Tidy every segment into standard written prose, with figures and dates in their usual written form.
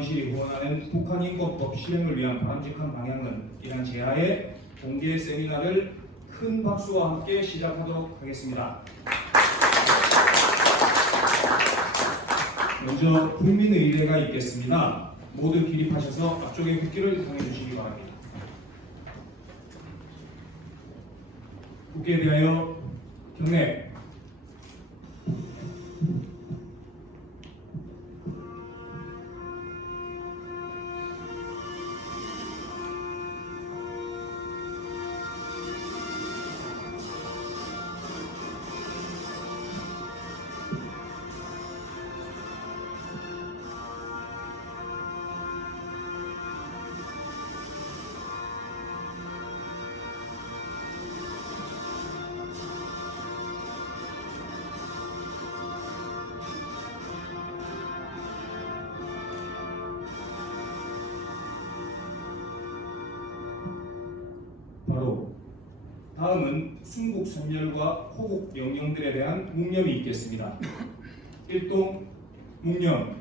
대의원실이 후원하는 북한인권법 시행을 위한 바람직한 방향은 이란 제하의 공개 세미나를 큰 박수와 함께 시작하도록 하겠습니다. 먼저 국민의례가 있겠습니다. 모두 기립하셔서 앞쪽에 국기를 이동해 주시기 바랍니다. 국기에 대하여 경례. 다음은 순국 선열과 호국 영령들에 대한 묵념이 있겠습니다. 1동 묵념.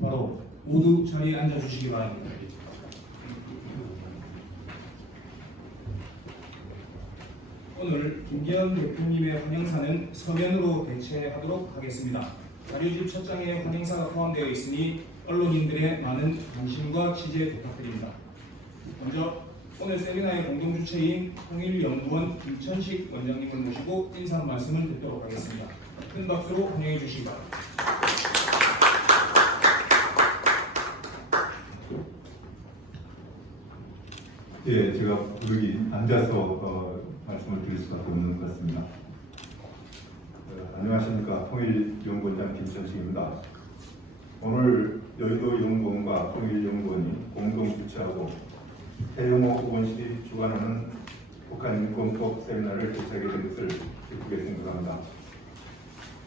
바로 모두 자리에 앉아주시기 바랍니다. 오늘 김기현 대표님의 환영사는 서면으로 개최하도록 하겠습니다. 자료집 첫 장에 환영사가 포함되어 있으니 언론인들의 많은 관심과 취재 부탁드립니다. 먼저 오늘 세미나의 공동 주체인 통일연구원 김천식 원장님을 모시고 인사 말씀을 듣도록 하겠습니다. 큰 박수로 환영해 주시기 바랍니다. 예, 제가 여기 앉아서 말씀을 드릴 수밖에 없는 것 같습니다. 안녕하십니까. 통일연구원장 김천식입니다. 오늘 여의도연구원과 통일연구원이 공동 주최하고 태영호 의원실이 주관하는 북한 인권법 세미나를 개최하게 된 것을 기쁘게 생각합니다.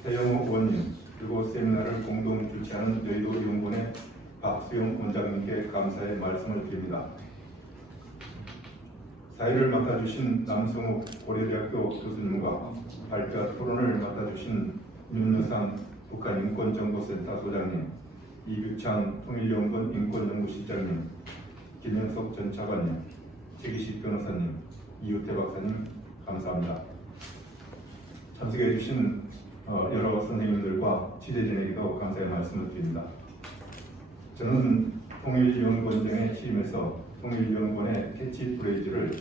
태영호 의원님 그리고 세미나를 공동 주최하는 여의도연구원의 박수영 원장님께 감사의 말씀을 드립니다. 사회를 맡아주신 남성욱 고려대학교 교수님과 발표 토론을 맡아주신 윤여상 북한인권정보센터 소장님, 이규창 통일연구원 인권연구실장님, 김영석 전 차관님, 최기식 변호사님, 이우태 박사님 감사합니다. 참석해 주신 여러 선생님들과 취재진에게도 감사의 말씀을 드립니다. 저는 통일연구원장에 취임해서 통일연구원의 캐치프레이즈를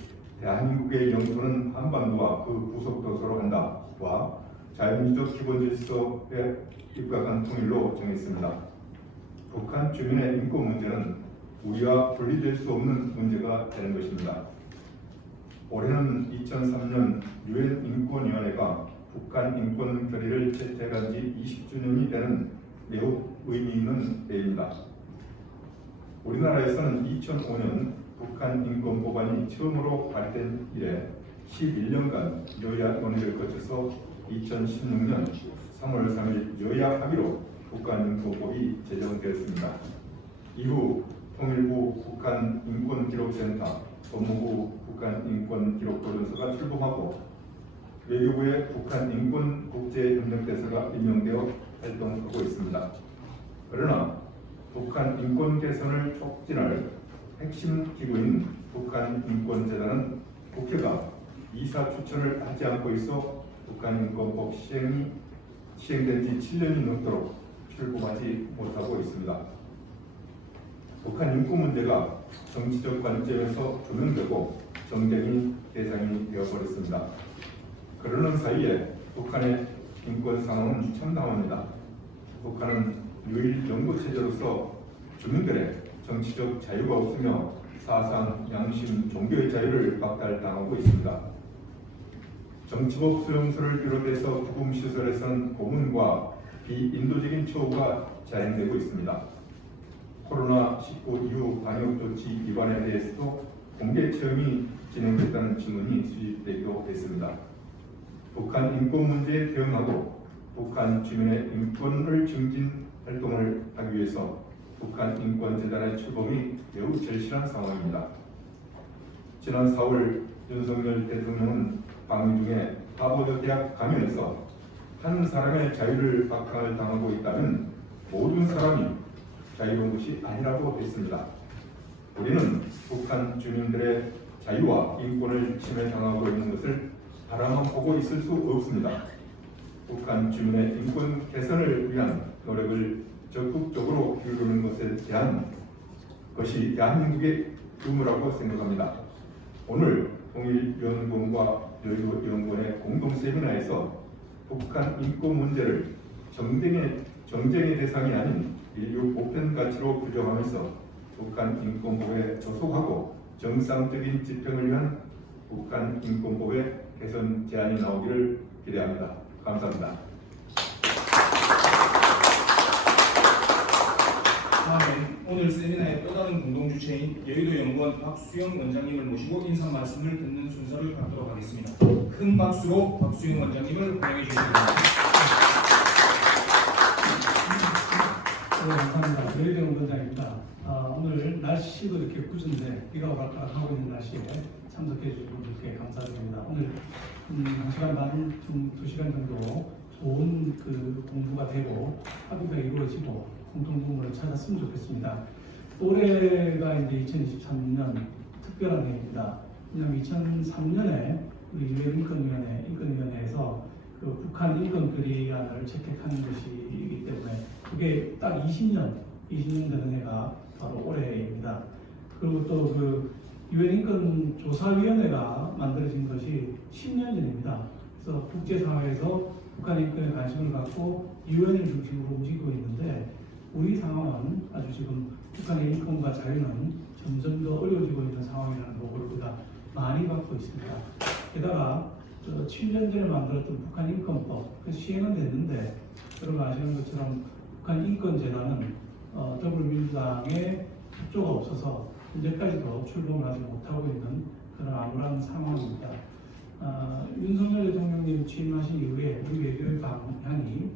대한민국의 영토는 한반도와 그 구속도서로 한다와 자유민주적 기본질서에 입각한 통일로 정했습니다. 북한 주민의 인권 문제는 우리와 분리될 수 없는 문제가 되는 것입니다. 올해는 2003년 유엔 인권위원회가 북한 인권 결의를 채택한 지 20주년이 되는 매우 의미 있는 해입니다. 우리나라에서는 2005년 북한 인권법안이 처음으로 발의된 이래 11년간 여야 논의를 거쳐서 2016년 3월 3일 여야 합의로 북한 인권법이 제정되었습니다. 이후 통일부 북한인권기록센터, 법무부 북한인권기록보존서가 출범하고 외교부의 북한인권국제협력대사가 임명되어 활동하고 있습니다. 그러나 북한 인권 개선을 촉진할 핵심 기구인 북한인권재단은 국회가 이사 추천을 하지 않고 있어 북한인권법 시행된 지 7년이 넘도록 출범하지 못하고 있습니다. 북한 인권 문제가 정치적 관점에서 조명되고 정쟁이 대상이 되어버렸습니다. 그러는 사이에 북한의 인권 상황은 참담합니다. 북한은 유일 영구 체제로서 주민들의 정치적 자유가 없으며 사상, 양심, 종교의 자유를 박탈당하고 있습니다. 정치법 수용소를 비롯해서 구금시설에서는 고문과 비인도적인 처우가 자행되고 있습니다. 코로나19 이후 방역조치 위반에 대해서도 공개 체험이 진행됐다는 질문이 수집되기도 했습니다. 북한 인권 문제에 대응하고 북한 주민의 인권을 증진 활동을 하기 위해서 북한 인권재단의 출범이 매우 절실한 상황입니다. 지난 4월 윤석열 대통령은 방미 중에 하버드 대학 강연에서 한 사람의 자유를 박탈을 당하고 있다면 모든 사람이 자유로운 것이 아니라고 했습니다. 우리는 북한 주민들의 자유와 인권을 침해당하고 있는 것을 바라만 보고 있을 수 없습니다. 북한 주민의 인권 개선을 위한 노력을 적극적으로 기울이는 것에 대한 것이 대한민국의 의무라고 생각합니다. 오늘 통일연구원과 여유연구원의 공동 세미나에서 북한 인권 문제를 정쟁의 대상이 아닌 인류 보편 가치로 규정하면서 북한 인권법에 조속하고 정상적인 집행을 위한 북한 인권법의 개선 제안이 나오기를 기대합니다. 감사합니다. 다음엔 오늘 세미나의 또 다른 공동 주체인 여의도연구원 박수영 원장님을 모시고 인사 말씀을 듣는 순서를 갖도록 하겠습니다. 큰 박수로 박수영 원장님을 환영해 주시기 바랍니다. 네, 감사합니다. 여의도 원장입니다. 오늘 날씨도 이렇게 꾸준데 비가 오락가락하고 있는 날씨에 참석해 주시고 이렇게 감사드립니다. 오늘 1시간 반, 2시간 정도 좋은 공부가 되고 합의가 이루어지고 공통분모를 찾았으면 좋겠습니다. 올해가 이제 2023년 특별한 해입니다. 왜냐하면 2003년에 우리 유엔 인권위원회에서 북한 인권 결의안을 채택하는 것이기 때문에 그게 딱 20년 되는 해가 바로 올해입니다. 그리고 또 유엔 인권조사위원회가 만들어진 것이 10년 전입니다. 그래서 국제사회에서 북한 인권에 관심을 갖고 유엔을 중심으로 움직이고 있는데 우리 상황은 아주 지금 북한의 인권과 자유는 점점 더 어려워지고 있는 상황이라는 보고를 우리가 많이 받고 있습니다. 게다가 7년 전에 만들었던 북한 인권법 시행은 됐는데 여러분 아시는 것처럼 북한 인권재단은 더불어민주당의 협조가 없어서 현재까지도 출범을 하지 못하고 있는 그런 암울한 상황입니다. 윤석열 대통령님 취임하신 이후에 우리 외교의 방향이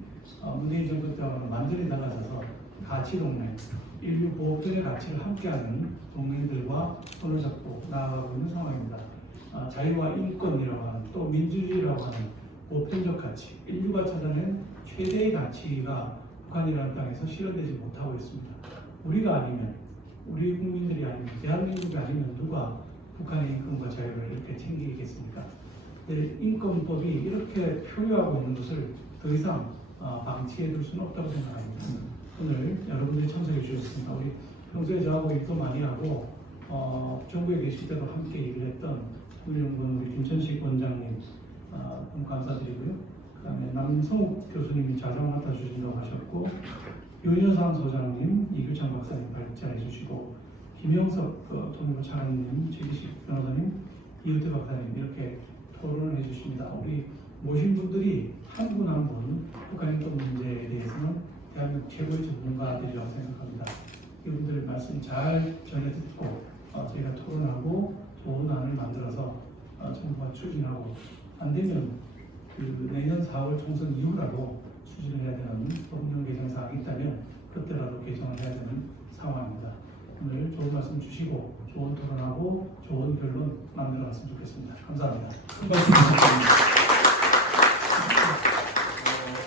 문재인 정부 때와는 완전히 달라져서 가치 동맹, 인류 보호권의 가치를 함께하는 동맹들과 손을 잡고 나아가고 있는 상황입니다. 자유와 인권이라고 하는 또 민주주의라고 하는 보편적 가치, 인류가 찾아낸 최대의 가치가 북한이라는 땅에서 실현되지 못하고 있습니다. 우리가 아니면, 우리 국민들이 아니면, 대한민국이 아니면 누가 북한의 인권과 자유를 이렇게 챙기겠습니까? 인권법이 이렇게 표류하고 있는 것을 더 이상 방치해둘 수는 없다고 생각합니다. 오늘 여러분들이 참석해 주셨습니다. 우리 평소에 저하고 일도 많이 하고 정부에 계실 때도 함께 일을 했던 통일연구원 우리 김천식 원장님 너무 감사드리고요. 그 다음에 남성욱 교수님이 자장 맡아주신다고 하셨고 윤여상 소장님, 이규창 박사님 발제해 주시고 김영석 통일부 차관님, 최기식 변호사님, 이우태 박사님 이렇게 토론을 해주십니다. 우리 모신 분들이 한 분 한 분 북한 인권 문제에 대해서는 대한민국 최고의 전문가들이라고 생각합니다. 이분들의 말씀 잘 전해 듣고 저희가 토론하고 좋은 안을 만들어서 정부가 추진하고 안 되면 내년 4월 총선 이후라도 추진을 해야 되는 법령 개정 사항이 있다면 그때라도 개정을 해야 되는 상황입니다. 오늘 좋은 말씀 주시고 좋은 토론하고 좋은 결론 만들어갔으면 좋겠습니다. 감사합니다. 큰 박수 부탁드립니다.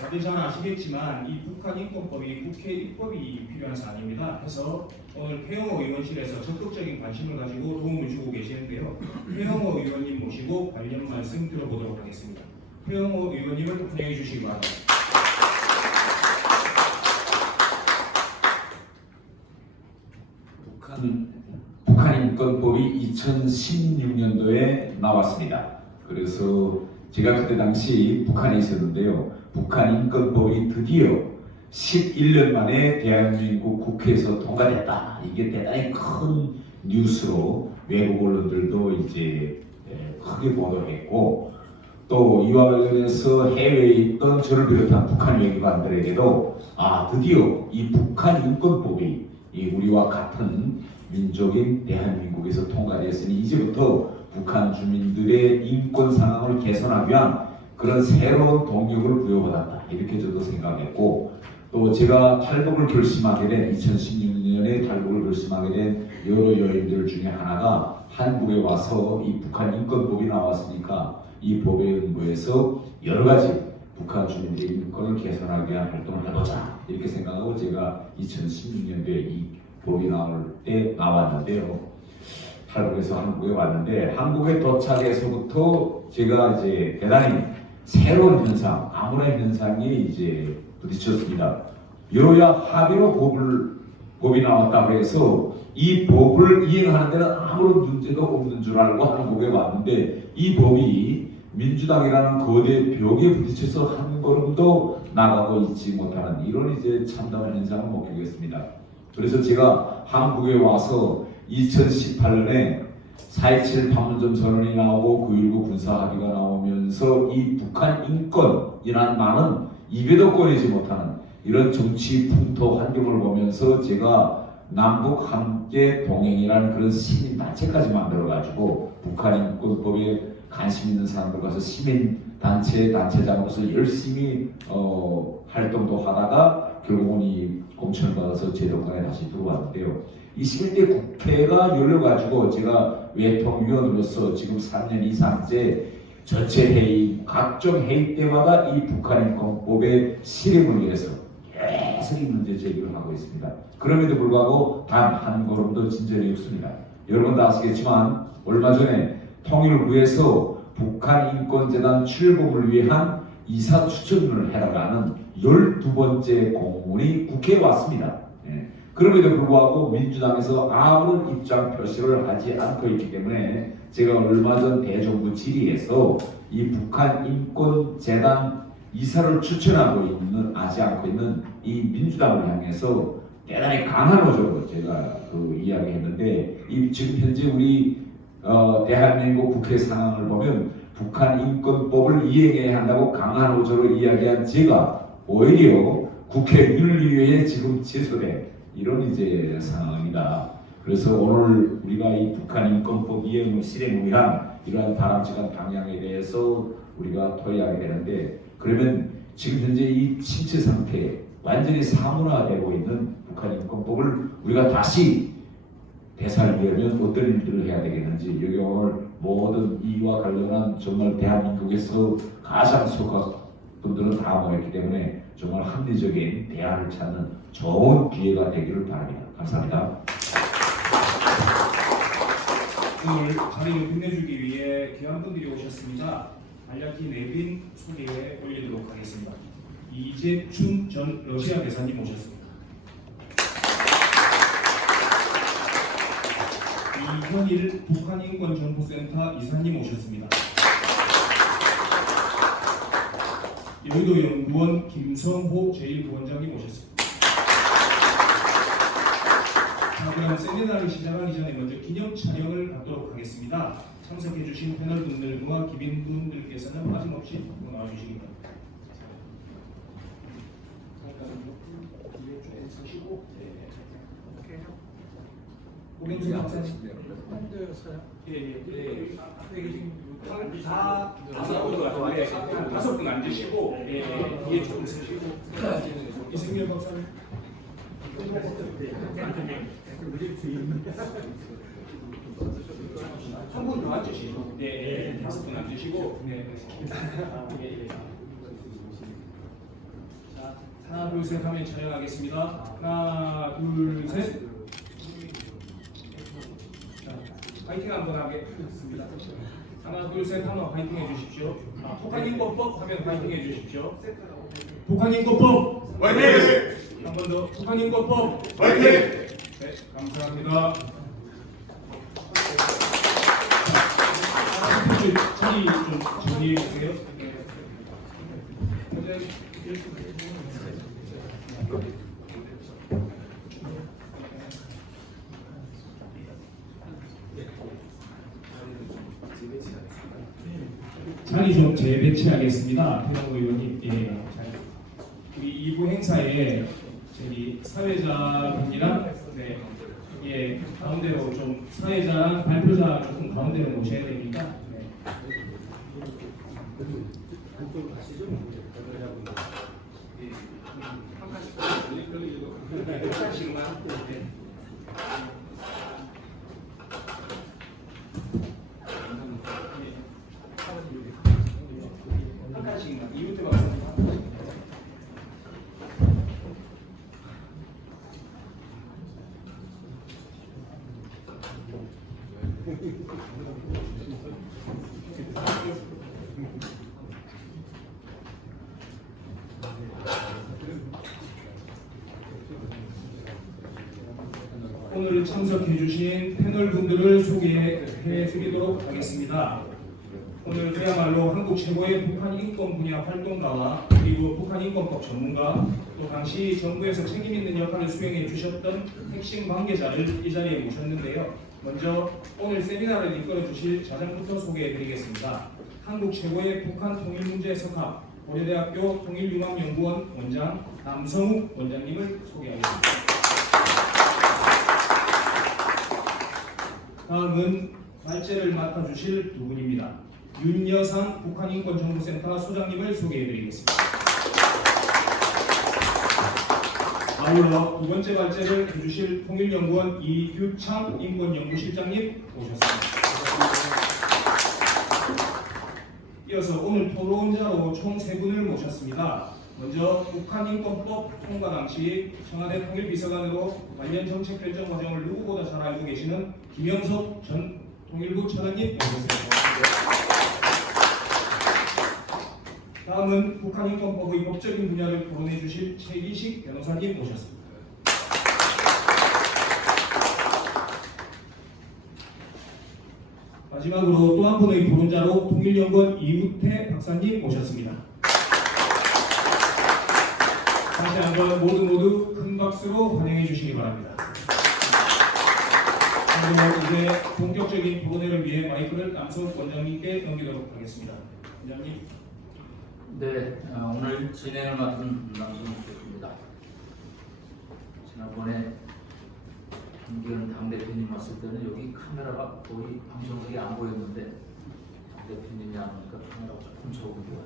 다들 잘 아시겠지만 이 북한 인권법이 국회 입법이 필요한 사안입니다. 해서 오늘 최영호 의원실에서 적극적인 관심을 가지고 도움을 주고 계시는데요. 최영호 의원님 모시고 관련 말씀 들어보도록 하겠습니다. 최영호 의원님을 환영해 주시기 바랍니다. 북한 인권법이 2016년도에 나왔습니다. 그래서 제가 그때 당시 북한에 있었는데요. 북한 인권법이 드디어 11년 만에 대한민국 국회에서 통과됐다. 이게 대단히 큰 뉴스로 외국 언론들도 이제 크게 보도했고, 또 이와 관련해서 해외에 있던 저를 비롯한 북한 외교관들에게도 드디어 이 북한 인권법이 이 우리와 같은 민족인 대한민국에서 통과되었으니 이제부터 북한 주민들의 인권 상황을 개선하기 위한 그런 새로운 동력을 부여받았다. 이렇게 저도 생각했고, 또 제가 탈북을 결심하게 된 2016년에 탈북을 결심하게 된 여러 요인들 중에 하나가 한국에 와서 이 북한 인권법이 나왔으니까 이 법에 응모해서 여러 가지 북한 주민들의 인권을 개선하기 위한 활동을 해보자 이렇게 생각하고 제가 2016년도에 이 법이 나올 때 나왔는데요. 탈북해서 한국에 왔는데 한국에 도착해서부터 제가 이제 대단히 새로운 현상, 아무런 현상이 이제 부딪혔습니다. 여야 합의로 법이 나왔다고 해서 이 법을 이행하는 데는 아무런 문제가 없는 줄 알고 한국에 왔는데 이 법이 민주당이라는 거대 벽에 부딪혀서 한 걸음도 나가고 있지 못하는 이런 이제 참담한 현상을 목격했습니다. 그래서 제가 한국에 와서 2018년에 4.27 판문점 선언이 나오고 9.19 군사 합의가 나오면서 이 북한 인권이란 말은 입에도 꺼내지 못하는 이런 정치 풍토 환경을 보면서 제가 남북 함께 동행이라는 그런 시민 단체까지 만들어가지고 북한 인권법에 관심 있는 사람들 가서 시민 단체장으로서 열심히 활동도 하다가 결국은 이 공천을 받아서 제도권에 다시 들어왔는데요. 21대 국회가 열려가지고 제가 외통위원으로서 지금 3년 이상째 전체 회의, 각종 회의 때마다 이 북한 인권법의 실행을 위해서 계속 이 문제 제기를 하고 있습니다. 그럼에도 불구하고 단 한 걸음도 진전이 없습니다. 여러분도 아시겠지만 얼마 전에 통일을 위해서 북한 인권재단 출범을 위한 이사 추천을 해라라는 12번째 공문이 국회에 왔습니다. 그럼에도 불구하고 민주당에서 아무런 입장 표시를 하지 않고 있기 때문에 제가 얼마 전 대정부 질의에서 이 북한 인권재단 이사를 추천하고 하지 않고 있는 이 민주당을 향해서 대단히 강한 어조로 제가 이야기했는데 지금 현재 우리 대한민국 국회 상황을 보면 북한 인권법을 이행해야 한다고 강한 어조로 이야기한 제가 오히려 국회 윤리위에 지금 제소된 이런 이제 상황입니다. 그래서 오늘 우리가 이 북한 인권법 이행 실행을 위한 이러한 바람직한 방향에 대해서 우리가 토의하게 되는데, 그러면 지금 현재 이 침체 상태에 완전히 사문화되고 있는 북한 인권법을 우리가 다시 되살리려면 어떤 일들을 해야 되겠는지, 여기 오늘 모든 이와 관련한 정말 대한민국에서 가장 속한 분들은 다 모였기 때문에 정말 합리적인 대안을 찾는 좋은 기회가 되기를 바랍니다. 감사합니다. 오늘 자리를 끝내주기 위해 귀한 분들이 오셨습니다. 간략히 내빈 소개해 올리도록 하겠습니다. 이재춘 전 러시아 대사님 오셨습니다. 이현일 북한인권정보센터 이사님 오셨습니다. 여의도 연구원 김성호 제1부원장님 오셨습니다. 자, 그럼 세미나를 시작하기 전에 먼저 기념 촬영을 갖도록 하겠습니다. 참석해주신 패널분들과 기빈분들께서는 빠짐없이 나와주시기 바랍니다. 뒤에 쭉 서시고, 오경수 박사님. 다섯 분 앉으시고, 뒤에 좀 서시고. 이승열 박사님. 한 분 더 앉으시고, 다섯 분 앉으시고, 자, 하나, 둘, 셋 하면 촬영하겠습니다. 하나, 둘, 셋. 자, 파이팅 한번 하겠습니다. 자, 하나 둘 셋 하면 파이팅 해주십시오. 북한인권법 하면 파이팅 해주십시오. 북한인권법 화이팅! 한 번 더 북한인권법 화이팅! 네, 감사합니다. 자리 좀 정리해 주세요. 자리 좀 재배치하겠습니다. 태동 의원님. 예. 자, 우리 2부 행사에 저희 사회자분이랑 예, 가운데로 좀 사회자랑 발표자 조금 가운데로 모셔야 됩니다. 네. 한 칸씩만 이웃대 박사님 한 칸씩. 오늘 참석해 주신 패널 분들을 소개해 드리도록 하겠습니다. 오늘 그야말로 한국 최고의 북한 인권 분야 활동가와 그리고 북한 인권법 전문가 또 당시 정부에서 책임 있는 역할을 수행해 주셨던 핵심 관계자를 이 자리에 모셨는데요. 먼저 오늘 세미나를 이끌어 주실 자장부터 소개해 드리겠습니다. 한국 최고의 북한 통일 문제 석학 고려대학교 통일융합연구원 원장 남성욱 원장님을 소개하겠습니다. 다음은 발제를 맡아주실 두 분입니다. 윤여상 북한인권정보센터 소장님을 소개해드리겠습니다. 아울러 두 번째 발제를 해주실 통일연구원 이규창 인권연구실장님 모셨습니다. 이어서 오늘 토론자로 총 세 분을 모셨습니다. 먼저 북한인권법 통과 당시 청와대 통일비서관으로 관련 정책 결정 과정을 누구보다 잘 알고 계시는 김영석 전 통일부 차관님 모셨습니다. 다음은 북한인권법의 법적인 분야를 토론해 주실 최기식 변호사님 모셨습니다. 마지막으로 또 한 분의 토론자로 통일연구원 이우태 박사님 모셨습니다. 다시 한번 모두 큰 박수로 환영해 주시기 바랍니다. 그리고 이제 본격적인 토론회를 위해 마이크를 남성 원장님께 넘기도록 하겠습니다. 원장님. 네, 오늘 진행을 맡은 남성욱입니다. 지난번에 김기현 당대표님 왔을 때는 여기 카메라가 거의 방송국이 안 보였는데 당대표님이 안 오니까 카메라가 조금 적은 거예요.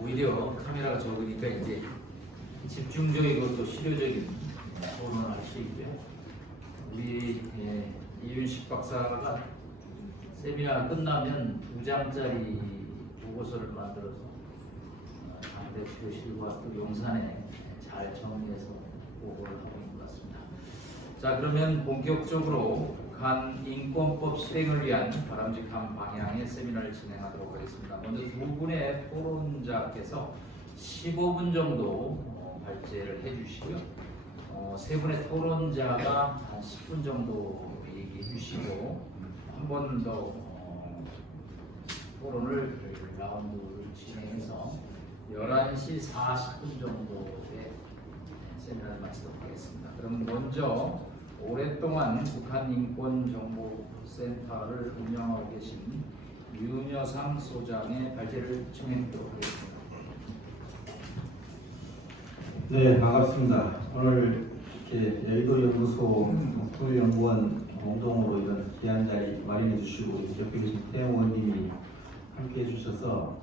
오히려 카메라가 적으니까 이제 집중적이고 또 실효적인 토론을 할 수 있고요. 우리 이윤식 박사가 세미나 끝나면 2장짜리 보고서를 만들어서 당대표실과 또 용산에 잘 정리해서 보고를 하고 있는 것 같습니다. 자, 그러면 본격적으로 북한 인권법 실행을 위한 바람직한 방향의 세미나를 진행하도록 하겠습니다. 먼저 두 분의 토론자께서 15분 정도 발제를 해주시고요. 세 분의 토론자가 한 10분 정도 얘기해 주시고 한 번 더 토론을 라운드를 진행해서 11시 40분 정도에 세미나를 마치도록 하겠습니다. 그럼 먼저 오랫동안 북한인권정보센터를 운영하고 계신 윤여상 소장의 발제를 청해드리도록 하겠습니다. 네, 반갑습니다. 오늘 이렇게 여의도연구소 통일연구원 공동으로 이런 귀한 자리 마련해 주시고 옆에 계신 태영 의원님이 함께 해주셔서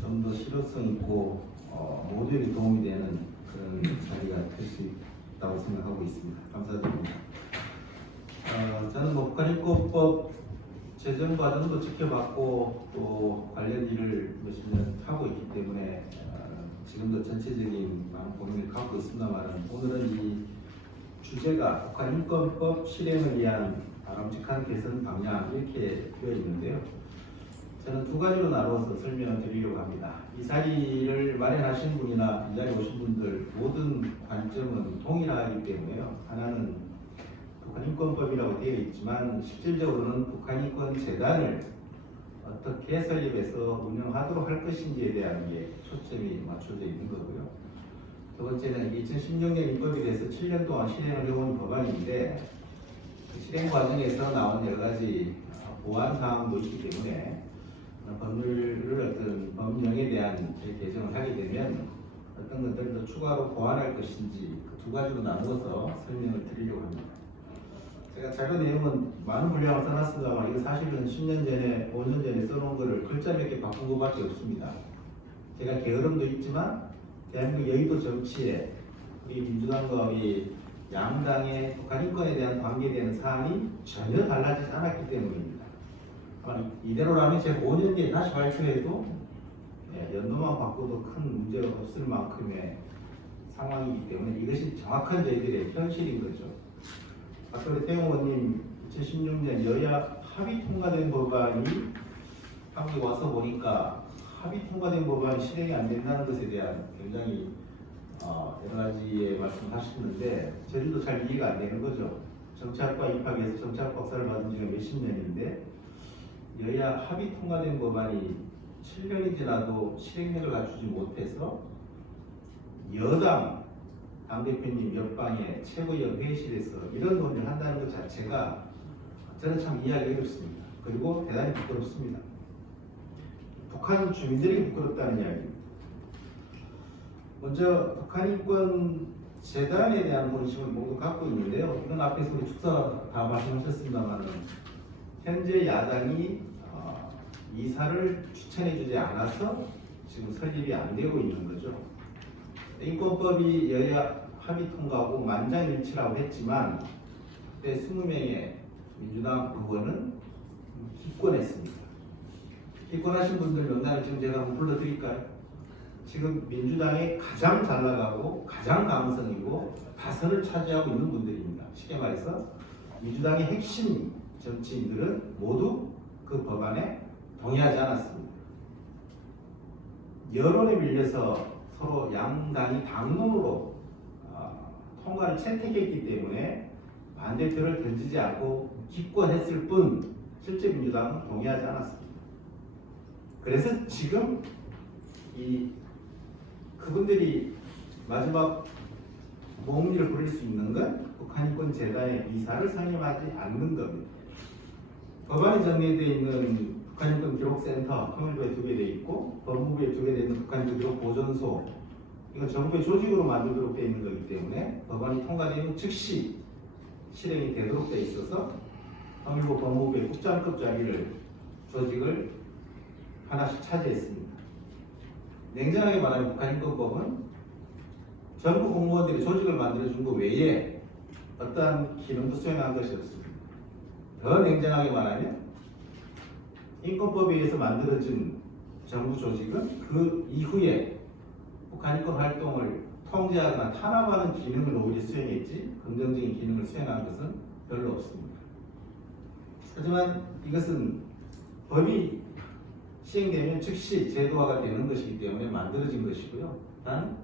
좀 더 실효성 있고 모두에게 도움이 되는 그런 자리가 될 수 있다고 생각하고 있습니다. 감사드립니다. 저는 북한인권법 제정 과정도 지켜봤고 또 관련 일을 몇십 년 하고 있기 때문에 지금도 전체적인 많은 고민을 갖고 있습니다만 오늘은 이 주제가 북한인권법 실행을 위한 바람직한 개선 방향 이렇게 되어 있는데요. 저는 두 가지로 나누어서 설명을 드리려고 합니다. 이 자리를 마련하신 분이나 이 자리에 오신 분들 모든 관점은 동일하기 때문에요. 하나는 북한인권법이라고 되어 있지만 실질적으로는 북한인권재단을 어떻게 설립해서 운영하도록 할 것인지에 대한 게 초점이 맞춰져 있는 거고요. 두 번째는 2016년 인법에 대해서 7년 동안 실행을 해온 법안인데 그 실행 과정에서 나온 여러 가지 보완 사항도 있기 때문에 법률을 어떤 법령에 대한 개정을 하게 되면 어떤 것들을 더 추가로 보완할 것인지 그 두 가지로 나누어서 설명을 드리려고 합니다. 제가 자료 내용은 많은 분량을 써놨습니다만 이거 사실은 10년 전에, 5년 전에 써놓은 거를 글자 몇 개 바꾼 것밖에 없습니다. 제가 게으름도 있지만 대한민국 여의도 정치에 우리 민주당과 우리 양당의 북한 인권에 대한 관계되는 사안이 전혀 달라지지 않았기 때문입니다. 아마 이대로라면 제가 5년 뒤에 다시 발표해도 연도만 바꿔도 큰 문제가 없을 만큼의 상황이기 때문에 이것이 정확한 저희들의 현실인 거죠. 아까 우리 태용 의원님 2016년 여야 합의 통과된 법안이 한국에 와서 보니까 합의 통과된 법안이 실행이 안 된다는 것에 대한 굉장히 여러 가지의 말씀하셨는데 저희도 잘 이해가 안 되는 거죠. 정치학과 입학해서 정치학 박사를 받은 지가 몇십 년인데 여야 합의 통과된 법안이 7년이 지나도 실행력을 갖추지 못해서 여당 당대표님 옆방에 최고위원 회의실에서 이런 논의를 한다는 것 자체가 저는 참 이해하기 어렵습니다. 그리고 대단히 부끄럽습니다. 북한 주민들이 부끄럽다는 이야기입니다. 먼저 북한인권 재단에 대한 본심을 모두 갖고 있는데요. 이건 앞에서 우리 축사 다 말씀하셨습니다만 현재 야당이 이사를 추천해주지 않아서 지금 설립이 안 되고 있는 거죠. 인권법이 여야 합의 통과하고 만장일치라고 했지만 그때 20명의 민주당 의원은 기권했습니다. 기권하신 분들 명단을 지금 제가 한번 불러드릴까요? 지금 민주당의 가장 잘 나가고 가장 강성이고 다선을 차지하고 있는 분들입니다. 쉽게 말해서 민주당의 핵심 정치인들은 모두 그 법안에 동의하지 않았습니다. 여론에 밀려서 서로 양당이 당론으로 통과를 채택했기 때문에 반대표를 던지지 않고 기권했을 뿐 실제 민주당은 동의하지 않았습니다. 그래서 지금 그분들이 마지막 모음리를 부릴 수 있는 건 북한인권재단의 이사를 선임하지 않는 겁니다. 법안에 정리되어 있는 북한인권기록센터 통일부에 2개 되어 있고 법무부에 2개 되어 있는 북한인권기록 보존소 이건 정부의 조직으로 만들도록 되어 있는 거기 때문에 법안이 통과되면 즉시 실행이 되도록 되어 있어서 통일부 법무부의 국장급 자리를 조직을 하나씩 차지했습니다. 냉정하게 말하면 북한인권법은 정부 공무원들이 조직을 만들어준 것 외에 어떠한 기능도 수행한 것이 없습니다. 더 냉정하게 말하면 인권법에 의해서 만들어진 정부 조직은 그 이후에 북한인권 활동을 통제하거나 탄압하는 기능을 오히려 수행했지 긍정적인 기능을 수행한 것은 별로 없습니다. 하지만 이것은 법이 시행되면 즉시 제도화가 되는 것이기 때문에 만들어진 것이고요. 단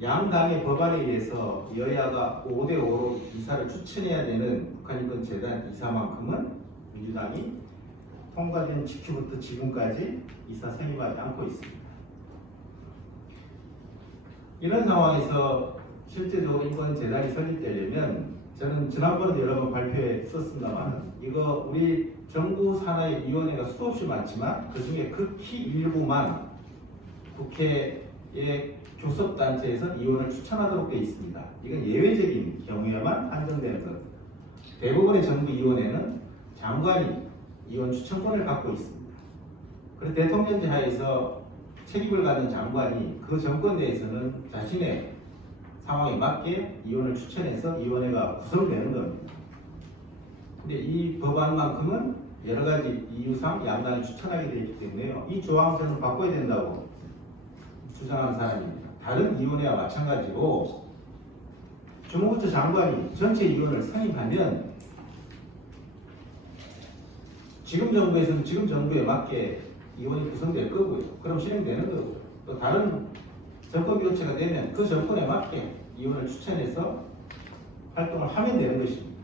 양당의 법안에 의해서 여야가 5대5로 이사를 추천해야 되는 북한인권재단 이사만큼은 민주당이 통과된 직후부터 지금까지 이사 선임하지 않고 있습니다. 이런 상황에서 실제적으로 인권재단이 설립되려면 저는 지난번에도 여러 번 발표했었습니다만 이거 우리 정부 산하의 위원회가 수없이 많지만 그 중에 극히 일부만 국회의 교섭단체에서 위원을 추천하도록 되어 있습니다. 이건 예외적인 경우에만 한정되는 겁니다. 대부분의 정부위원회는 장관이 위원 추천권을 갖고 있습니다. 그리고 대통령제 하에서 책임을 갖는 장관이 그 정권 내에서는 자신의 상황에 맞게 위원을 추천해서 위원회가 구성되는 겁니다. 근데 이 법안만큼은 여러 가지 이유상 양당이 추천하게 되어 있기 때문에요. 이 조항을 저는 바꿔야 된다고 주장하는 사람입니다. 다른 위원회와 마찬가지로 주무부처 장관이 전체 위원을 선임하면 지금 정부에서는 지금 정부에 맞게 이원이 구성될 거고요. 그럼 실행되는 거고 또 다른 정권 교체가 되면 그 정권에 맞게 이원을 추천해서 활동을 하면 되는 것입니다.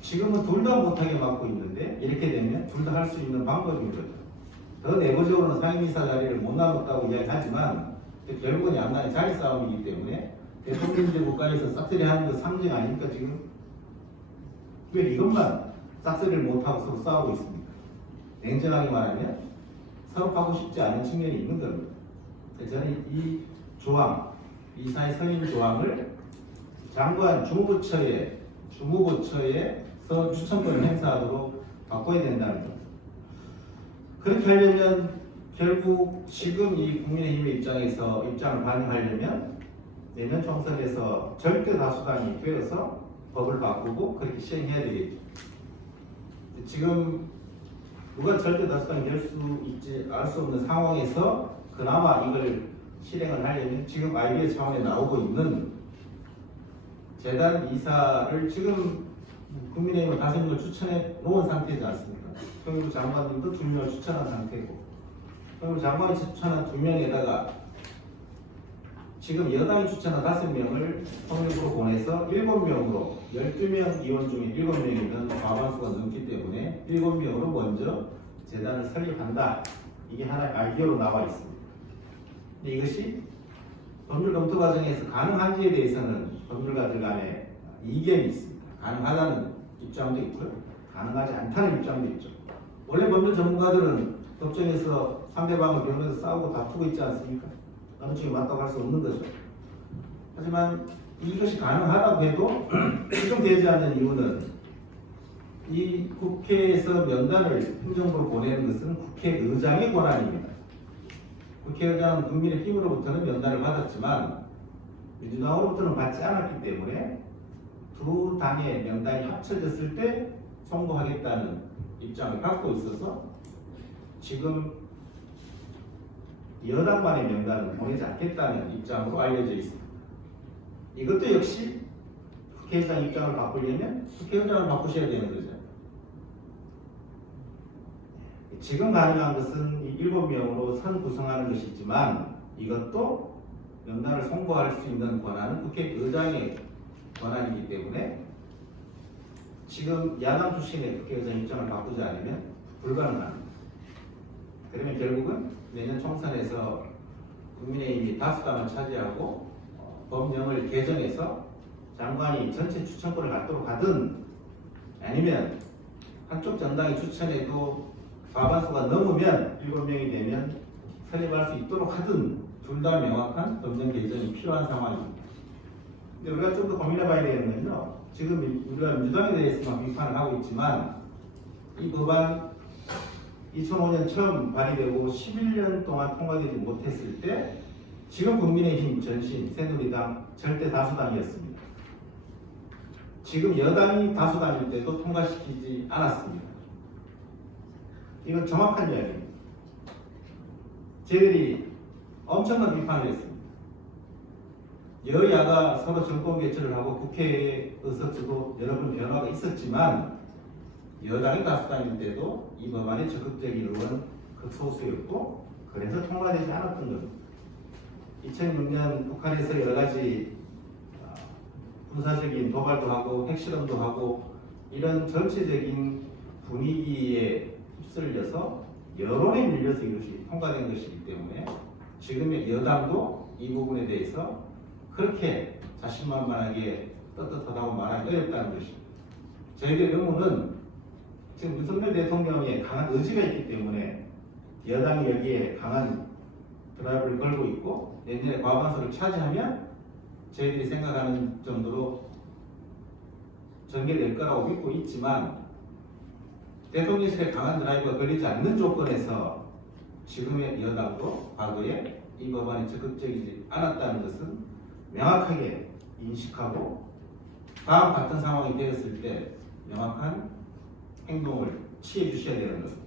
지금은 둘 다 못하게 맡고 있는데 이렇게 되면 둘 다 할 수 있는 방법인 거죠. 더 내부적으로는 상임이사 자리를 못 나눴다고 이야기하지만 결국은 양당의 자리 싸움이기 때문에 대통령제 국가에서 싹쓸이 하는 거 상징 아닙니까 지금? 왜 이것만 싹쓸이를 못하고 서로 싸우고 있습니까? 냉정하게 말하면 서로 하고 싶지 않은 측면이 있는 겁니다. 그래서 저는 이 조항, 이사의 선임 조항을 장관 주무부처에서 추천권을 행사하도록 바꿔야 된다는 것. 그렇게 하려면 결국 지금 이 국민의힘의 입장을 반영하려면 내년 총선에서 절대 다수당이 되어서 법을 바꾸고 그렇게 시행해야 되겠죠. 지금 누가 절대 다수당이 될 수 있지 알 수 없는 상황에서 그나마 이걸 실행을 하려면 지금 IB의 차원에 나오고 있는 재단 이사를 지금 국민의힘은 5명을 추천해 놓은 상태지 않습니까? 통일부 장관님도 2명을 추천한 상태고 통일부 장관이 추천한 2명에다가 지금 여당이 추천한 5명을 통일부로 보내서 7명으로 12명 의원 중에 7명이면 과반수가 넘기 때문에 7명으로 먼저 재단을 설립한다. 이게 하나의 아이디어로 나와 있습니다. 근데 이것이 법률 검토 과정에서 가능한지에 대해서는 법률가들 간에 이견이 있습니다. 가능하다는 입장도 있고요. 가능하지 않다는 입장도 있죠. 원래 법률 전문가들은 법정에서 상대방을 변호해서 싸우고 다투고 있지 않습니까? 어느 쪽이 맞다고 할 수 없는 거죠. 하지만 이것이 가능하다고 해도 지금 되지 않는 이유는 이 국회에서 명단을 행정부로 보내는 것은 국회의장의 권한입니다. 국회의장은 국민의힘으로부터는 명단을 받았지만 민주당으로부터는 받지 않았기 때문에 두 당의 명단이 합쳐졌을 때 송부하겠다는 입장을 갖고 있어서 지금 여당만의 명단을 보내지 않겠다는 입장으로 알려져 있습니다. 이것도 역시 국회의장 입장을 바꾸려면 국회의장을 바꾸셔야 되는 거죠. 지금 가능한 것은 이 7명으로 선 구성하는 것이지만 이것도 명단을 송부할 수 있는 권한은 국회의장의 권한이기 때문에 지금 야당 출신의 국회의장 입장을 바꾸지 않으면 불가능합니다. 그러면 결국은 내년 총선에서 국민의힘이 다수당을 차지하고 법령을 개정해서 장관이 전체 추천권을 갖도록 하든 아니면 한쪽 정당이 추천해도 과반수가 넘으면 7명이 되면 설립할 수 있도록 하든 둘 다 명확한 법령 개정이 필요한 상황입니다. 근데 우리가 좀 더 고민해 봐야 되는 건요. 지금 우리가 민주당에 대해서만 비판을 하고 있지만 이 법안 2005년 처음 발의되고 11년 동안 통과되지 못했을 때 지금 국민의힘 전신 새누리당 절대 다수당이었습니다. 지금 여당이 다수당일 때도 통과시키지 않았습니다. 이건 정확한 이야기입니다. 저희들이 엄청난 비판을 했습니다. 여야가 서로 정권 개최를 하고 국회에서도 여러 번 변화가 있었지만 여당이 다수당일 때도 이 법안에 적극적인 의원은 극소수였고 그래서 통과되지 않았던 겁니다. 2006년 북한에서 여러 가지 군사적인 도발도 하고 핵실험도 하고 이런 전체적인 분위기에 휩쓸려서 여론에 밀려서 이것이 통과된 것이기 때문에 지금의 여당도 이 부분에 대해서 그렇게 자신만만하게 떳떳하다고 말하기 어렵다는 것입니다. 저희들의 의무는 지금 윤석열 대통령의 강한 의지가 있기 때문에 여당이 여기에 강한 드라이브를 걸고 있고 내년에 과반수를 차지하면 저희들이 생각하는 정도로 전개될 거라고 믿고 있지만 대통령실에 강한 드라이브가 걸리지 않는 조건에서 지금의 여당도 과거에 이 법안에 적극적이지 않았다는 것은 명확하게 인식하고 다음 같은 상황이 되었을 때 명확한 행동을 취해 주셔야 되는 것입니다.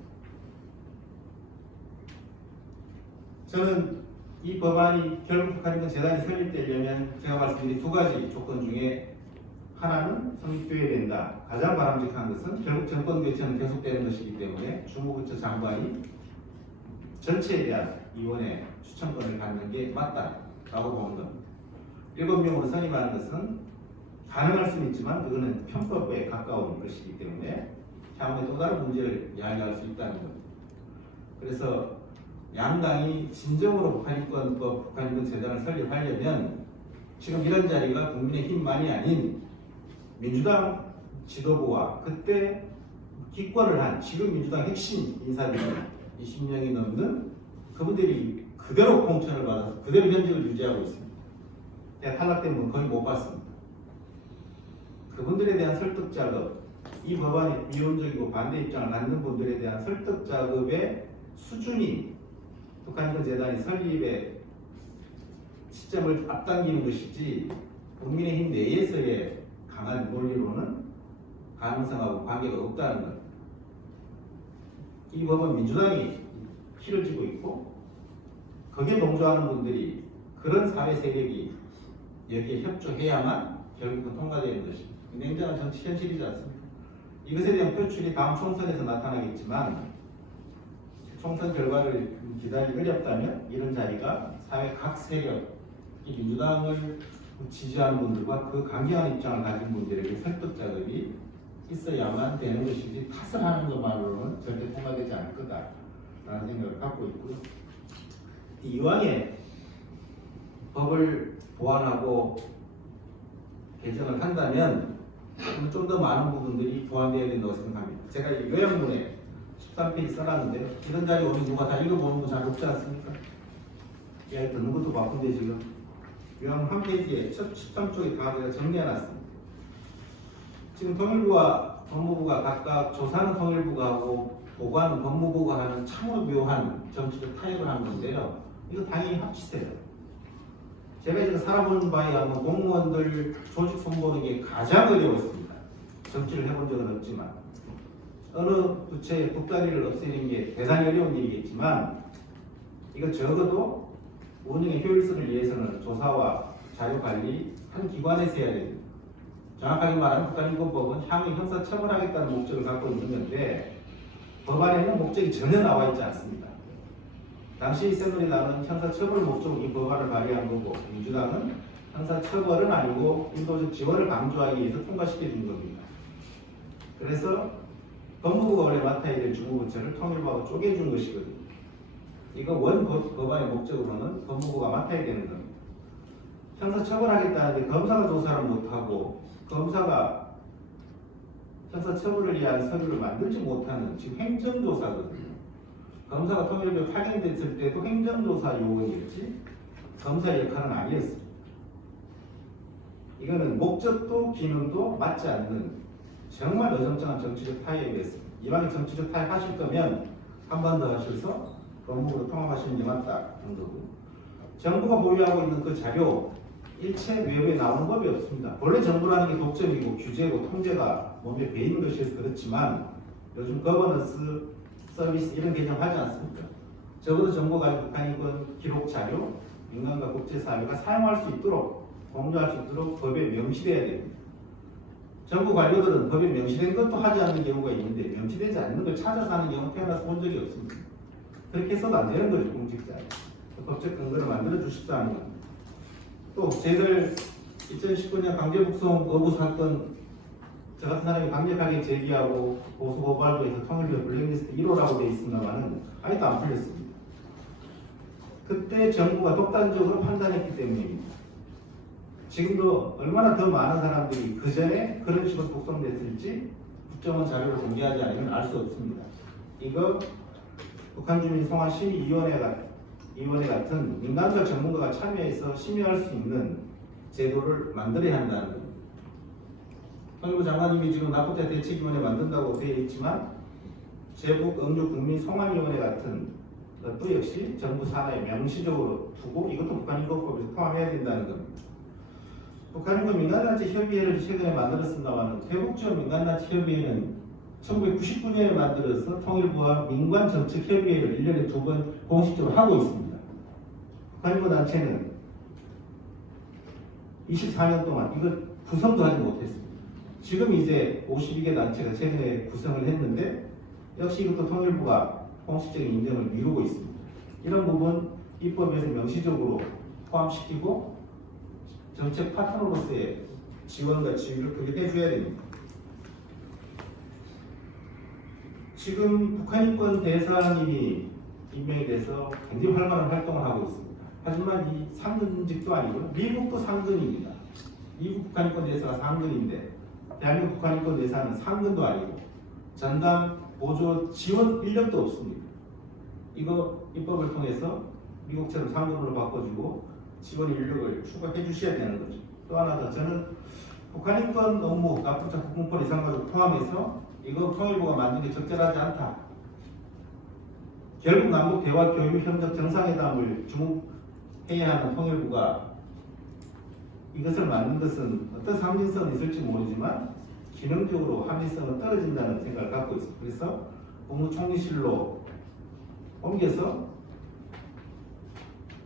저는 이 법안이 결국 북한인권 재단이 설립되려면 제가 말씀드린 두 가지 조건 중에 하나는 성립돼야 된다. 가장 바람직한 것은 결국 정권 교체는 계속되는 것이기 때문에 주무부처 장관이 전체에 대한 위원회 추천권을 갖는 게 맞다라고 보는 겁니다. 7명으로 선임하는 것은 가능할 수는 있지만 그거는 편법에 가까운 것이기 때문에 향후에 또 다른 문제를 야기할 수 있다는 겁니다. 그래서 양당이 진정으로 북한인권법, 북한인권재단을 설립하려면 지금 이런 자리가 국민의힘만이 아닌 민주당 지도부와 그때 기권을 한 지금 민주당 핵심 인사들이 20명이 넘는 그분들이 그대로 공천을 받아서 그대로 현직을 유지하고 있습니다. 제가 탈락된 분 거의 못 봤습니다. 그분들에 대한 설득 작업, 이 법안에 미온적이고 반대 입장을 갖는 분들에 대한 설득 작업의 수준이 북한인권재단의 설립의 시점을 앞당기는 것이지 국민의힘 내에서의 강한 논리로는 가능성하고 관계가 없다는 것. 이 법은 민주당이 피를 쥐고 있고 거기에 동조하는 분들이 그런 사회 세력이 여기에 협조해야만 결국은 통과되는 것입니다. 냉정한 정치 현실이지 않습니까? 이것에 대한 표출이 다음 총선에서 나타나겠지만 총선 결과를 기다리기 어렵다면 이런 자리가 사회 각 세력, 민주당을 지지하는 분들과 그 강경한 입장을 가진 분들에게 설득 작업이 있어야만 되는 것이지 탓을 하는 것만으로는 절대 통과되지 않을 거다라는 생각을 갖고 있고요. 이왕에 법을 보완하고 개정을 한다면 좀 더 많은 부분들이 보완되어야 된다고 생각합니다. 제가 이 요약문에 13페이지 써놨는데 이런 자리 오면 누가 다 읽어보는 거 잘 없지 않습니까? 야, 듣는 것도 바쁜데 지금 요약문 한 페이지에 첫 13쪽에 다 제가 정리해놨습니다. 지금 통일부와 법무부가 각각 조사는 통일부가 하고 보고하는 법무부가 하는 참으로 묘한 정치적 타협을 한 건데요. 이거 당연히 합치세요. 제가 지금 살아본 바에 의하면 공무원들 조직 손보는 게 가장 어려웠습니다. 정치를 해본 적은 없지만 어느 부처의 국다리를 없애는 게 대단히 어려운 일이겠지만 이거 적어도 운영의 효율성을 위해서는 조사와 자료관리 한 기관에서 해야 됩니다. 정확하게 말하면 북한인권법은 향후 형사처벌하겠다는 목적을 갖고 있는 건데 법안에는 목적이 전혀 나와 있지 않습니다. 당시 새누리당은 형사처벌 목적으로 이 법안을 발의한 거고 민주당은 형사처벌은 아니고 인도적 지원을 강조하기 위해서 통과시켜 준 겁니다. 그래서 법무부가 원래 맡아야 될 주무부처를 통일부하고 쪼개준 것이거든요. 이거 원 법안의 목적으로는 법무부가 맡아야 되는 겁니다. 형사처벌하겠다는데 검사가 조사를 못하고 검사가 형사처벌을 위한 서류를 만들지 못하는 지금 행정조사거든요. 검사가 통일부에 파견됐을 때도 행정조사 요원이었지 검사 역할은 아니었습니다. 이거는 목적도 기능도 맞지 않는 정말 어정쩡한 정치적 타협이었습니다. 이왕에 정치적 타협하실 거면 한 번 더 하셔서 법무부로 통합하시는 게 맞다 정도고 정부가 보유하고 있는 그 자료 일체 외부에 나오는 법이 없습니다. 본래 정부라는 게 독점이고 규제고 통제가 몸에 배이는 것이어서 그렇지만 요즘 거버넌스 서비스 이런 개념 하지 않습니까? 적어도 정부가 북한인권 기록 자료, 민간과 국제사회가 사용할 수 있도록 공유할 수 있도록 법에 명시돼야 됩니다. 정부 관료들은 법에 명시된 것도 하지 않는 경우가 있는데 명시되지 않는 걸 찾아서 하는 경우는 태어나서 본 적이 없습니다. 그렇게 해서도 안 되는 거죠, 공직자에. 법적 근거를 만들어 주십사는 겁니다. 또 저희들 2019년 강제북송 거부 사건 저 같은 사람이 강력하게 제기하고 보수 고발도에서 통일부 블랙리스트 1호라고 되어 있습니다만은 아직도 안 풀렸습니다. 그때 정부가 독단적으로 판단했기 때문입니다. 지금도 얼마나 더 많은 사람들이 그 전에 그런 식으로 북송됐을지 국정원 자료를 공개하지 않으면 알 수 없습니다. 이거 북한주민 송환 심의위원회 같은 민간과 전문가가 참여해서 심의할 수 있는 제도를 만들어야 한다는 겁니다. 통일부 장관님이 지금 납부자 대책위원회 만든다고 되어 있지만 제북 응유 국민 송환위원회 같은 것도 역시 정부 산하에 명시적으로 두고 이것도 북한인권법에서 포함해야 된다는 겁니다. 북한인권 민간단체 협의회를 최근에 만들었습니다만 대북지원 민간단체 협의회는 1999년에 만들어서 통일부와 민관정책협의회를 1년에 2번 공식적으로 하고 있습니다. 북한인권 단체는 24년 동안 이거 구성도 하지 못했습니다. 지금 이제 52개 단체가 최근에 구성을 했는데 역시 이것도 통일부가 공식적인 인정을 미루고 있습니다. 이런 부분 입법에서 명시적으로 포함시키고 정책 파트너로서의 지원과 지휘를 크게 해줘야 됩니다. 지금 북한 인권 대사님이 임명이 돼서 굉장히 활발한 활동을 하고 있습니다. 하지만 이 상근직도 아니고 미국도 상근입니다. 미국 북한 인권 대사가 상근인데 대한민국 북한 인권 대사는 상근도 아니고 전담 보조 지원 인력도 없습니다. 이거 입법을 통해서 미국처럼 상근으로 바꿔주고 지원 인력을 추가해 주셔야 되는 거죠. 또 하나 더 저는 북한 인권 업무 납부자 국공법 이상가족 포함해서 이거 통일부가 만든 게 적절하지 않다. 결국 남북 대화 교육 협력 정상회담을 주목해야 하는 통일부가 이것을 만든 것은 어떤 상징성은 있을지 모르지만 기능적으로 합리성은 떨어진다는 생각을 갖고 있습니다. 그래서 국무총리실로 옮겨서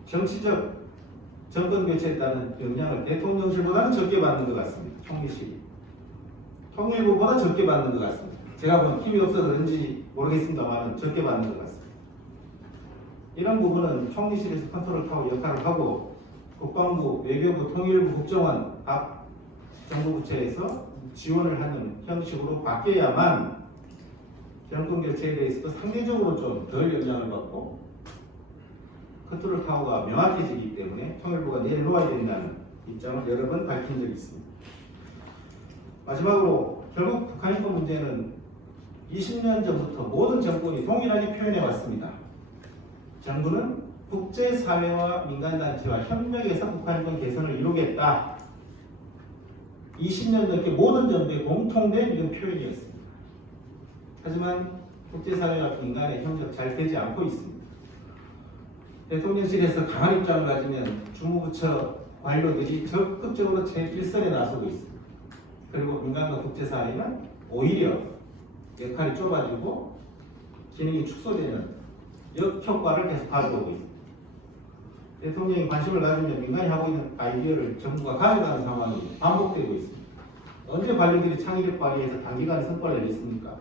정치적 정권 교체에 따른 영향을 대통령실보다는 적게 받는 것 같습니다. 총리실이. 통일부보다 적게 받는 것 같습니다. 제가 본 힘이 없어서 그런지 모르겠습니다만 적게 받는 것 같습니다. 이런 부분은 총리실에서 컨트롤하고 역할을 하고 국방부, 외교부, 통일부, 국정원 각 정부 부처에서 지원을 하는 형식으로 바뀌어야만 정권 교체에 대해서도 상대적으로 좀 덜 영향을 받고 컨트롤 타워가 명확해지기 때문에 통일부가 내려놓아야 된다는 입장을 여러 번 밝힌 적이 있습니다. 마지막으로 결국 북한 인권 문제는 20년 전부터 모든 정권이 동일하게 표현해 왔습니다. 정부는 국제사회와 민간단체와 협력해서 북한 인권 개선을 이루겠다. 20년 넘게 모든 정부의 공통된 이런 표현이었습니다. 하지만 국제사회와 민간의 협력 잘 되지 않고 있습니다. 대통령실에서 강한 입장을 가지면 주무부처 관료들이 적극적으로 제1선에 나서고 있습니다. 그리고 민간과 국제사회는 오히려 역할이 좁아지고 기능이 축소되는 역효과를 계속 가져오고 있습니다. 대통령이 관심을 가지면 민간이 하고 있는 아이디어를 정부가 가져가는 상황이 반복되고 있습니다. 언제 관료들이 창의력 발휘해서 단기간에 성과를 냈습니까?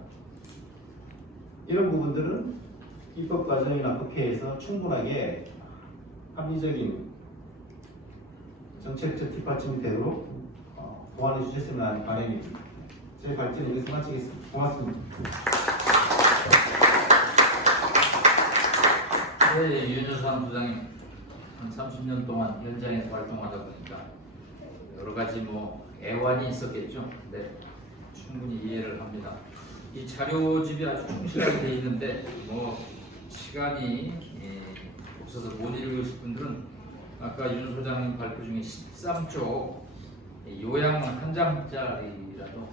이런 부분들은 입법 과정이나 국회에서 충분하게 합리적인 정책적 뒷받침이 되도록 보완해 주셨으면 하는 바람입니다. 제 발제는 여기서 마치겠습니다. 고맙습니다. 네, 윤여상 부장님 한 30년 동안 현장에서 활동하다 보니까 여러 가지 애환이 있었겠죠. 네, 충분히 이해를 합니다. 이 자료집이 아주 충실하게 되어 있는데 시간이 없어서 못 읽으실 분들은 아까 윤 소장님 발표 중에 13쪽 요약 한 장짜리라도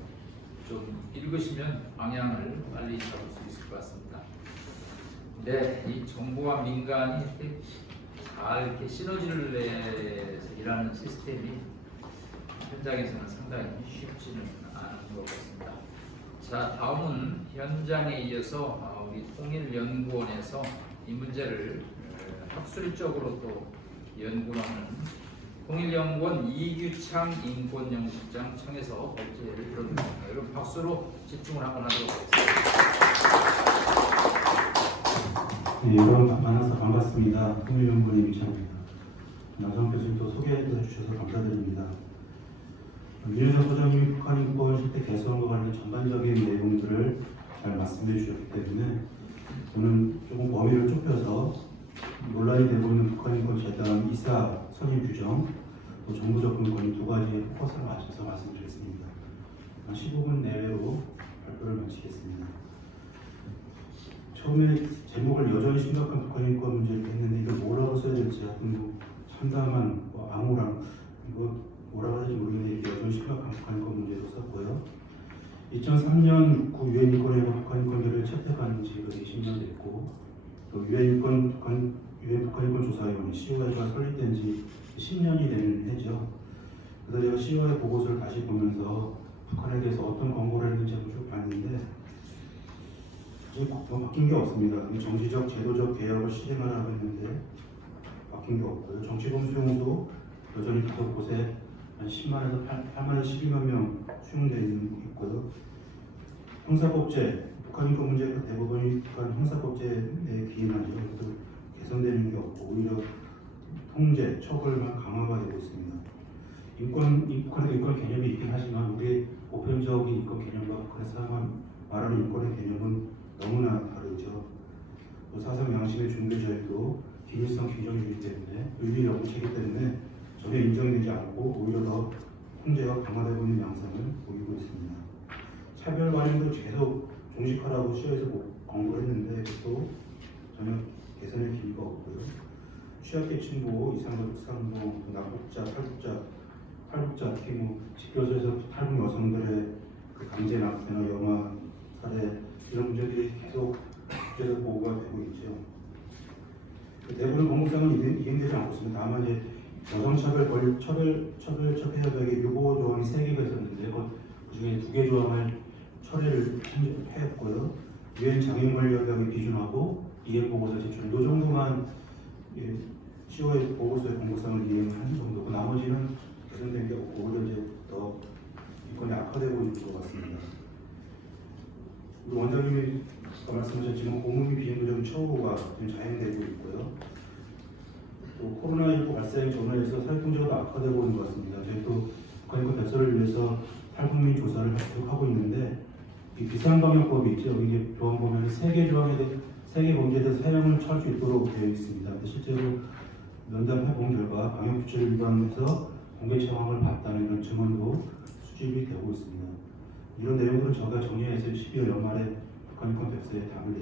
좀 읽으시면 방향을 빨리 잡을 수 있을 것 같습니다. 네, 이 정부와 민간이 이렇게 시너지를 내서 일하는 시스템이 현장에서는 상당히 쉽지는 않은 것 같습니다. 자, 다음은 현장에 이어서 우리 통일연구원에서 이 문제를 학술적으로 또 연구하는 통일연구원 이규창 인권연구실장 청해서 발제를 들어드립니다. 여러분 박수로 집중을 한번 하도록 하겠습니다. 네, 여러분 만나서 반갑습니다. 통일연구원 이규창입니다. 나성 교수님도 소개해 주셔서 감사드립니다. 민효상 소장님이 북한 인권 실태 개선과 관련 전반적인 내용들을 잘 말씀해 주셨기 때문에 저는 조금 범위를 좁혀서 논란이 되고 있는 북한 인권 재단 이사 선임 규정, 또 정부적 근거인 두 가지에 포커스를 맞춰서 말씀드리겠습니다. 한 15분 내외로 발표를 마치겠습니다. 처음에 제목을 여전히 심각한 북한 인권 문제를 했는데 이걸 뭐라고 써야 될지 하여튼 참담한 암울한 이거 뭐라고 해야 될지 모르겠는데 이게 여전히 심각한 북한 인권 문제로 썼고요. 2003년 구 유엔 인권회의가 북한 인권계를 채택한 지 20년 됐고 또 유엔 북한 인권 조사위원회 COI가 설립된 지 10년이 되는 해죠. 그래서 제가 COI 보고서를 다시 보면서 북한에 대해서 어떤 권고를 했는지 쭉 봤는데 사실 바뀐 게 없습니다. 정치적, 제도적 개혁을 실행하라고 했는데 바뀐 게 없고요. 정치범 수용도 여전히 계속 곳에 한 10만에서 8만에서 12만 명 수용되어 있고요. 형사법제, 북한 인권 문제가 대부분이 북한 형사법제에 기인하죠. 그래서 개선되는 게 없고 오히려 통제, 처벌만 강화가 되고 있습니다. 북한의 인권 개념이 있긴 하지만 우리 보편적인 인권 개념과 북한에서 말하는 인권의 개념은 너무나 다르죠. 또 사상 양심의 중대자유도 기밀성 규정이기 때문에 윤리 여부체이기 때문에 전혀 인정되지 않고 오히려 더 통제가 강화되고 있는 양상을 보이고 있습니다. 차별 관행도 계속 종식하라고 시에서 권고를 했는데 또 전혀 개선의 기미가 없고요. 취약계층 보호, 이상적 특상봉, 낙국자, 탈북자, 특히 집교소에서 탈북 여성들의 그 강제 납태나 영아 살해 이런 문제들이 계속 국제적 보호가 되고 있죠. 대부분 공무상은 이행되지 않고 있습니다. 다만 이제 여성차별 처벌협약의 유보 조항이 3개가 있었는데 그중에 2개 조항을 철회를 했고요. 유엔 장애인권리협약을 기준하고 이행보고서 제출 이 정도만 10월 보고서의 공무상을 이행한 정도고 나머지는 개선된 게 없고 오히려 이제 더 인권이 악화되고 있는 것 같습니다. 우리 원장님이 말씀하셨지만 공무미 비행도적 처우가 지금 자행되고 있고요. 또 코로나19 발생 전후에서 사회통제가 더 악화되고 있는 것 같습니다. 저희 또 북한인권 대처를 위해서 탈북민 조사를 하고 있는데 이 비상방역법이 있죠. 이게 조항 보면 3개 조항에 대해 3개 범죄에 대해서 사형을 처할 수 있도록 되어 있습니다. 근데 실제로 면담해 본 결과 방역수칙을 위반해서 공개 처방을 받다는 이런 증언도 수집이 되고 있습니다. 이런 내용들은 제가 정리해서 12월 연말에 북한인권 백서에 담을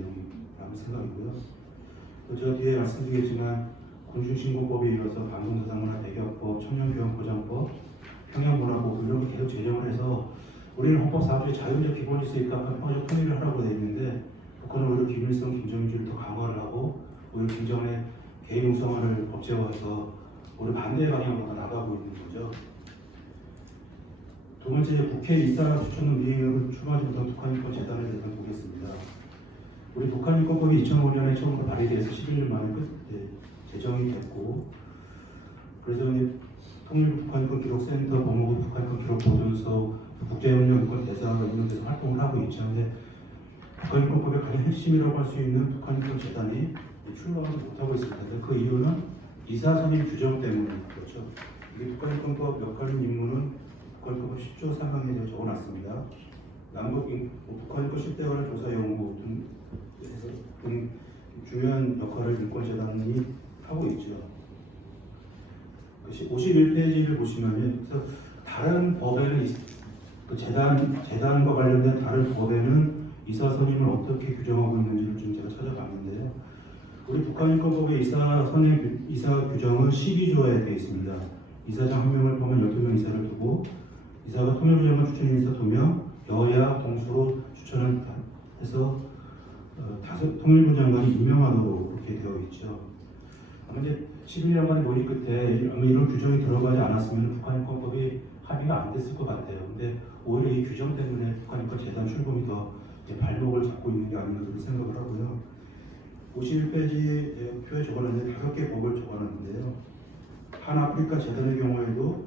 생각이고요. 또 제가 뒤에 말씀드리겠지만 군중신고법에 이어서 방송사상문화 대기업법, 청년교육보장법, 평양문화법 이런 게 계속 제정을 해서 우리는 헌법 4조에 자유적 기본질서에 입각한 헌법 통일을 하라고 되어 있는데 북한은 오히려 기밀성 김정일주의를 더 강화를 하고 오히려 김정은의 개인 우성화를 법제화해서 오히려 반대의 방향으로 나가고 있는 거죠. 두 번째, 국회 이사람 추천은 미행을 추가하지 못한 북한인권 재단에 대해서 보겠습니다. 우리 북한인권법이 2005년에 처음으로 발의돼서 11년 만에 제정이 됐고 그래서 통일북한인권 기록센터, 법무부 북한인권 기록 보존소, 국제협력 인권 대사가 이런 데서 활동을 하고 있죠. 근데 북한인권법의 가장 핵심이라고 할 수 있는 북한인권 재단이 출범을 못하고 있습니다. 그 이유는 이사 선임 규정 때문에 그렇죠. 이게 북한인권법 역할인 임무는 북한인권법 10조 3항에 적어놨습니다. 남북 북한인권 실태관을 조사 연구 등 중요한 역할을 인권재단이 하고 있죠. 51페이지를 보시면은 다른 법에는 그 재단과 관련된 다른 법에는 이사 선임을 어떻게 규정하고 있는지를 좀 제가 찾아봤는데요. 우리 북한인권법의 이사 규정은 12조에 되어 있습니다. 이사장 1명을 포함한 12명 이사를 두고 이사가 통일부 장관 추천인 이사 2명, 여야 동수로 추천을 해서 통일부 장관이 임명하도록 그렇게 되어 있죠. 아마 이제 11년간의 논의 끝에 아마 이런 규정이 들어가지 않았으면 북한인권법이 합의가 안 됐을 것 같아요. 근데 오히려 이 규정 때문에 북한인권 재단 출범이 더 발목을 잡고 있는 게 아닌가 그렇게 생각을 하고요. 51페이지 표에 적어놨는데 5개 법을 적어놨는데요. 한 아프리카 재단의 경우에도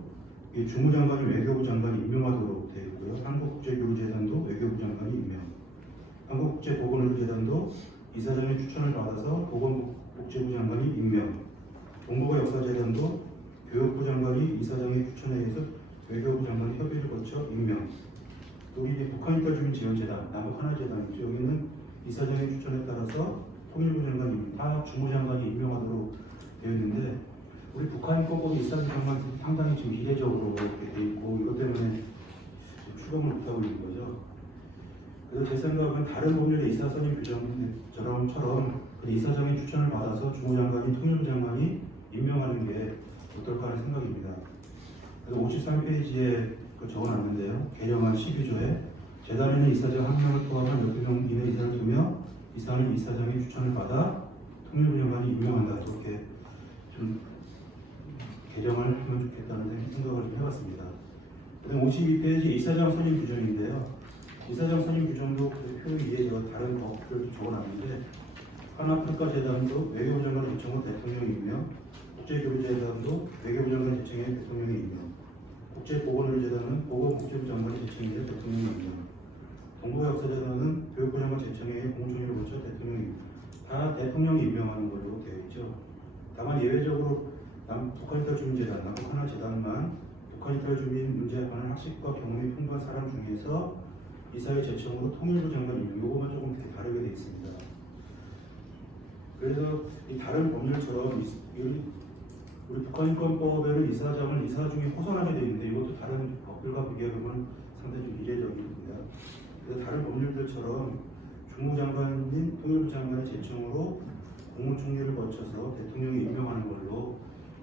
주무장관이 외교부 장관이 임명하도록 되어 있고요. 한국국제교류재단도 외교부 장관이 임명. 한국국제보건의료재단도 이사장의 추천을 받아서 보건복지부 장관이 임명. 동북아 역사재단도 교육부 장관이 이사장의 추천에 의해서 외교부 장관이 협의를 거쳐 임명. 또 우리 북한인권 주민지원재단, 남북 하나재단이죠. 여기는 이사장의 추천에 따라서 통일부 장관이, 주무장관이 임명하도록 되어 있는데 우리 북한인권법이 이사장만 상당히 지금 이례적으로 이렇게 되어 있고 이것 때문에 출범을 못하고 있는 거죠. 그래서 제 생각은 다른 법률의 이사 선임 규정처럼 그 이사장의 추천을 받아서 주무장관이 통일부 장관이 임명하는 게 어떨까 하는 생각입니다. 그래서 53페이지에 적어놨는데요. 개정안 12조에 재단에는 이사장 1명을 포함한 12명 이내 이사를 두며 이사는 이사장의 추천을 받아 통일부 장관이 임명한다. 이렇게 좀 개정을 하면 좋겠다는 생각을 좀 해봤습니다. 그다음 52페이지 이사장 선임 규정인데요. 이사장 선임 규정도 그 표 위에 다른 법을 적어놨는데 한아프리카 재단도 외교부 장관 제청으로 대통령이 임명, 국제교류재단도 외교부 장관 제청에 대통령이 임명, 국제보건의료재단은 보건복지부 장관이 제청인데 대통령이 임명. 동부역사재단은 교육부 장관 제청에 공중위를 거쳐 대통령이 다 대통령이 임명하는 걸로 되어 있죠. 다만 예외적으로 북한이탈 주민재단, 남북하나재단만 북한이탈 주민 문제에 관한 학식과 경험이 풍부한 사람 중에서 이사회 제청으로 통일부 장관 임명, 요거만 조금 되게 다르게 되어 있습니다. 그래서 이 다른 법률처럼 우리 북한인권법에는 이사장을 이사 중에 호선하게 되어 있는데 이것도 다른 법들과 비교해보면 상당히 좀 이례적입니다. 그래서 다른 법률들처럼 주무장관인 통일부 장관의 제청으로 국무총리를 거쳐서 대통령이 임명하는 걸로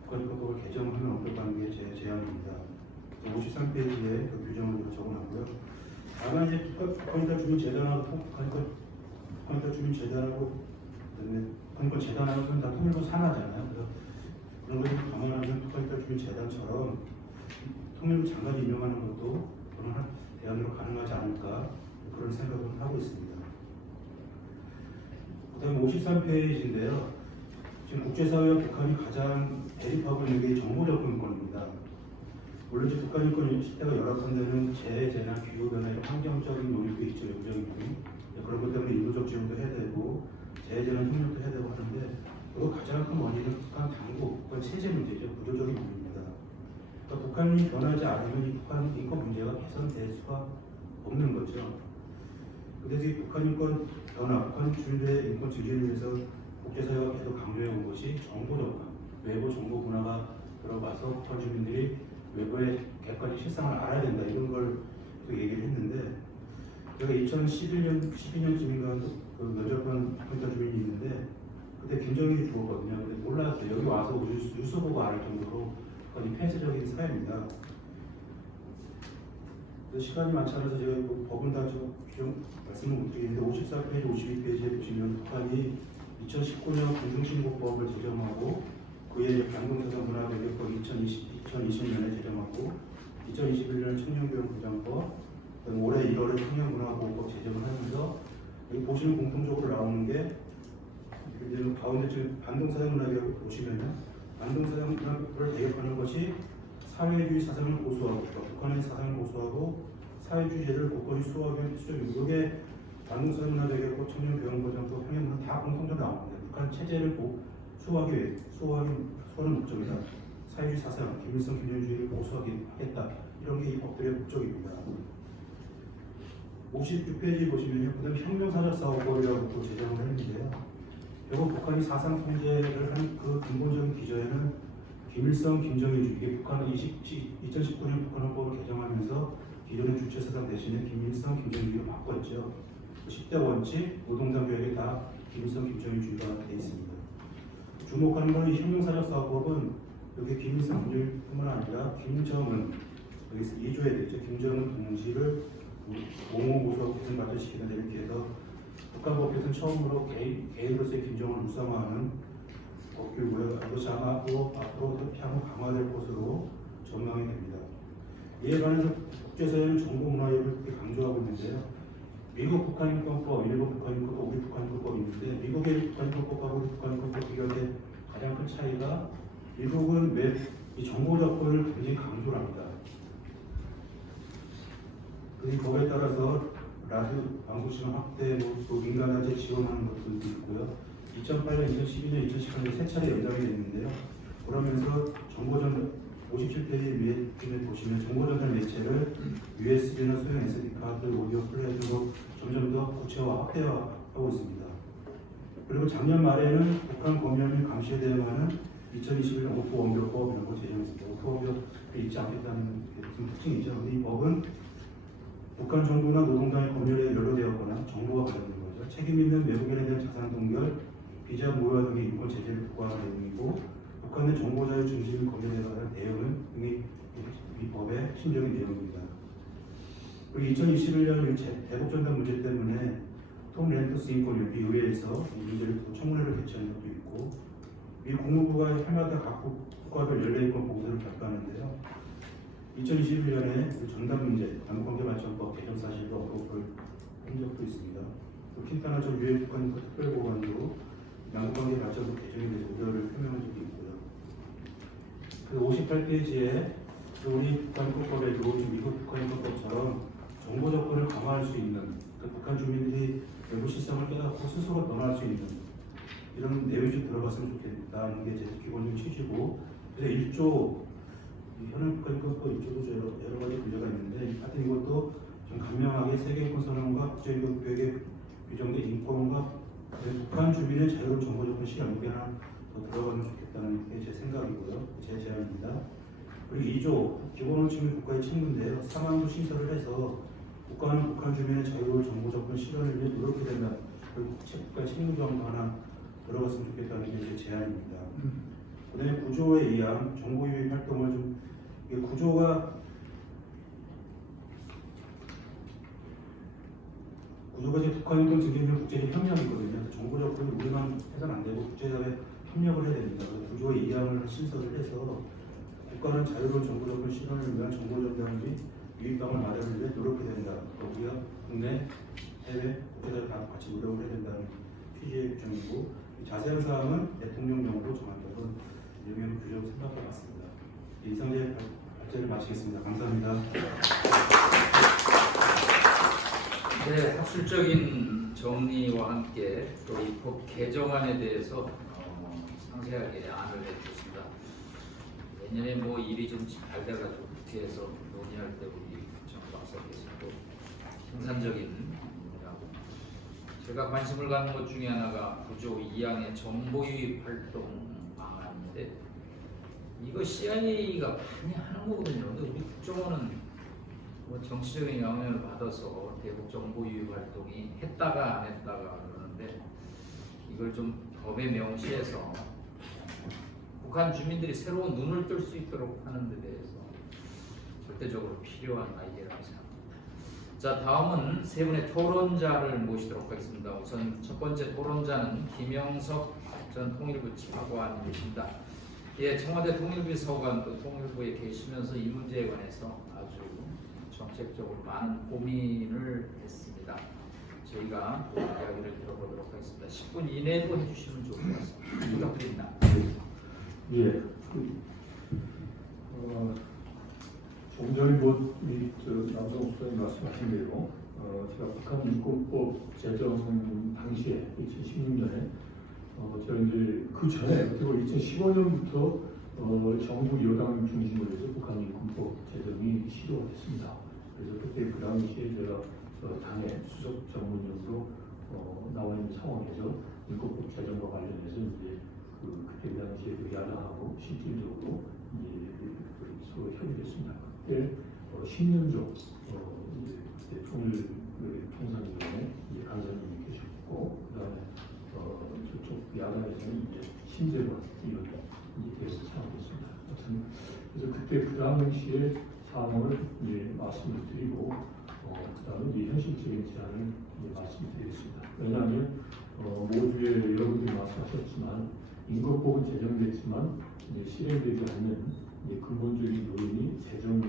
북한인권법을 개정하면 어떨까 하는 게 제 제안입니다. 53페이지에 그 규정을 적어놨고요. 다만 이제 북한인권 주민재단하고 북한인권 주민재단하고 북한인권 재단하고는 다 통일부 산하잖아요. 그래서 그런 것을 감안하면 북한인권 주민재단처럼 통일부 장관이 임명하는 것도 그런 대안으로 가능하지 않을까 그런 생각을 하고 있습니다. 그다음에 53페이지인데요. 지금 국제사회와 북한이 가장 대립하고 있는 게 정보 접근권입니다. 물론 이제 북한인권 시대가 열악한데는 재해나 기후변화 이런 환경적인 노력도 있죠. 여기저기 그런 것 때문에 인도적 지원도 해야 되고 재해재난 협력도 해야 되고 하는데 그리고 가장 큰 원인은 북한 당국, 북한 체제 문제죠. 구조적인 문제입니다. 그러니까 북한이 변하지 않으면 이 북한 인권 문제가 개선될 수가 없는 거죠. 그래서 이 북한 인권 변화, 북한 주민들의 인권 증진을 위해서 국제사회가 계속 강조해온 것이 정보 접근, 외부 정보 문화가 들어가서 북한 주민들이 외부의 객관적 실상을 알아야 된다 이런 걸 얘기를 했는데 제가 12년쯤인가 그 면접관 북한 주민이 있는데 그때 김정일이 죽었거든요. 근데 몰랐어요. 여기 와서 뉴스 보고 알 정도로 거의 폐쇄적인 사회입니다. 시간이 많지 않아서 제가 법은 다 좀 말씀을 못 드리는데 54페이지, 52페이지에 보시면 북한이 2019년 공중신고법을 제정하고 그에 방송사상 문화개혁법 2020년에 제정하고 2021년 청년교육보장법 올해 1월에 청년문화보호법 제정을 하면서 여기 보시면 공통적으로 나오는 게 이제 가운데 지금 반동사상 문화개혁을 보시면요. 반동사상 문화개혁을 개혁하는 것이 사회주의 사상을 고수하고 북한의 사상을 고수하고 사회주의제를 곳곳이 수호하기 수준이고 이게 반동사상 문화개혁법, 청년교육보장법, 평행문화 다 공통적으로 나옵니다. 북한 체제를 수호하기 위해 수호하는 목적이다. 사회주의 사상, 김일성, 김정주의를 보수하겠다. 이런 게 이 법들의 목적입니다. 56페이지 보시면요. 그 다음에 혁명사적사업법이라고 또 제정을 했는데요. 결국 북한이 사상 통제를 한 그 근본적인 기저에는 김일성, 김정일주의, 이게 북한은 2019년 북한헌법을 개정하면서 기존의 주체사상 대신에 김일성, 김정일주의로 바꿨죠. 10대 원칙, 노동당 교육에 다 김일성, 김정일주의가 되어 있습니다. 주목하는 건 이 혁명사적사업법은 여기 김일성, 김정일뿐만 아니라 김정은 여기서 2조에 되죠. 김정은 동지를 옹호고소하고 계승 발전시키는 데 이렇게 해서 북한법에서는 처음으로 개인으로서의 김정은을 묵상화하는 법규고요. 이것이 아마 앞으로 향후 강화될 것으로 전망이 됩니다. 이에 반해서 국제사회는 정보문화협을 이렇게 강조하고 있는데요. 미국 북한인권법, 일본 북한인권법, 우리 북한인권법이 있는데 미국의 북한인권법하고 우리 북한인권법 비교할 때 가장 큰 차이가 미국은 이 정보 접근을 굉장히 강조를 합니다. 그리고 거기에 따라서 라디오 방송 시간 확대, 또 민간화재 지원하는 것들도 있고요. 2008년, 2012년, 2018년 세 차례 연장이 됐는데요. 그러면서 정보전 57페이지 위에 보시면 정보전달 매체를 USB나 소형 SD 카드, 오디오 플레이 등으로 점점 더 구체화, 확대화하고 있습니다. 그리고 작년 말에는 북한 검열 및 감시에 대응하는 2021년 오토 원격법 이런 거 제정했습니다. 오토 원격이 있지 않겠다는 게 특징이죠. 근데 이 법은 북한 정부나 노동당의 검열에 연루되었거나 정보가 관련된 거죠. 책임 있는 외국인에 대한 자산 동결, 비자 무효화 등의 인권 제재를 부과하는 내용이고 북한 내 정보자유 중심 검열에 관한 내용은 이미 이 법의 심적인 내용입니다. 그리고 2021년 대북전단 문제 때문에 톰 렌터스 인권위원회 의회에서 이 문제를 청문회를 개최한 적도 있고 미 국무부가 해마다 각 국가별 연례인권 보고서를 발표하는데요. 2021년에 전단 문제, 남북관계발전법 개정 사실도 언급을 한 적도 있습니다. 또 킨타나 전 유엔 북한인권 특별보관도 남북관계발전법 개정에 대해서 우려를 표명한 적이 있고요. 그 58페이지에 우리 북한인권법에도 미국 북한인권법처럼 정보 접근을 강화할 수 있는 북한 주민들이 외부 실상을 깨닫고 스스로 변화할 수 있는 이런 내용이 좀 들어갔으면 좋겠다는 게 제 기본적인 취지고 그래서 1조 현행 북한인권법 1조도 여러 가지 문제가 있는데 하여튼 이것도 좀 간명하게 세계인권 선언과 국제인권 교육에 규정된 인권과 북한 주민의 자유로운 정보 접근 시간 여기 하나 더 들어가면 좋겠다는 게 제 생각이고요. 제 제안입니다. 그리고 2조 기본 원칙은 국가의 책무인데요. 상황도 신설을 해서 국가는 북한 주민의 자유로운 정보 접근 실현을 위해 노력해야 된다. 그리고 국가의 책무 조항도 하나 들어갔으면 좋겠다는 게 제 제안입니다. 그다음에 구조에 의한 정보 유입 활동을 좀 이게 구조가 이제 북한인권 증진은 국제적 협력이거든요. 정보 접근을 우리만 해서는 안 되고 국제사회 협력을 해야 됩니다. 구조의 이양을 신설을 해서 국가는 자유로운 정보 접근 실현을 위한 정보 전달 및 유입방을 마련을 위해 노력해야 된다. 우리가 국내, 해외, 국제사회 다 같이 노력을 해야 된다는 취지의 규정이고 자세한 사항은 대통령령으로 정한다는 유명한 규정을 생각해 봤습니다. 이상 제 발제를 마치겠습니다. 감사합니다. 네, 학술적인 정리와 함께 또 이 법 개정안에 대해서 상세하게 안을 내주셨습니다. 내년에 뭐 일이 좀 잘 돼가지고 국회에서 논의할 때 우리 정 박사께서도 생산적인 논의하고 제가 관심을 갖는 것 중에 하나가 구조 2항의 정보 유입 활동 방안인데 이거 CIA가 많이 하는 거거든요. 근데 우리 국정원은 뭐 정치적인 영향을 받아서 대북 정보 유입 활동이 했다가 안 했다가 그러는데 이걸 좀 법에 명시해서 북한 주민들이 새로운 눈을 뜰 수 있도록 하는 데 대해서 절대적으로 필요한 아이디어라고 생각합니다. 자, 다음은 세 분의 토론자를 모시도록 하겠습니다. 우선 첫 번째 토론자는 김영석 전 통일부 차관님이십니다. 예, 청와대 통일비서관 또 통일부에 계시면서 이 문제에 관해서 아주 정책적으로 많은 고민을 했습니다. 저희가 그 이야기를 들어보도록 하겠습니다. 10분 이내로 해주시면 좋을 것 같습니다. 부탁드립니다. 예. 조금 전에 남성 수장이 말씀하신 대로 제가 북한 인권법 제정 당시에 2016년에 제가 이제 그 전에 어떻게 보면 2015년부터 정부 여당 중심으로 해서 북한 인권법 제정이 시도가 됐습니다. 그래서 그때 그 당시에 제가 당의 수석 전문위원으로 나와 있는 상황에서 인권법 제정과 관련해서 이제 그때 당시에 야당하고 실질적으로 서로 협의됐습니다. 그때 10년 전 통일 통상위원회 강사님이 계셨고 그다음에 저쪽 야당에서는 이제 신재관 의원이 계속 참여했습니다. 그래서 그때 그 당시에 상황을 이제 말씀을 드리고 그다음에 이제 현실적인 제안을 말씀드리겠습니다. 왜냐하면 모두의 여러분들이 말씀하셨지만 인권법은 제정됐지만 이제 실행되지 않는 근본적인 요인이 제정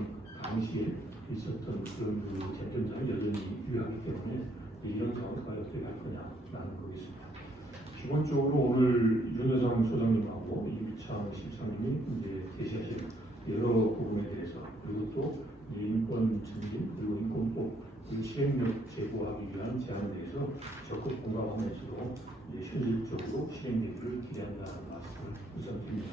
당시에 있었던 그런 쟁점장이 여전히 유효하기 때문에 이런 상황을 어떻게 할 거냐라는 거겠습니다. 기본적으로 오늘 윤여상 소장님하고 이유창 실장님이 이제 제시하신 여러 부분에 대해서 그리고 또 인권 증진 그리고 인권법 실행력 제고하기 위한 제안에 대해서 적극 공감하면서도 현실적으로 실행되기를 기대한다는 말씀을 우선 드립니다.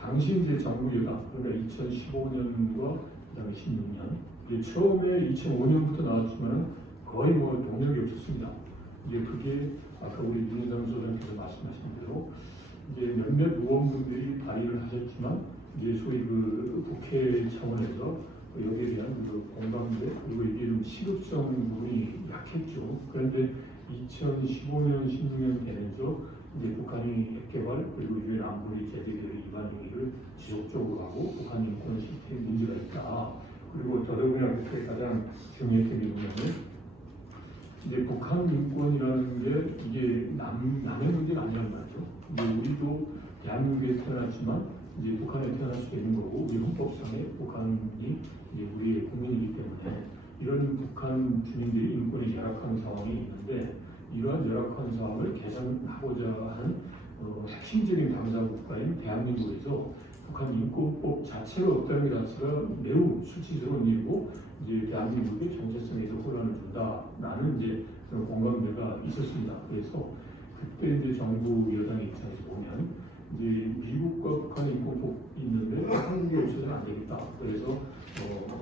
당시 이제 정부 여당 그러니까 2015년과 그다음에 16년 처음에 2005년부터 나왔지만 거의 뭐 동력이 없었습니다. 이제 그게 아까 우리 윤여상 소장님께서 말씀하신 대로 이제 몇몇 의원분들이 발의를 하셨지만 이제 소위 그 국회 차원에서 여기에 대한 그 공감대 그리고 이게 좀 시급성 부분이 약했죠. 그런데 2015년, 16년 되면서 이제 북한이 핵개발 그리고 유엔 안보리 제재결의 위반 행위를 지속적으로 하고 북한 인권 시스템에 문제가 있다. 그리고 더더구나 그때 가장 중요했던 게 뭐냐면 이제 북한 인권이라는 게 이게 남의 문제가 아니란 말이죠. 이제 우리도 대한민국에 태어났지만 이제 북한에 태어날 수도 있는 거고 우리 헌법상에 북한이 이제 우리의 국민이기 때문에 이런 북한 주민들이 인권이 열악한 상황이 있는데 이러한 열악한 상황을 개선하고자 하는 핵심적인 당사 국가인 대한민국에서 북한 인권법 자체가 없다는 것 자체가 매우 수치스러운 일이고 이제 대한민국의 정체성에서 혼란을 준다라는 이제 그런 공감대가 있었습니다. 그래서 그때 이제 정부 여당의 입장에서 보면 이제 미국과 북한의 인권법이 있는데 한국에 없어서는 안 되겠다. 그래서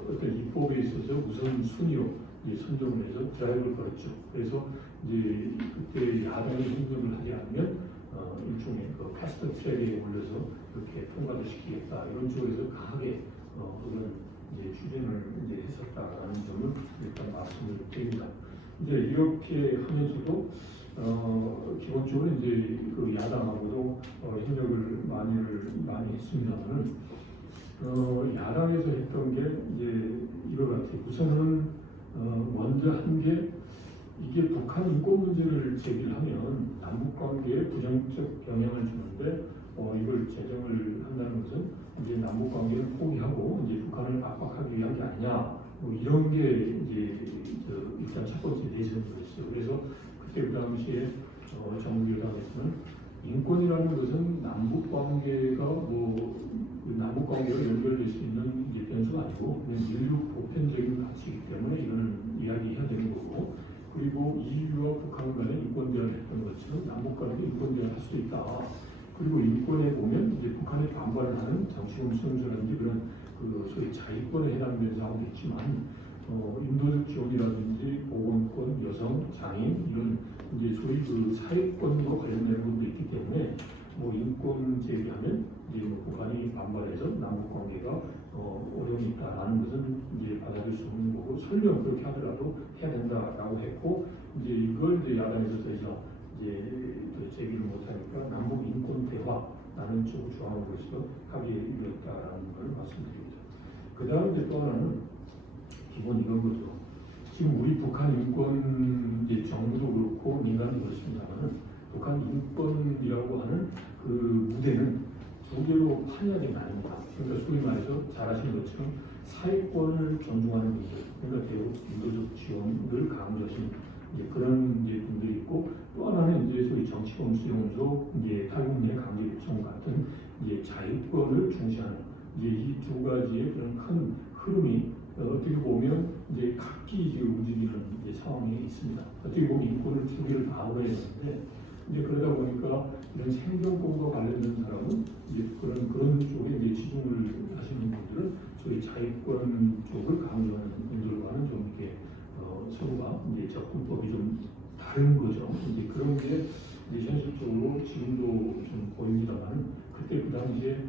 어떤 입법에 있어서 우선 순위로 이제 선정을 해서 드라이브를 걸었죠. 그래서 이제 그때 야당이 행정을 하지 않으면 일종의 그 패스트 트랙에 올려서 그렇게 통과를 시키겠다 이런 쪽에서 강하게 그런 이제 추진을 이제 했었다라는 점을 일단 말씀을 드립니다. 이제 이렇게 하면서도 기본적으로 이제 그 야당하고도 협력을 많이 했습니다만은 야당에서 했던 게 이제 이거 같아요. 우선은 먼저 한 게 이게 북한 인권 문제를 제기하면 남북 관계에 부정적 영향을 주는데 이걸 제정을 한다는 것은 이제 남북 관계를 포기하고 이제 북한을 압박하기 위한 게 아니냐 뭐 이런 게 이제 일단 첫 번째 내세였어요. 그래서 그때 그 당시에 정부 여당에서는 인권이라는 것은 남북 관계가 남북 관계가 연결될 수 있는 이제 변수가 아니고 그냥 인류 보편적인 가치이기 때문에 이거는 이야기해야 되는 거고. 그리고 EU와 북한 간의 인권 대화를 했던 것처럼 남북 간에도 인권 대화를 할 수 있다. 그리고 인권에 보면 이제 북한이 반발을 하는 정치범 수용소라든지 그런 그 소위 자위권에 해당되는 사항도 있지만 인도적 지원이라든지 보건권, 여성, 장애인 이런 이제 소위 그 사회권과 관련된 부분도 있기 때문에 인권 제기하면 이제 북한이 반발해서 남북 관계가 어려움이 있다라는 것은 이제 받아들일 수 없는 거고 설령 그렇게 하더라도 해야 된다라고 했고 이제 이걸 이제 야당에서 더 이상 이제 제기를 못하니까 남북 인권 대화라는 쪽으로 주장함으로써 합의에 이르렀다라는 걸 말씀드립니다. 그 다음 이제 또 하나는 기본 이런 거죠. 지금 우리 북한 인권 이제 정부도 그렇고 민간도 그렇습니다만은 북한 인권이라고 하는 그 무대는 두 개로 판이하게 나뉩니다. 그러니까 소위 말해서 잘 아시는 것처럼 사회권을 존중하는 분들, 그러니까 대북 인도적 지원을 강조하시는 그런 이제 분들이 있고 또 하나는 이제 소위 정치범 수용소, 이제 탈북 내 강제 요청 같은 이제 자유권을 중시하는 이제 이 두 가지의 그런 큰 흐름이 어떻게 보면 이제 각기 지금 움직이는 이제 상황이 있습니다. 어떻게 보면 인권을 두 개를 다 얻어야 되는데 이제 그러다 보니까 이런 생존권과 관련된 사람은 이제 그런 쪽에 이제 치중을 하시는 분들은 소위 자유권 쪽을 강조하는 분들과는 좀 이렇게 서로가 이제 접근법이 좀 다른 거죠. 이제 그런 게 이제 현실적으로 지금도 좀 보입니다만 그때 그 당시에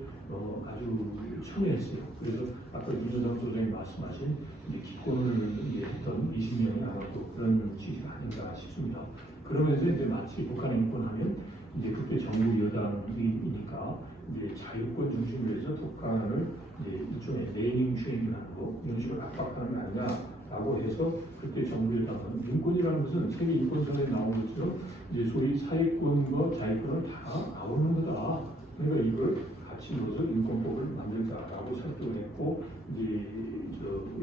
아주 첨예했어요. 그래서 아까 윤여상 소장이 말씀하신 이제 기권을 이제 했던 20명이 아마 또 그런 취지가 아닌가 싶습니다. 그러면서 이제 마치 북한 인권하면 이제 그때 정부 여당이니까 이제 자유권 중심으로 해서 북한을 이제 일종의 네이밍 쉐이밍하는 거 이런 식으로 압박하는 거 아니냐라고 해서 그때 정부 여당은 인권이라는 것은 세계 인권선에 나온 것처럼 이제 소위 사회권과 자유권을 다 아우르는 거다. 그러니까 이걸 같이 넣어서 인권법을 만들자라고 설득을 했고 이제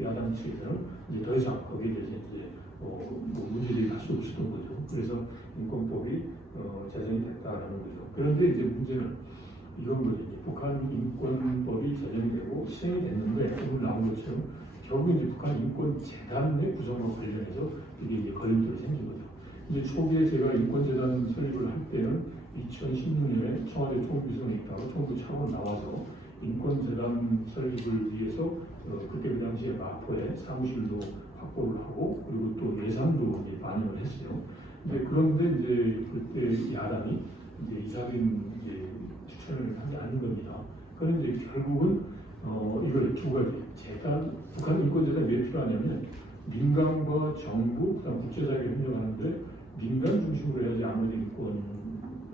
야당 측에서는 이제 더 이상 거기에 대해서 이제 문제들이 할 수 없었던 거죠. 그래서 인권법이 제정이 됐다라는 거죠. 그런데 이제 문제는 이런 거죠. 북한 인권법이 제정이 되고 시행이 됐는데 오늘 나온 것처럼 결국 이제 북한 인권재단의 구성과 관련해서 이게 이제 걸림돌이 생긴 거죠. 이제 초기에 제가 인권재단 설립을 할 때는 2016년에 청와대 총비서에 있다가 총부 차원 나와서 인권재단 설립을 위해서 그때 그 당시에 마포에 사무실도 확보를 하고 그리고 또 예산도 이제 반영을 했어요. 그런데 이제 그때 야당이 이제 이사님 이제 추천을 하지 않은 겁니다. 그런데 이제 결국은 이걸 두 가지 재단 북한 인권재단 왜 필요하냐면 민간과 정부 그다음 국제사회가 협력하는데 민간 중심으로 해야지 아무래도 인권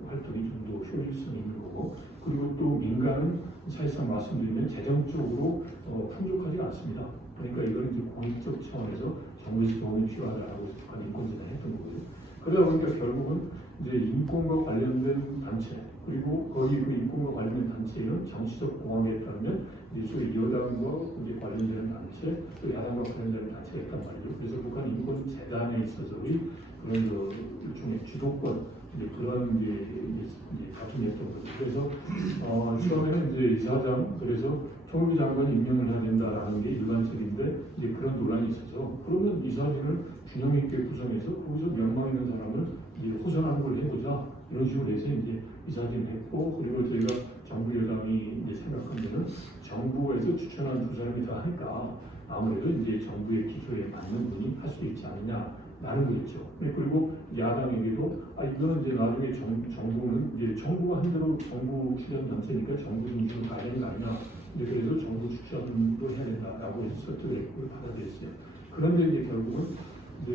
활동이 좀 더 효율성이 있는 거고 그리고 또 민간은 사실상 말씀드리면 재정적으로 풍족하지 않습니다. 그러니까 이건 이제 공익적 차원에서 정부의 도움이 필요하다라고 북한 인권재단이 했던 거고요. 그러다 보니까 결국은 이제 인권과 관련된 단체, 그리고 거기 그 인권과 관련된 단체는 정치적 공학에 따르면 이제 소위 여당과 이제 관련되는 단체, 또 야당과 관련되는 단체가 있단 말이죠. 그래서 북한 인권재단에 있어서의 그런 그 일종의 주도권, 이제 그런 이제 다툼이었던 거죠. 그래서 처음에는 이제 이사장, 그래서 총리 장관이 임명을 해야 된다라는 게 일반적인데 이제 그런 논란이 있었죠. 그러면 이사진을 균형 있게 구성해서 거기서 명망 있는 사람을 이제 호선하는 걸 해보자, 이런 식으로 해서 이제 이사진 했고, 그리고 저희가 정부 여당이 이제 생각하면은 정부에서 추천한 두 사람이 다 하니까 아무래도 이제 정부의 기조에 맞는 분이 할 수 있지 않느냐라는 거겠죠. 그리고 야당에게도 이거는 이제 나중에 정부는 이제 정부가 한 대로 정부 출연 단체니까 정부 중심으로 가야 되는 거 아니냐. 그래서 정부 추천도 해야 된다라고 해서 그걸 받아들였어요. 그런데 이제 결국은 이제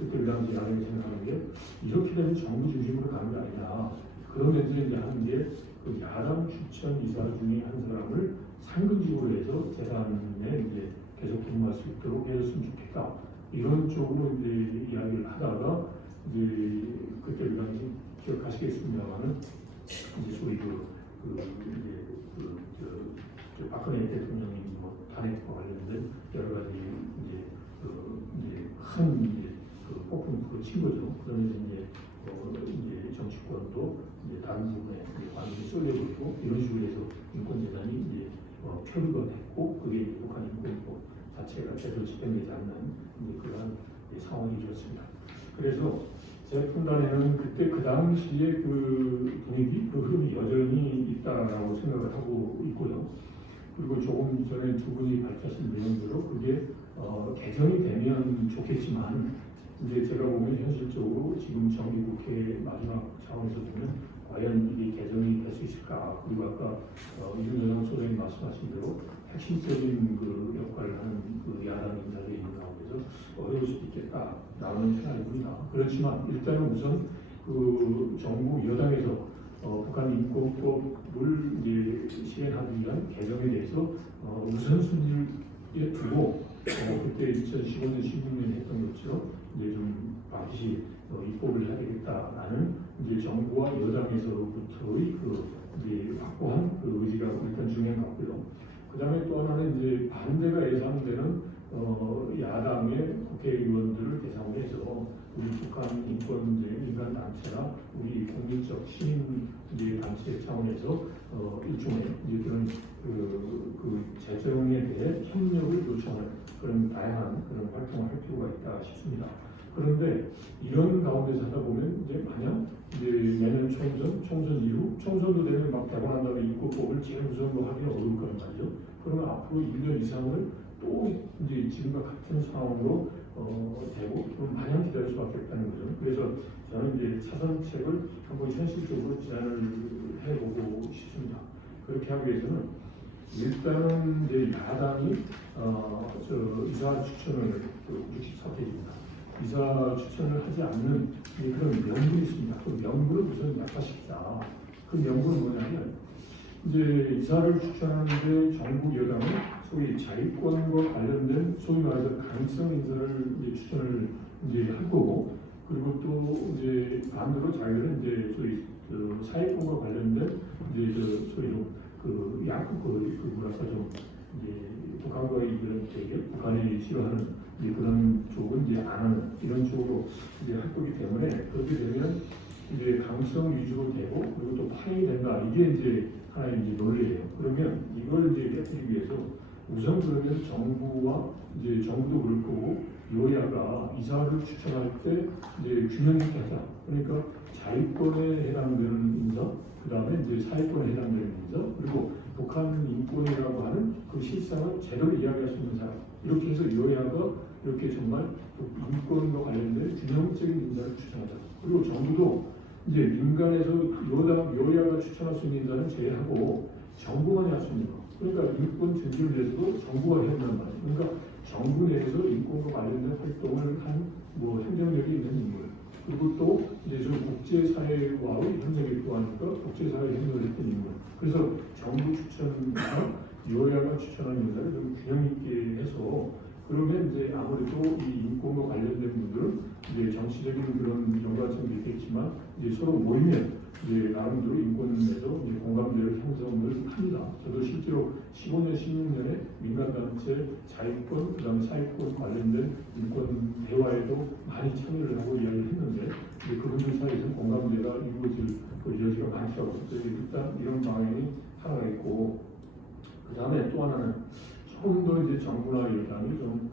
그때 당시 야당이 생각하는 게 이렇게 되면 정부 중심으로 가는 게 아니냐. 그러면서 이제 하는 게 그 야당 추천 이사 중에 한 사람을 상근직으로 해서 재단에 이제 계속 근무할 수 있도록 해줬으면 좋겠다. 이런 쪽으로 이제 이야기를 하다가 이제 그때 그 당시 기억하시겠습니다만은 이제 소위 박근혜 대통령이 뭐 탄핵과 관련된 여러 가지 이제 큰 폭풍으로 친 거죠. 그러면서 이제 정치권도 이제 다른 부분에 완전히 쏠려버리고 이런 식으로 해서 인권재단이 이제 표류가 됐고, 그게 북한 인권법 자체가 제대로 집행되지 않는 그러한 상황이 이루어졌습니다. 그래서 제 판단에는 그때 그 당시에 그 분위기, 그 흐름이 여전히 있다라고 생각을 하고 있고요. 그리고 조금 전에 두 분이 밝혔을 내용대로 그게 개정이 되면 좋겠지만, 이제 제가 보면 현실적으로 지금 정기국회 마지막 차원에서 보면 과연 이게 개정이 될 수 있을까? 그리고 아까 이준영 소장님 말씀하신 대로 핵심적인 그 역할을 하는 그 야당 인사들이 있는 가운데서 어려울 수도 있겠다라는 생각이 듭니다. 그렇지만 일단은 우선 그 정부 여당에서 북한 인권법을 이제 실행하기 위한 개정에 대해서 우선순위에 두고 그때 2015년, 16년에 했던 것처럼 이제 좀 반드시 입법을 해야 되겠다라는 이제 정부와 여당에서부터의 그 이제 확고한 그 의지가 일단 중요한 것 같고요. 그 다음에 또 하나는 이제 반대가 예상되는 야당의 국회의원들을 대상으로 해서 우리 북한 인권 인간 단체나 우리 공익적 시민 이제 단체 차원에서 일종의 이제 그런 그 재정에 대해 협력을 요청하는 그런 다양한 그런 활동을 할 필요가 있다 싶습니다. 그런데 이런 가운데서 하다 보면 이제 만약 이제 내년 총선 이후 총선도 되면 막 되고 난 다음에 인권법을 제일 우선으로 하기는 어려울 거란 말이죠. 그러면 앞으로 1년 이상을 또 이제 지금과 같은 상황으로 되고 그럼 마냥 기다릴 수밖에 없다는 거죠. 그래서 저는 이제 차선책을 한번 현실적으로 제안을 해보고 싶습니다. 그렇게 하기 위해서는 일단은 이제 야당이 이사 추천을 64페이지입니다. 이사 추천을 하지 않는 그런 명분이 있습니다. 그 명분을 우선 약화시키자. 그 명분은 뭐냐면 이제 이사를 추천하는데 정부 여당은 소위 자유권과 관련된 소위 말해서 가능성 인사를 이제 추천을 이제 할 거고, 그리고 또 이제 반대로 자기들은 이제 소위 사회권과 관련된 이제 소위 뭐랄까 좀 이제 북한과의 그런 대결, 북한이 싫어하는 그런 쪽은 이제 안 하는 이런 쪽으로 이제 할 거기 때문에 그렇게 되면 이제 강성 위주로 되고 그리고 또 파행이 된다. 이게 이제 하나의 이제 논리예요. 그러면 이걸 이제 깨뜨리기 위해서 우선 그러면 정부와 이제 정부도 그럴 거고 여야가 이사를 추천할 때 이제 균형 있게 하자. 그러니까 자유권에 해당되는 인사, 그 다음에 이제 사회권에 해당되는 인사, 그리고 북한 인권이라고 하는 그 실상을 제대로 이야기할 수 있는 사람. 이렇게 해서 여야가 이렇게 정말 인권과 관련된 균형적인 인사를 추천하자. 그리고 정부도 이제 민간에서 여야가 추천할 수 있는 인사는 제외하고 정부만이 할 수 있는 거. 그러니까 인권 증진을 위해서도 정부가 해야 한단 말이에요. 그러니까 정부 내에서 인권과 관련된 활동을 한 행정력이 있는 인물. 그리고 또 이제 좀 국제사회와의 협력이 필요하니까 국제사회 협력을 했던 인물. 그래서 정부 추천과 여야가 추천한 인사를 좀 균형 있게 해서 그러면 이제 아무래도 이 인권과 관련된 분들은 이제 정치적인 그런 연관성도 있겠지만 이제 서로 모이면 이제 나름대로 인권에서 이제 공감대를 형성을 합니다. 저도 실제로 15년, 16년에 민간단체 자유권, 그다음 사회권 관련된 인권 대화에도 많이 참여를 하고 이야기를 했는데 이제 그분들 사이에서는 공감대가 이루어질 그 여지가 많더라고요. 그래서 일단 이런 방향이 하나가 있고 그 다음에 또 하나는 조금 더 이제 정부나 여당이 좀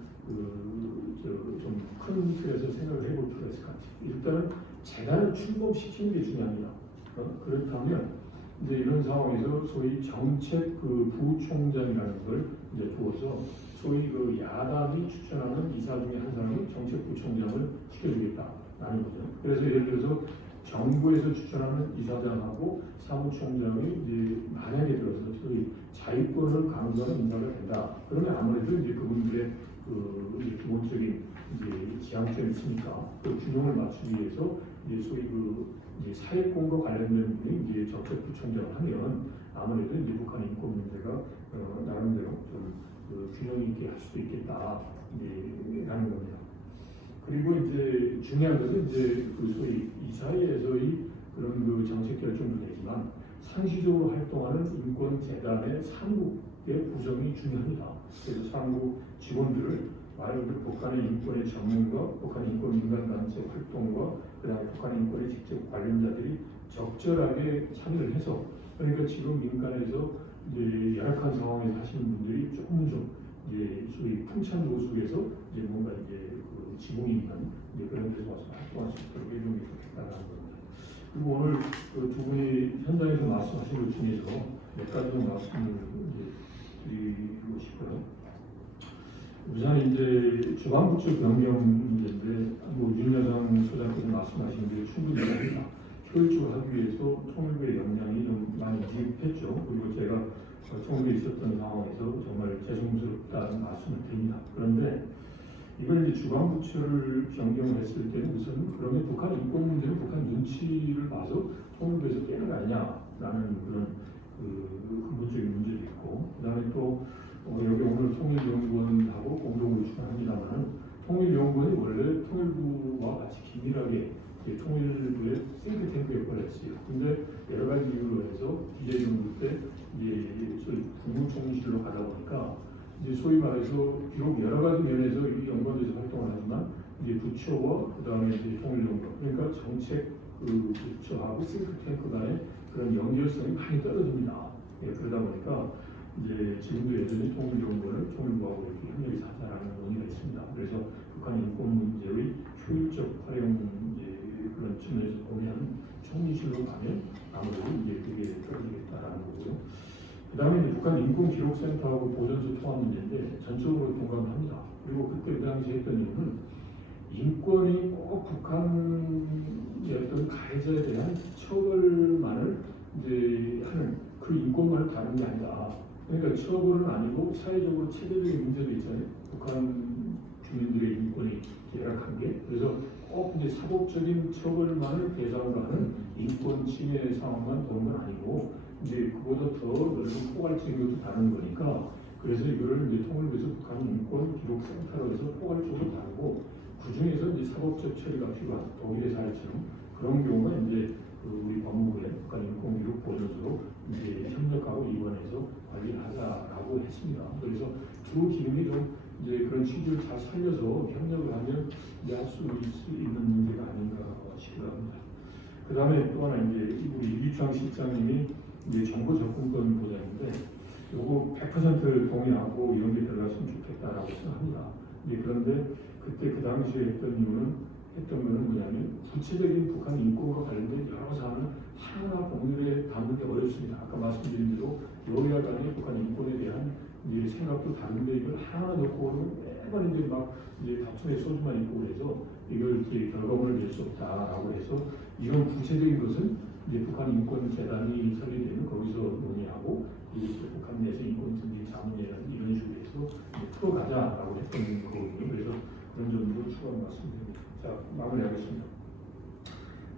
큰 틀에서 생각을 해볼 필요가 있을 것 같아요. 일단은 재단을 출범시키는 게 중요합니다. 그렇다면 이제 이런 상황에서 소위 정책 그 부총장이라는 걸 이제 두어서 소위 그 야당이 추천하는 이사 중에 한 사람이 정책 부총장을 시켜주겠다라는 거죠. 그래서 예를 들어서 정부에서 추천하는 이사장하고 사무총장이 이제 만약에 들어서 소위 자유권을 강조하는 인사가 된다. 그러면 아무래도 이제 그분들의 그 이제 기본적인 이제 지향점이 있으니까 그 균형을 맞추기 위해서 이제 소위 그 이제 사회권과 관련된 분이 이제 정책부총장을 하면 아무래도 이제 북한 인권 문제가 나름대로 좀 균형 있게 할 수도 있겠다 라는 겁니다. 그리고 이제 중요한 것은 이제 그 소위 이 사회에서의 그런 그 정책 결정도 되지만 상시적으로 활동하는 인권재단의 상국의 구성이 중요합니다. 그래서 상국 직원들을 말 그대로 북한의 인권의 전문가, 북한 인권 민간단체 활동과 그다음에 북한 인권에 직접 관련자들이 적절하게 참여를 해서 그러니까 지금 민간에서 이제 열악한 상황에 사시는 분들이 조금 좀 이제 소위 풍찬 모습에서 이제 뭔가 이제 그 지붕이 있는 이제 그런 데서 와서 활동할 수 있도록 해주는 게 좋겠다라는 겁니다. 그리고 오늘 그 두 분이 현장에서 말씀하신 것 중에서 몇 가지 말씀을 이제 드리고 싶어요. 우선 이제 주방부처 변경 문제인데 뭐 윤여상 소장께서 말씀하신 게 충분히 이해합니다. 효율적으로 하기 위해서 통일부의 역량이 좀 많이 미흡했죠. 그리고 제가 통일부에 있었던 상황에서 정말 죄송스럽다는 말씀을 드립니다. 그런데 이걸 이제 주방부처를 변경했을 때는 우선 그러면 북한 인권 문제는 북한 눈치를 봐서 통일부에서 깨는 거 아니냐라는 그런 그 근본적인 문제도 있고 그다음에 또 여기 오늘 통일연구원하고 공동으로 추천합니다만 통일연구원이 원래 통일부와 같이 긴밀하게 통일부의 싱크탱크 역할을 했어요. 근데 여러 가지 이유로 해서 DJ 정부 때 이제 소위 국무총리실로 가다 보니까 이제 소위 말해서 비록 여러 가지 면에서 이 연구원에서 활동을 하지만 이제 부처와 그 다음에 이제 통일연구원 그러니까 정책 그 부처하고 싱크탱크 간의 그런 연결성이 많이 떨어집니다. 그러다 보니까 이제 지금도 여전히 통일연구원을 통일부하고 이렇게 협력해서 하자라는 논의가 있습니다. 그래서 북한 인권 문제의 효율적 활용 이제 그런 측면에서 보면 총리실로 가면 아무래도 이제 그게 떨어지겠다라는 거고요. 그 다음에 이제 북한 인권기록센터하고 보존소 통합 문제인데 전적으로 공감합니다. 그리고 그때 그 당시에 했던 이유는 인권이 꼭 북한의 어떤 가해자에 대한 처벌만을 이제 하는 그 인권만을 다룬 게 아니다. 그러니까 처벌은 아니고 사회적으로 체계적인 문제도 있잖아요. 북한 주민들의 인권이 열악한 게 그래서 꼭 이제 사법적인 처벌만을 대상으로 하는 인권 침해 상황만 보는 건 아니고 이제 그보다 더 넓은 포괄적인 것도 다루는 거니까 그래서 이거를 이제 통일부에서 북한 인권 기록 센터로 해서 포괄적으로 다루고 그 중에서 이제 사법적 처리가 필요한 독일의 사례처럼 그런 경우가 이제 우리 법무부의 북한 인권 기록 보존소로 이제 협력하고 입원해서 관리하자라고 했습니다. 그래서 두 기능이 좀 이제 그런 취지를 잘 살려서 협력을 하면 이제 할 수 있는 문제가 아닌가 싶기도 합니다. 그 다음에 또 하나 이제 우리 이기창 실장님이 이제 정보 접근권 보장인데 요거 100% 동의하고 이런 게 들어갔으면 좋겠다라고 생각합니다. 그런데 그때 그 당시에 했던 거는 뭐냐면 구체적인 북한 인권과 관련된 여러 사안을 하나하나 법률에 담는 게 어렵습니다. 아까 말씀드린 대로 여야 간의 북한 인권에 대한 이제 생각도 다른데 이걸 하나 넣고 매번 이제 막 이제 다툼의 소주만 있고 그래서 이걸 이렇게 결과물을 낼 수 없다라고 해서 이런 구체적인 것은 이제 북한 인권 재단이 설립되면 거기서 논의하고 북한 내에서 인권 승진 자문회라는 이런 식으로 해서 풀어가자라고 했던 거거든요. 그래서 그런 점도 추가로 말씀드립니다. 자, 마무리하겠습니다.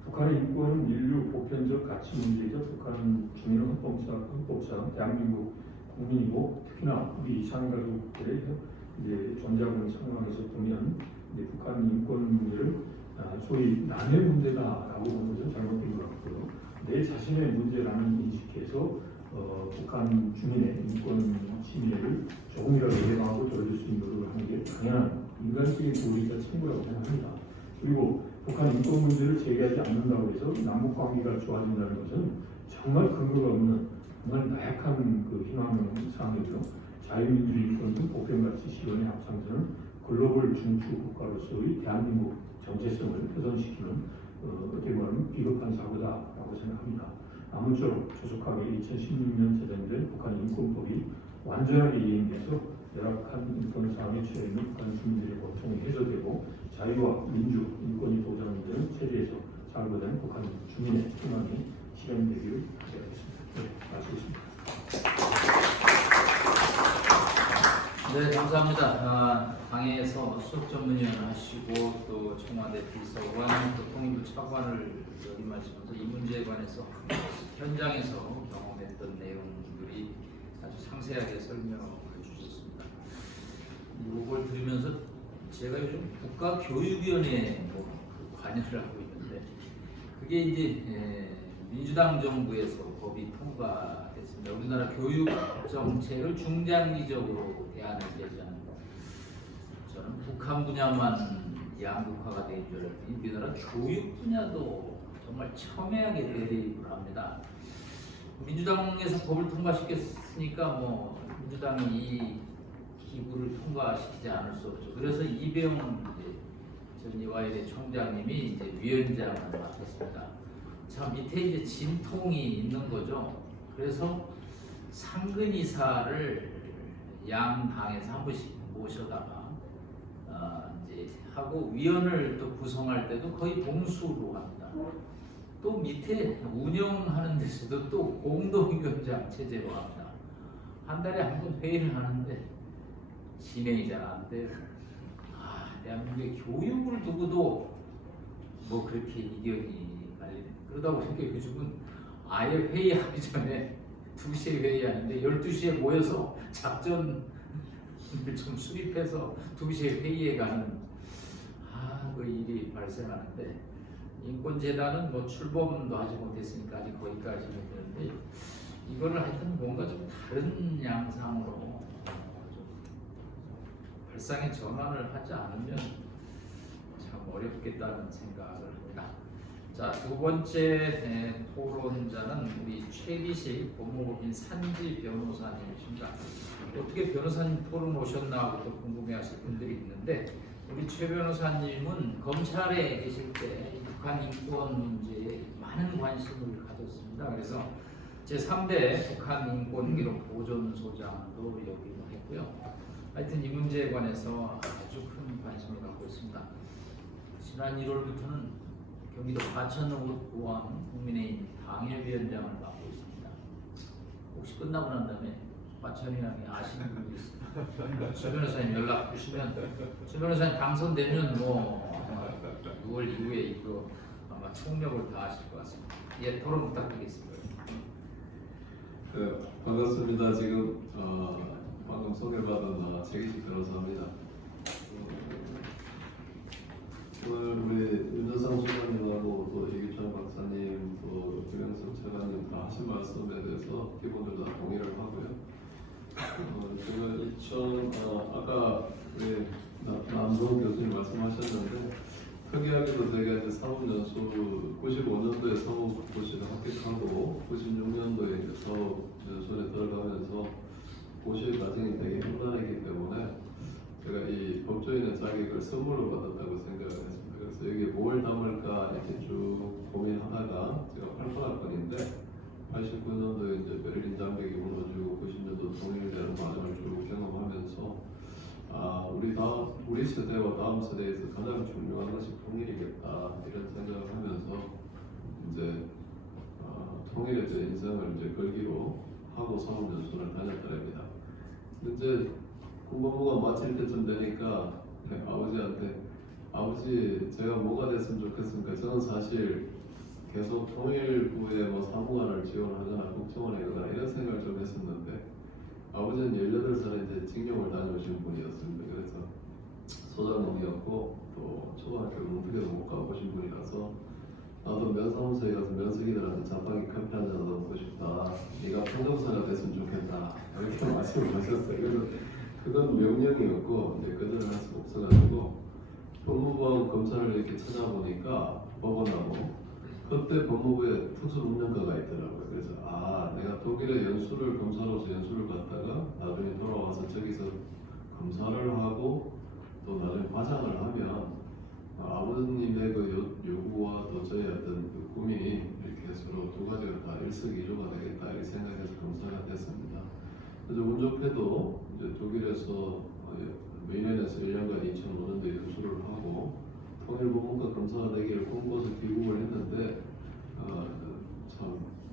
북한의 인권은 인류 보편적 가치 문제이자 북한 주민은 헌법상 대한민국 국민이고 특히나 우리 이산가족들의 이제 전작은 상황에서 보면 이제 북한 인권 문제를 소위 남의 문제다라고 보는 것은 잘못된 것 같고요. 내 자신의 문제라는 인식에서 북한 주민의 인권 침해를 조금이라도 예방하고 덜어줄 수 있는 노력을 하는 게 당연한 인간적인 도리이자 책무라고 생각합니다. 그리고 북한 인권 문제를 제기하지 않는다고 해서 남북 관계가 좋아진다는 것은 정말 근거가 없는 정말 나약한 그 희망사항이고요. 자유민주주의 인권 등 보편가치 실현에 앞장서는 글로벌 중추 국가로서의 대한민국 정체성을 훼손시키는 어떻게 보면 비겁한 사고다라고 생각합니다. 아무쪼록 조속하게 2016년 제정된 북한 인권법이 완전하게 이행돼서 열악한 인권 사항에 처해 있는 북한 주민들의 고통이 해소되고 자유와 민주, 인권이 보장되는 체제에서 살고 있는 북한 주민의 희망이 실현되기를 바라겠습니다. 네, 마치겠습니다. 네, 감사합니다. 당에서 수석 전문위원 하시고 또 청와대 비서관, 또 통일부 차관을 역임하시면서 이 문제에 관해서 현장에서 경험했던 내용들이 아주 상세하게 설명해 주셨습니다. 이걸 들으면서 제가 요즘 국가교육위원회에 관여를 하고 있는데 그게 이제 민주당 정부에서 법이 통과됐습니다. 우리나라 교육 정책을 중장기적으로 대안을 제시하는 거. 저는 북한 분야만 양극화가 된 줄 알았더니 우리나라 교육 분야도 정말 첨예하게 대립을 합니다. 민주당에서 법을 통과시켰으니까 민주당이 이 기구를 통과시키지 않을 수 없죠. 그래서 이배용 전 이화여대 총장님이 이제 위원장을 맡았습니다. 자, 밑에 이제 진통이 있는 거죠. 그래서 상근이사를 양 당에서 한 번씩 모셔다가 이제 하고 위원을 또 구성할 때도 거의 동수로 합니다. 또 밑에 운영하는 데서도 또 공동위원장 체제로 합니다. 한 달에 한 번 회의를 하는데 진행이 잘 안 돼요. 대한민국의 교육을 두고도 그렇게 이견이 갈리네. 그러다 보니까 요즘은 아예 회의하기 전에 2시에 회의하는데 12시에 모여서 작전을 좀 수립해서 2시에 회의에 가는 그 일이 발생하는데 인권재단은 출범도 하지 못했으니까 아직 거기까지는 되는데 이거를 하여튼 뭔가 좀 다른 양상으로 발상의 전환을 하지 않으면 참 어렵겠다는 생각을 합니다. 자, 두 번째 토론자는 우리 최기식 법무법인 산지 변호사님이십니다. 어떻게 변호사님 토론 오셨나 또 궁금해하실 분들이 있는데 우리 최 변호사님은 검찰에 계실 때 북한 인권 문제에 많은 관심을 가졌습니다. 그래서 제3대 북한 인권 기록 보존소장도 역임을 했고요. 하여튼 이 문제에 관해서 아주 큰 관심을 갖고 있습니다. 지난 1월부터는 경기도 과천의원 국민의힘 당협위원장을 맡고 있습니다. 혹시 끝나고 난 다음에 과천의원이 아시는 분이 있습니다. 최 변호사님 연락 주시면 최 변호사님 당선되면 6월 이후에 이거 아마 총력을 다하실 것 같습니다. 예, 토론 부탁드리겠습니다. 반갑습니다. 지금 방금 소개받은 최기식 변호사입니다. 오늘 우리 윤여상 소장님하고 또 이규찬 박사님 또 김영석 차관님 다 하신 말씀에 대해서 기본적으로 다 동의를 하고요. 제가 아까 우리 남성 교수님 말씀하셨는데 특이하게도 제가 이제 사법연수 95년도에 사법고시를 합격하고 96년도에 이제 사법연수원에 들어가면서 고시 과정이 되게 힘들었기 때문에 제가 이 법조인의 자격을 선물로 받았다고 생각을 했습니다. 그래서 여기에 뭘 담을까 이렇게 쭉 고민하다가 제가 88학번인데 89년도에 이제 베를린 장벽이 무너지고 90년도 통일되는 과정을 쭉 경험하면서 우리 세대와 다음 세대에서 가장 중요한 것이 통일이겠다 이런 생각을 하면서 이제 통일의 제 인생을 이제 걸기로 하고 사법연수원을 다녔더랍니다. 이제 군법무가 마칠 때쯤 되니까 아버지한테 아버지 제가 뭐가 됐으면 좋겠습니까? 저는 사실 계속 통일부에 사무관을 지원하거나 국정원에 가거나 이런 생각을 좀 했었는데 아버지는 18살에 이제 징용을 다녀오신 분이었습니다. 그래서 소장농이었고 또 초등학교 농특에도 못 가보신 분이라서 나도 면사무소에 가서 면석이들한테 자판기 커피 한잔 얻어먹고 싶다. 네가 평정사가 됐으면 좋겠다. 이렇게 말씀을 하셨어요. 그래서 그건 명령이었고 이제 거절을 할 수가 없어가지고 법무부하고 검찰을 이렇게 찾아보니까 법원하고 그때 법무부에 특수문명과가 있더라고요. 그래서 내가 독일에 연수를 검사로서 연수를 갔다가 나중에 돌아와서 저기서 검사를 하고 또 나중에 과장을 하면 아버님의 그 요구와 또 저의 어떤 그 꿈이 이렇게 서로 두 가지가 다 일석이조가 되겠다 이렇게 생각해서 검사가 됐습니다. 그래서 운 좋게도 이제 독일에서 미넨에서 1년간 2005년도에 연수를 하고 통일법무과 검사가 되기를 꿈꿔서 귀국을 했는데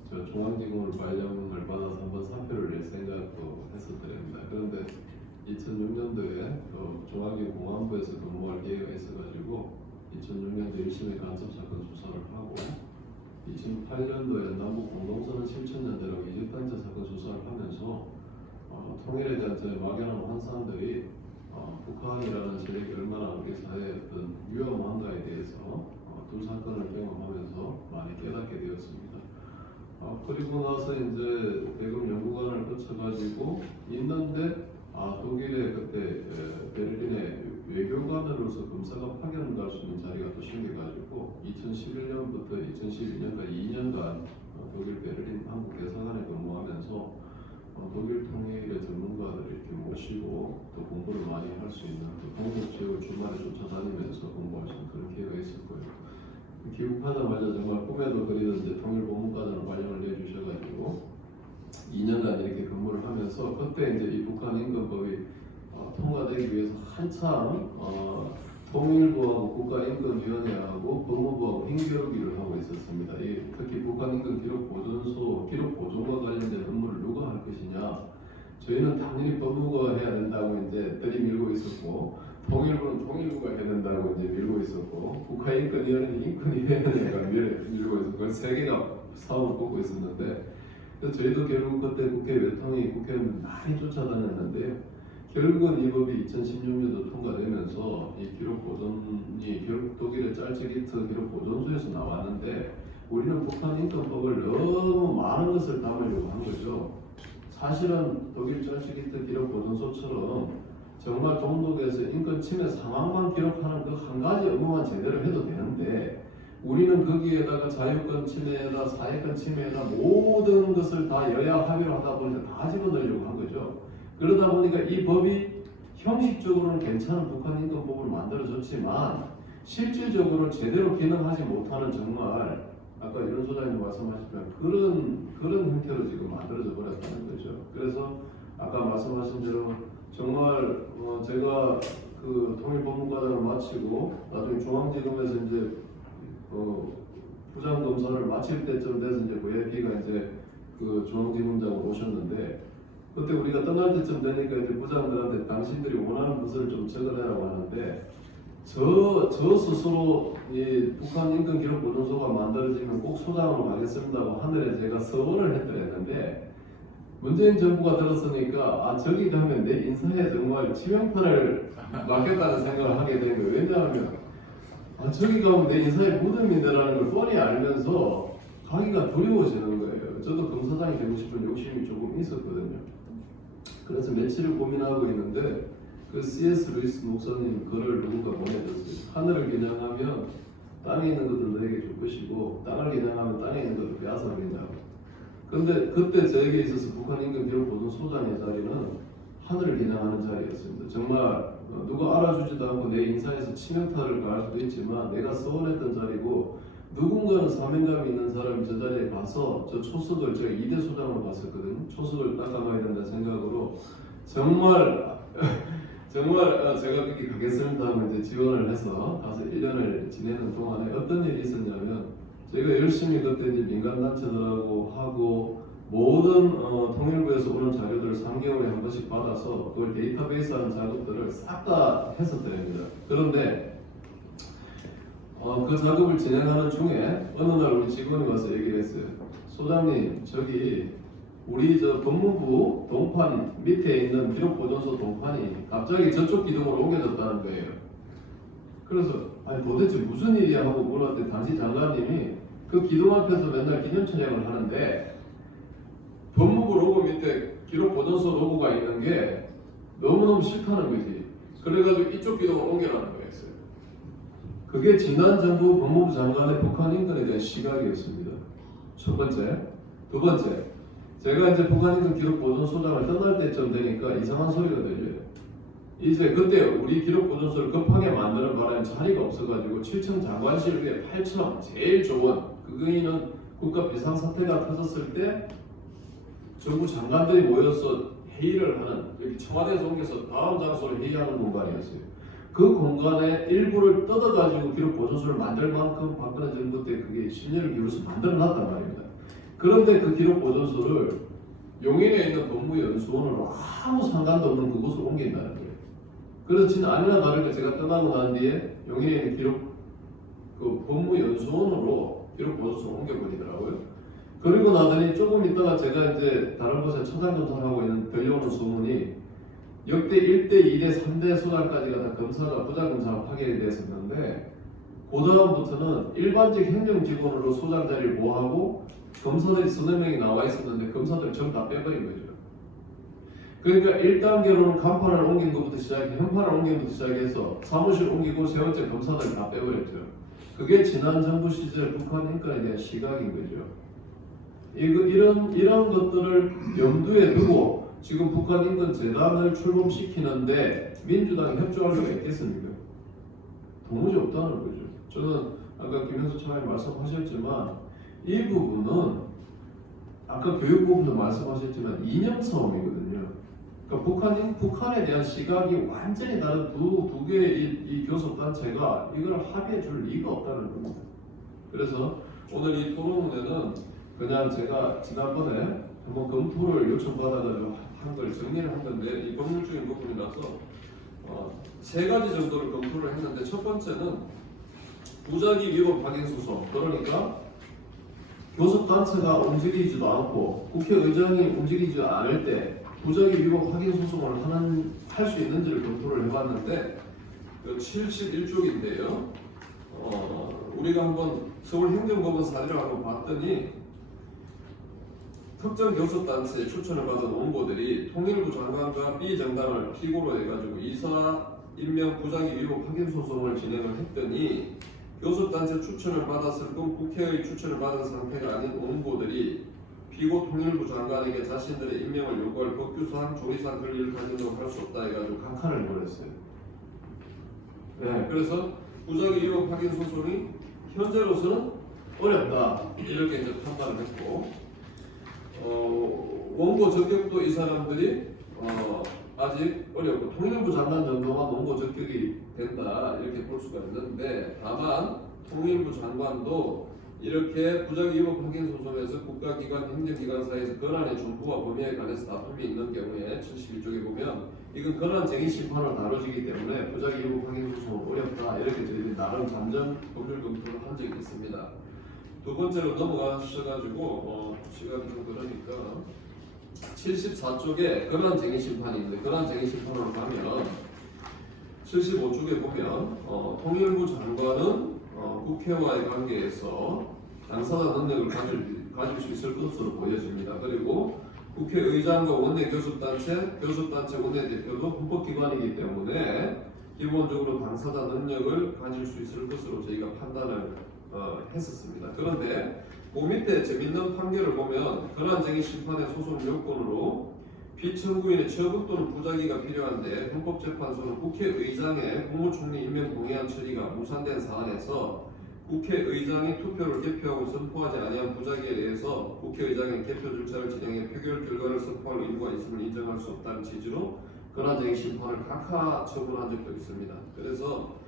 저 중앙지검을 발령을 받아서 한번 사표를 낼 생각도 했었더랍니다. 그런데 2006년도에 중앙지검 공안부에서 근무할 기회가 있어가지고 2006년도 열심히 간섭사건 수사를 하고 2008년도에 남북 공동선언 실천연대라고 이집단체 사건 수사를 하면서 통일에 대한 저의 막연한 환상들이 북한이라는 세력이 얼마나 우리 사회의 어떤 위험한가에 대해서 두 사건을 경험하면서 많이 깨닫게 되었습니다. 그리고 나서 이제 대검 연구관을 거쳐가지고 있는데 독일에 그때 베를린에 외교관으로서 검사가 파견 갈 수 있는 자리가 또 생겨가지고 2011년부터 2012년까지 2년간 독일 베를린 한국 대사관에 근무하면서 독일 통일의 전문가들을 이렇게 모시고 또 공부를 많이 할 수 있는 또 동북 지역을 주말에 쫓아다니면서 공부할 수 있는 그런 기회가 있었고요. 귀국하자마자 정말 꿈에도 그리던 이제 통일법무과장을 발령을 내주셔가지고 2년간 이렇게 근무를 하면서 그때 이제 이 북한 임금법이 통과되기 위해서 한참 통일부하고 국가임금위원회하고 법무부하고 힘겨루기를 하고 있었습니다. 특히 북한임금 기록보존소 기록보존과 관련된 업무를 누가 할 것이냐. 저희는 당연히 법무부가 해야 된다고 이제 들이밀고 있었고 통일부는 통일부가 해야 된다고 이제 밀고 있었고 국가인권위원회는 인권위원회가 밀고 있었고 그 세 개가 싸움을 꽂고 있었는데 저희도 결국 그때 국회 외통위 국회의원 많이 쫓아다녔는데요. 결국은 이 법이 2016년도 통과되면서 이 기록보존이 독일의 짤츠기트 기록보존소에서 나왔는데 우리는 북한 인권법을 너무 많은 것을 담으려고 한 거죠. 사실은 독일 짤츠기트 기록보존소처럼 정말 동독에서 인권 침해 상황만 기록하는 그 한 가지 업무만 제대로 해도 되는데 우리는 거기에다가 자유권 침해나 사회권 침해나 모든 것을 다 여야 합의로 하다 보니까 다 집어넣으려고 한 거죠. 그러다 보니까 이 법이 형식적으로는 괜찮은 북한인권법을 만들어졌지만 실질적으로 제대로 기능하지 못하는 정말 아까 이런 소장님 말씀하셨지만 그런 형태로 지금 만들어져 버렸다는 거죠. 그래서 아까 말씀하신 대로 정말 제가 그 통일법무과장을 마치고 나중에 중앙지검에서 이제 부장검사를 마칠 때쯤 돼서 이제 VIP가 이제 그 중앙지검장으로 오셨는데 그때 우리가 떠날 때쯤 되니까 이제 부장들한테 당신들이 원하는 것을 좀 적어내라고 하는데 저 스스로 이 북한 인권기록보존소가 만들어지면 꼭 소장으로 가겠습니다고 하늘에 제가 서원을 했더랬는데 문재인 정부가 들었으니까 저기 가면 내 인사에 정말 치명타를 맞겠다는 생각을 하게 된 거예요. 왜냐하면 저기 가면 내 인사에 무덤인데라는 걸 뻔히 알면서 가기가 두려워지는 거예요. 저도 검사장이 되고 싶은 욕심이 조금 있었거든요. 그래서 며칠을 고민하고 있는데 그 C.S. 루이스 목사님 글을 누군가 보내줬어요. 하늘을 겨냥하면 땅에 있는 것들 너에게 줄 것이고 땅을 겨냥하면 땅에 있는 것들 빼앗아 버린다고. 그런데 그때 저에게 있어서 북한 인권 기록 보존 소장의 자리는 하늘을 겨냥하는 자리였습니다. 정말 누가 알아주지도 않고 내 인사에서 치명타를 가할 수도 있지만 내가 서원했던 자리고 누군가는 사명감이 있는 사람이 저 자리에 가서 저 초석을 제가 2대 소장으로 갔었거든요. 초석을 닦아놔야 된다는 생각으로 정말 제가 그렇게 가겠습니다 하면 이제 지원을 해서 가서 1년을 지내는 동안에 어떤 일이 있었냐면 제가 열심히 그때 이제 민간단체들하고 하고 모든 통일부에서 오는 자료들을 3개월에 한 번씩 받아서 그걸 데이터베이스 하는 작업들을 싹 다 했었답니다. 그런데 그 작업을 진행하는 중에 어느 날 우리 직원이 와서 얘기를 했어요. 소장님 저기 우리 저 법무부 동판 밑에 있는 기록보존소 동판이 갑자기 저쪽 기둥으로 옮겨졌다는 거예요. 그래서 아니 도대체 무슨 일이야 하고 물었더니 당시 장관님이 그 기둥 앞에서 맨날 기념 촬영을 하는데 법무부 로고 밑에 기록보존소 로고가 있는 게 너무너무 싫다는 거지. 그래가지고 이쪽 기둥으로 옮겨라는 거였어요. 그게 지난 정부 법무부 장관의 북한 인권에 대한 시각이었습니다. 첫 번째. 두 번째. 제가 이제 북한 인권 기록보존소장을 떠날 때쯤 되니까 이상한 소리가 들려요. 이제 그때 우리 기록보존소를 급하게 만드는 바람에 자리가 없어가지고 7층 장관실 위에 8층 제일 좋은 그거는 국가 비상사태가 터졌을 때 정부 장관들이 모여서 회의를 하는 여기 청와대에서 옮겨서 다음 장소로 회의하는 공간이었어요. 그 공간의 일부를 뜯어가지고 기록보존소를 만들 만큼 박근혜 정부 때 그게 심려를 기울여서 만들어놨단 말입니다. 그런데 그 기록보존소를 용인에 있는 법무연수원으로 아무 상관도 없는 그곳으로 옮긴다는 거예요. 그래서 진짜 아니나 다르게 제가 떠나고 난 뒤에 용인에 있는 그 법무연수원으로 기록보존소를 옮겨버리더라고요. 그리고 나더니 조금 있다가 제가 이제 다른 곳에 초상 검사를 하고 있는 들려오는 소문이 역대 1대, 2대, 3대 소장까지가 다 검사가 부장검사로 파견이 됐었는데 그 다음부터는 일반직 행정직원으로 소장 자리를 모하고 검사들이 서너 명이 나와 있었는데 검사들을 전부 다 빼버린 거죠. 그러니까 1단계로는 간판을 옮긴 것부터 시작해 현판을 옮긴 것부터 시작해서 사무실 옮기고 세 번째 검사들을 다 빼버렸죠. 그게 지난 정부 시절 북한 인권에 대한 시각인 거죠. 이런 것들을 염두에 두고 지금 북한 인권 재단을 출범시키는데 민주당이 협조할 수가 있겠습니까? 도무지 없다는 거죠. 저는 아까 김현수 차관님 말씀하셨지만 이 부분은 아까 교육 부분도 말씀하셨지만 이념 싸움이거든요. 그러니까 북한에 대한 시각이 완전히 다른 두 개의 이 교섭 단체가 이걸 합의해 줄 리가 없다는 겁니다. 그래서 오늘 이 토론회는 그냥 제가 지난번에 한번 검토를 요청받아가지고 한 걸 정리를 한 건데 이 법률적인 부분이라서 세 가지 정도를 검토를 했는데 첫 번째는 부작위 위법 확인 소송, 그러니까 교섭단체가 움직이지도 않고 국회의장이 움직이지 않을 때 부작위 위법 확인 소송을 할 수 있는지를 검토를 해봤는데 71쪽인데요. 우리가 한번 서울행정법원 사례를 한번 봤더니 특정 교섭단체에 추천을 받은 원고들이 통일부 장관과 B 정당을 피고로 해가지고 이사 임명 부작위 위법 확인 소송을 진행을 했더니 교섭단체 추천을 받았을 뿐 국회의 추천을 받은 상태가 아닌 원고들이 피고 통일부 장관에게 자신들의 임명을 요구할 법규상 조리상 권리를 가진다고 할 수 없다 해가지고 각하를 벌였어요. 네, 그래서 부작위 위법 확인 소송이 현재로서는 어렵다 이렇게 이제 판단을 했고 원고 적격도 이 사람들이 아직 어렵고 통일부 장관 정도만 원고 적격이 된다 이렇게 볼 수가 있는데 다만 통일부 장관도 이렇게 부작위 위법 확인 소송에서 국가기관, 행정기관 사이에서 권한의 존부와 범위에 관해서 다툼이 있는 경우에 71쪽에 보면 이건 권한 쟁의 심판으로 다뤄지기 때문에 부작위 위법 확인 소송은 어렵다 이렇게 저희들이 나름 잠정 법률 검토를 한 적이 있습니다. 두 번째로 넘어가셔가지고 시간이 좀 그러니까 74쪽에 권한쟁의심판이 있는데 권한쟁의심판으로 가면 75쪽에 보면 통일부 장관은 국회와의 관계에서 당사자 능력을 가질 수 있을 것으로 보여집니다. 그리고 국회의장과 원내교섭단체, 교섭단체 원내대표도 헌법기관이기 때문에 기본적으로 당사자 능력을 가질 수 있을 것으로 저희가 판단을 했었습니다. 그런데 그 밑에 재밌는 판결을 보면 권한쟁의 심판의 소송 요건으로 피청구인의 처분 또는 부작위가 필요한데 헌법재판소는 국회의장의 국무총리 임명 동의안 처리가 무산된 사안에서 국회의장이 투표를 개표하고 선포하지 아니한 부작위에 대해서 국회의장의 개표 절차를 진행해 표결 결과를 선포할 의무가 있음을 인정할 수 없다는 취지로 권한쟁의 심판을 각하 처분한 적도 있습니다. 그래서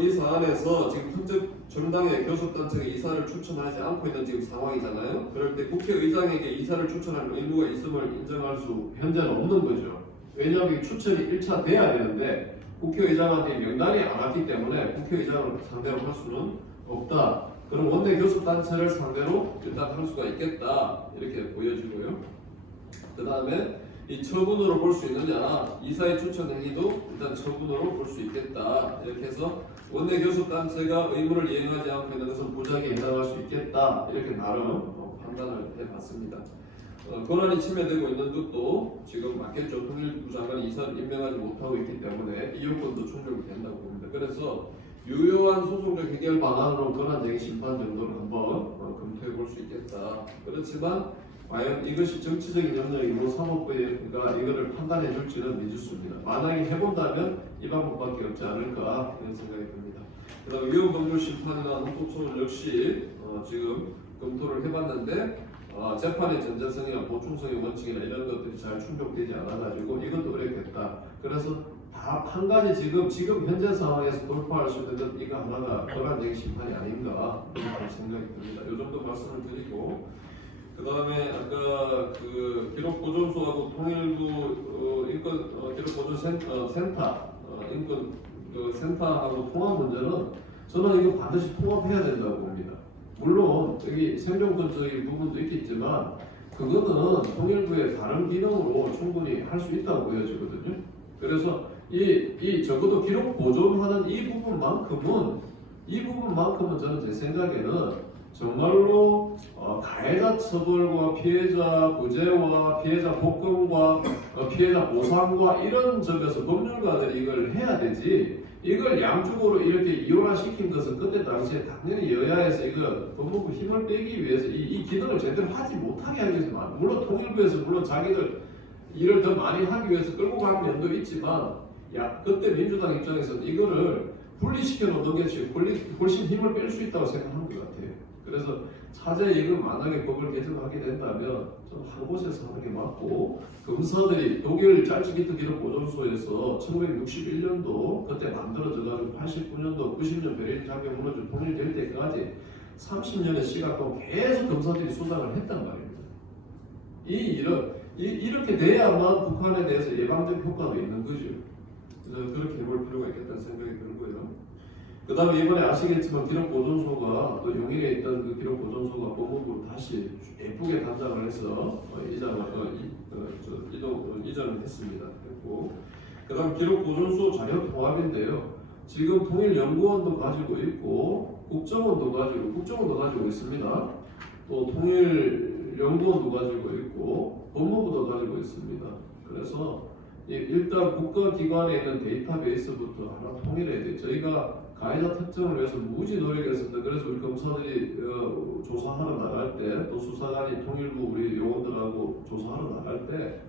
이 사안에서 지금 특정 정당의 교섭단체가 이사를 추천하지 않고 있는 지금 상황이잖아요. 그럴 때 국회의장에게 이사를 추천할 의무가 있음을 인정할 수 현재는 없는 거죠. 왜냐하면 추천이 1차 돼야 되는데 국회의장한테 명단이 안 왔기 때문에 국회의장을 상대로 할 수는 없다. 그런 원내 교섭단체를 상대로 일단 할 수가 있겠다 이렇게 보여지고요. 그 다음에 이 처분으로 볼 수 있느냐, 이사의 추천 행위도 일단 처분으로 볼 수 있겠다 이렇게 해서 원내 교섭단체가 의무를 이행하지 않고 있는 것은 부작위에 해당할 수 있겠다 이렇게 나름 판단을 해봤습니다. 권한이 침해되고 있는 것도 지금 맞겠죠. 통일부 장관이 이사를 임명하지 못하고 있기 때문에 이 요건도 충족이 된다고 봅니다. 그래서 유효한 소송적 해결 방안으로 권한쟁의 심판 정도를 한번 검토해 볼 수 있겠다. 그렇지만 과연 이것이 정치적인 영역이고 사법부가 이거를 판단해 줄지는 미지수입니다. 만약에 해본다면 이 방법밖에 없지 않을까 이런 생각이 듭니다. 그 다음에 위헌법률 심판이나 헌법소원 역시 지금 검토를 해봤는데 재판의 전제성이나 보충성의 원칙이나 이런 것들이 잘 충족되지 않아가지고 이것도 어렵겠다. 그래서 다 한 가지 지금 현재 상황에서 돌파할 수 있는 것 이거 하나가 권한쟁의 심판이 아닌가 이렇게 생각이 듭니다. 이 정도 말씀을 드리고 그 다음에 아까 그 기록보존소하고 통일부 인권 기록보존센터 인권 센터하고 통합 문제는 저는 이거 반드시 통합해야 된다고 봅니다. 물론 여기 생존권적인 부분도 있겠지만 그거는 통일부의 다른 기능으로 충분히 할 수 있다고 보여지거든요. 그래서 이 적어도 기록 보존하는 이 부분만큼은 저는 제 생각에는 정말로 가해자 처벌과 피해자 구제와 피해자 복권과 피해자 보상과 이런 점에서 법률가들이 이걸 해야 되지. 이걸 양쪽으로 이렇게 이혼화시킨 것은 그때 당시에 당연히 여야에서 이거 법무부 힘을 빼기 위해서 이 기능을 제대로 하지 못하게 하기 위해서 물론 통일부에서 물론 자기들 일을 더 많이 하기 위해서 끌고 간 면도 있지만 그때 민주당 입장에서는 이거를 분리시켜 놓는 게 훨씬 힘을 뺄 수 있다고 생각하는 것 같아요. 그래서 차제 이걸 만약에 법을 개정하게 된다면 좀 한 곳에서 하는 게 맞고 검사들이 독일 짤츠기트 기록보존소에서 1961년도 그때 만들어져가지고 89년도 90년 베를린 장벽 무너져 통일될 때까지 30년의 시간 동안 계속 검사들이 수사를 했단 말입니다. 이 일은 이렇게 돼야만 북한에 대해서 예방적 효과도 있는 거죠. 그래서 그렇게 해볼 필요가 있겠다는 생각이 들고요. 그 다음에 이번에 아시겠지만 기록보존소가 또 용인에 있던 그 기록보존소가 법무부로 다시 예쁘게 단장을 해서 이전을 했습니다. 그리고 그 다음 기록보존소 자료 통합인데요. 지금 통일연구원도 가지고 있고 국정원도 가지고 있습니다. 또 통일연구원도 가지고 있고 법무부도 가지고 있습니다. 그래서 일단 국가기관에 있는 데이터베이스부터 하나 통일해야 돼요. 저희가 가해자 특정을 위해서 무지 노력했었는데 그래서 우리 검사들이 조사하러 나갈 때 또 수사관이 통일부 우리 요원들하고 조사하러 나갈 때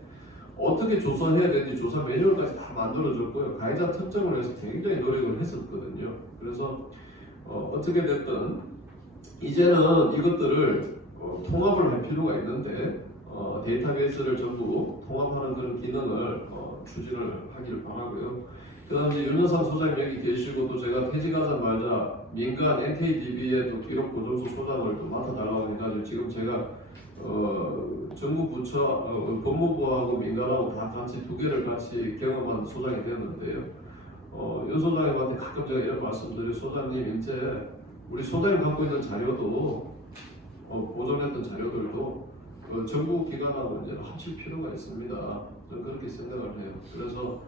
어떻게 조사해야 되는지 조사 매뉴얼까지 다 만들어줬고요. 가해자 특정을 위해서 굉장히 노력을 했었거든요. 그래서 어떻게 됐든 이제는 이것들을 통합을 할 필요가 있는데 데이터베이스를 전부 통합하는 그런 기능을 추진을 하기를 바라고요. 그 다음에 윤여상 소장님 여기 계시고 또 제가 퇴직하자마자 민간 NKDB의 또 기록보존소 소장을 또 맡아달라고 해가지고 지금 제가 정부 부처 법무부하고 민간하고 다 같이 두 개를 같이 경험한 소장이 되었는데요. 윤 소장님한테 가끔 제가 이런 말씀드려요. 소장님 이제 우리 소장님 갖고 있는 자료도 보존했던 자료들도 정부 기관하고 이제 합칠 필요가 있습니다. 저는 그렇게 생각을 해요. 그래서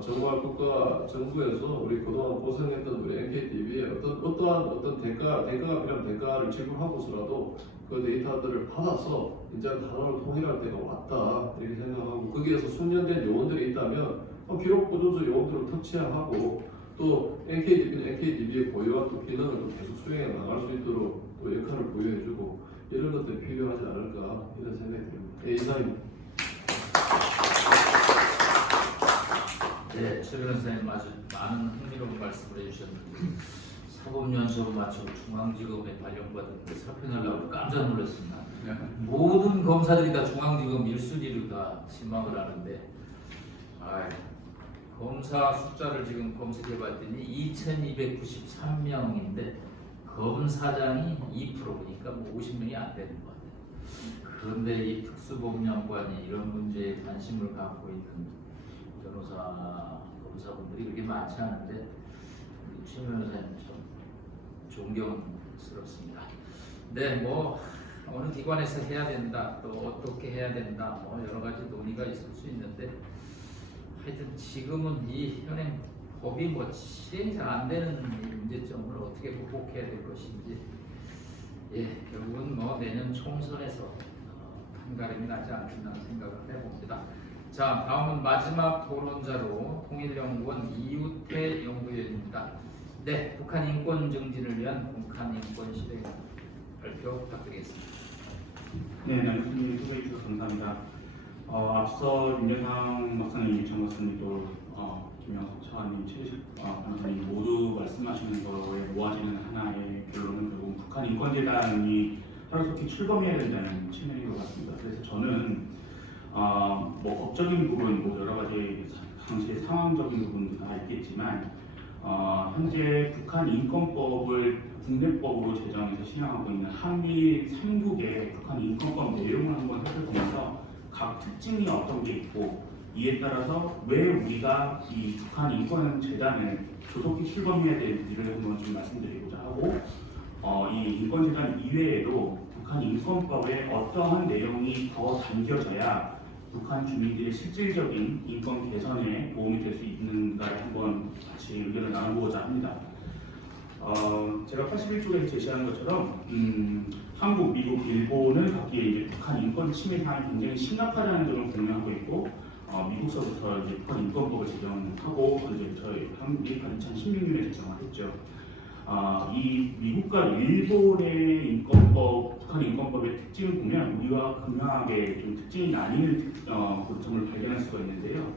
정말 국가 정부에서 우리 그동안 고생했던 우리 NKTV에 어떠한 대가가 필요한 대가를 지불하고서라도 그 데이터들을 받아서 이제 하나로 통일할 때가 왔다 이렇게 생각하고 거기에서 숙련된 요원들이 있다면 기록 보존소 요원들을 특채하고 또 NKTV는 NKTV의 고유한 또 기능을 또 계속 수행해 나갈 수 있도록 또 역할을 부여해주고 이런 것들이 필요하지 않을까 이런 생각이 듭니다. 이상입니다. 네, 최 변호사님 아주 많은 흥미로운 말씀을 해주셨는데 사법연수를 마치고 중앙지검에 발령받은 그 살펴내려고 깜짝 놀랐습니다. 모든 검사들이 다 중앙지검 1순위로 다 신망을 하는데 검사 숫자를 지금 검색해봤더니 2,293명인데 검사장이 2%니까 뭐 50명이 안 되는 것 같아요. 그런데 이 특수법령관이 이런 문제에 관심을 갖고 있는 검사분들이 그렇게 많지 않은데 최 변호사님 참 존경스럽습니다. 만족스럽습니다. 네, 뭐 어느 기관에서 해야 된다, 또 어떻게 해야 된다, 뭐 여러 가지 논의가 있을 수 있는데 하여튼 지금은 이 현행 법이 뭐 실행이 잘 안 되는 이 문제점을 어떻게 극복해야 될 것인지 결국은 뭐 내년 총선에서 판가름이 나지 않겠나 생각을 해봅니다. 자, 다음은 마지막 토론자로 통일연구원 이우태 연구위원입니다. 네, 북한 인권 증진을 위한 북한 인권 실행 발표 부탁드리겠습니다. 네, 남편님 소개해 주셔서 감사합니다. 앞서 윤재상 박사님, 이창 박사님, 또 김영석 차관님, 최희식 변호사님 모두 말씀하시는 거에 모아지는 하나의 결론은 결국 북한 인권재단이 하루속히 출범해야 된다는 측면인 것 같습니다. 그래서 저는 뭐 법적인 부분, 뭐 여러 가지 당시의 상황적인 부분도 다 있겠지만 현재 북한 인권법을 국내법으로 제정해서 시행하고 있는 한미 3국의 북한 인권법 내용을 한번 살펴보면서 각 특징이 어떤 게 있고 이에 따라서 왜 우리가 이 북한 인권재단을 조속히 출범해야 되는지를 한번 좀 말씀드리고자 하고 이 인권재단 이외에도 북한 인권법에 어떠한 내용이 더 담겨져야 북한 주민들의 실질적인 인권 개선에 도움이 될 수 있는가를 한번 같이 의견을 나눠보고자 합니다. 제가 81쪽에 제시한 것처럼 한국, 미국, 일본은 각기 이제 북한 인권 침해 사안이 굉장히 심각하다는 점을 공유하고 있고 미국서부터 이제 북한 인권법을 제정하고 이제 저희 한국이 2016년에 제정을 했죠. 이 미국과 일본의 인권법, 북한 인권법의 특징을 보면 우리와 극명하게 좀 특징이 나뉘는 점을 발견할 수가 있는데요.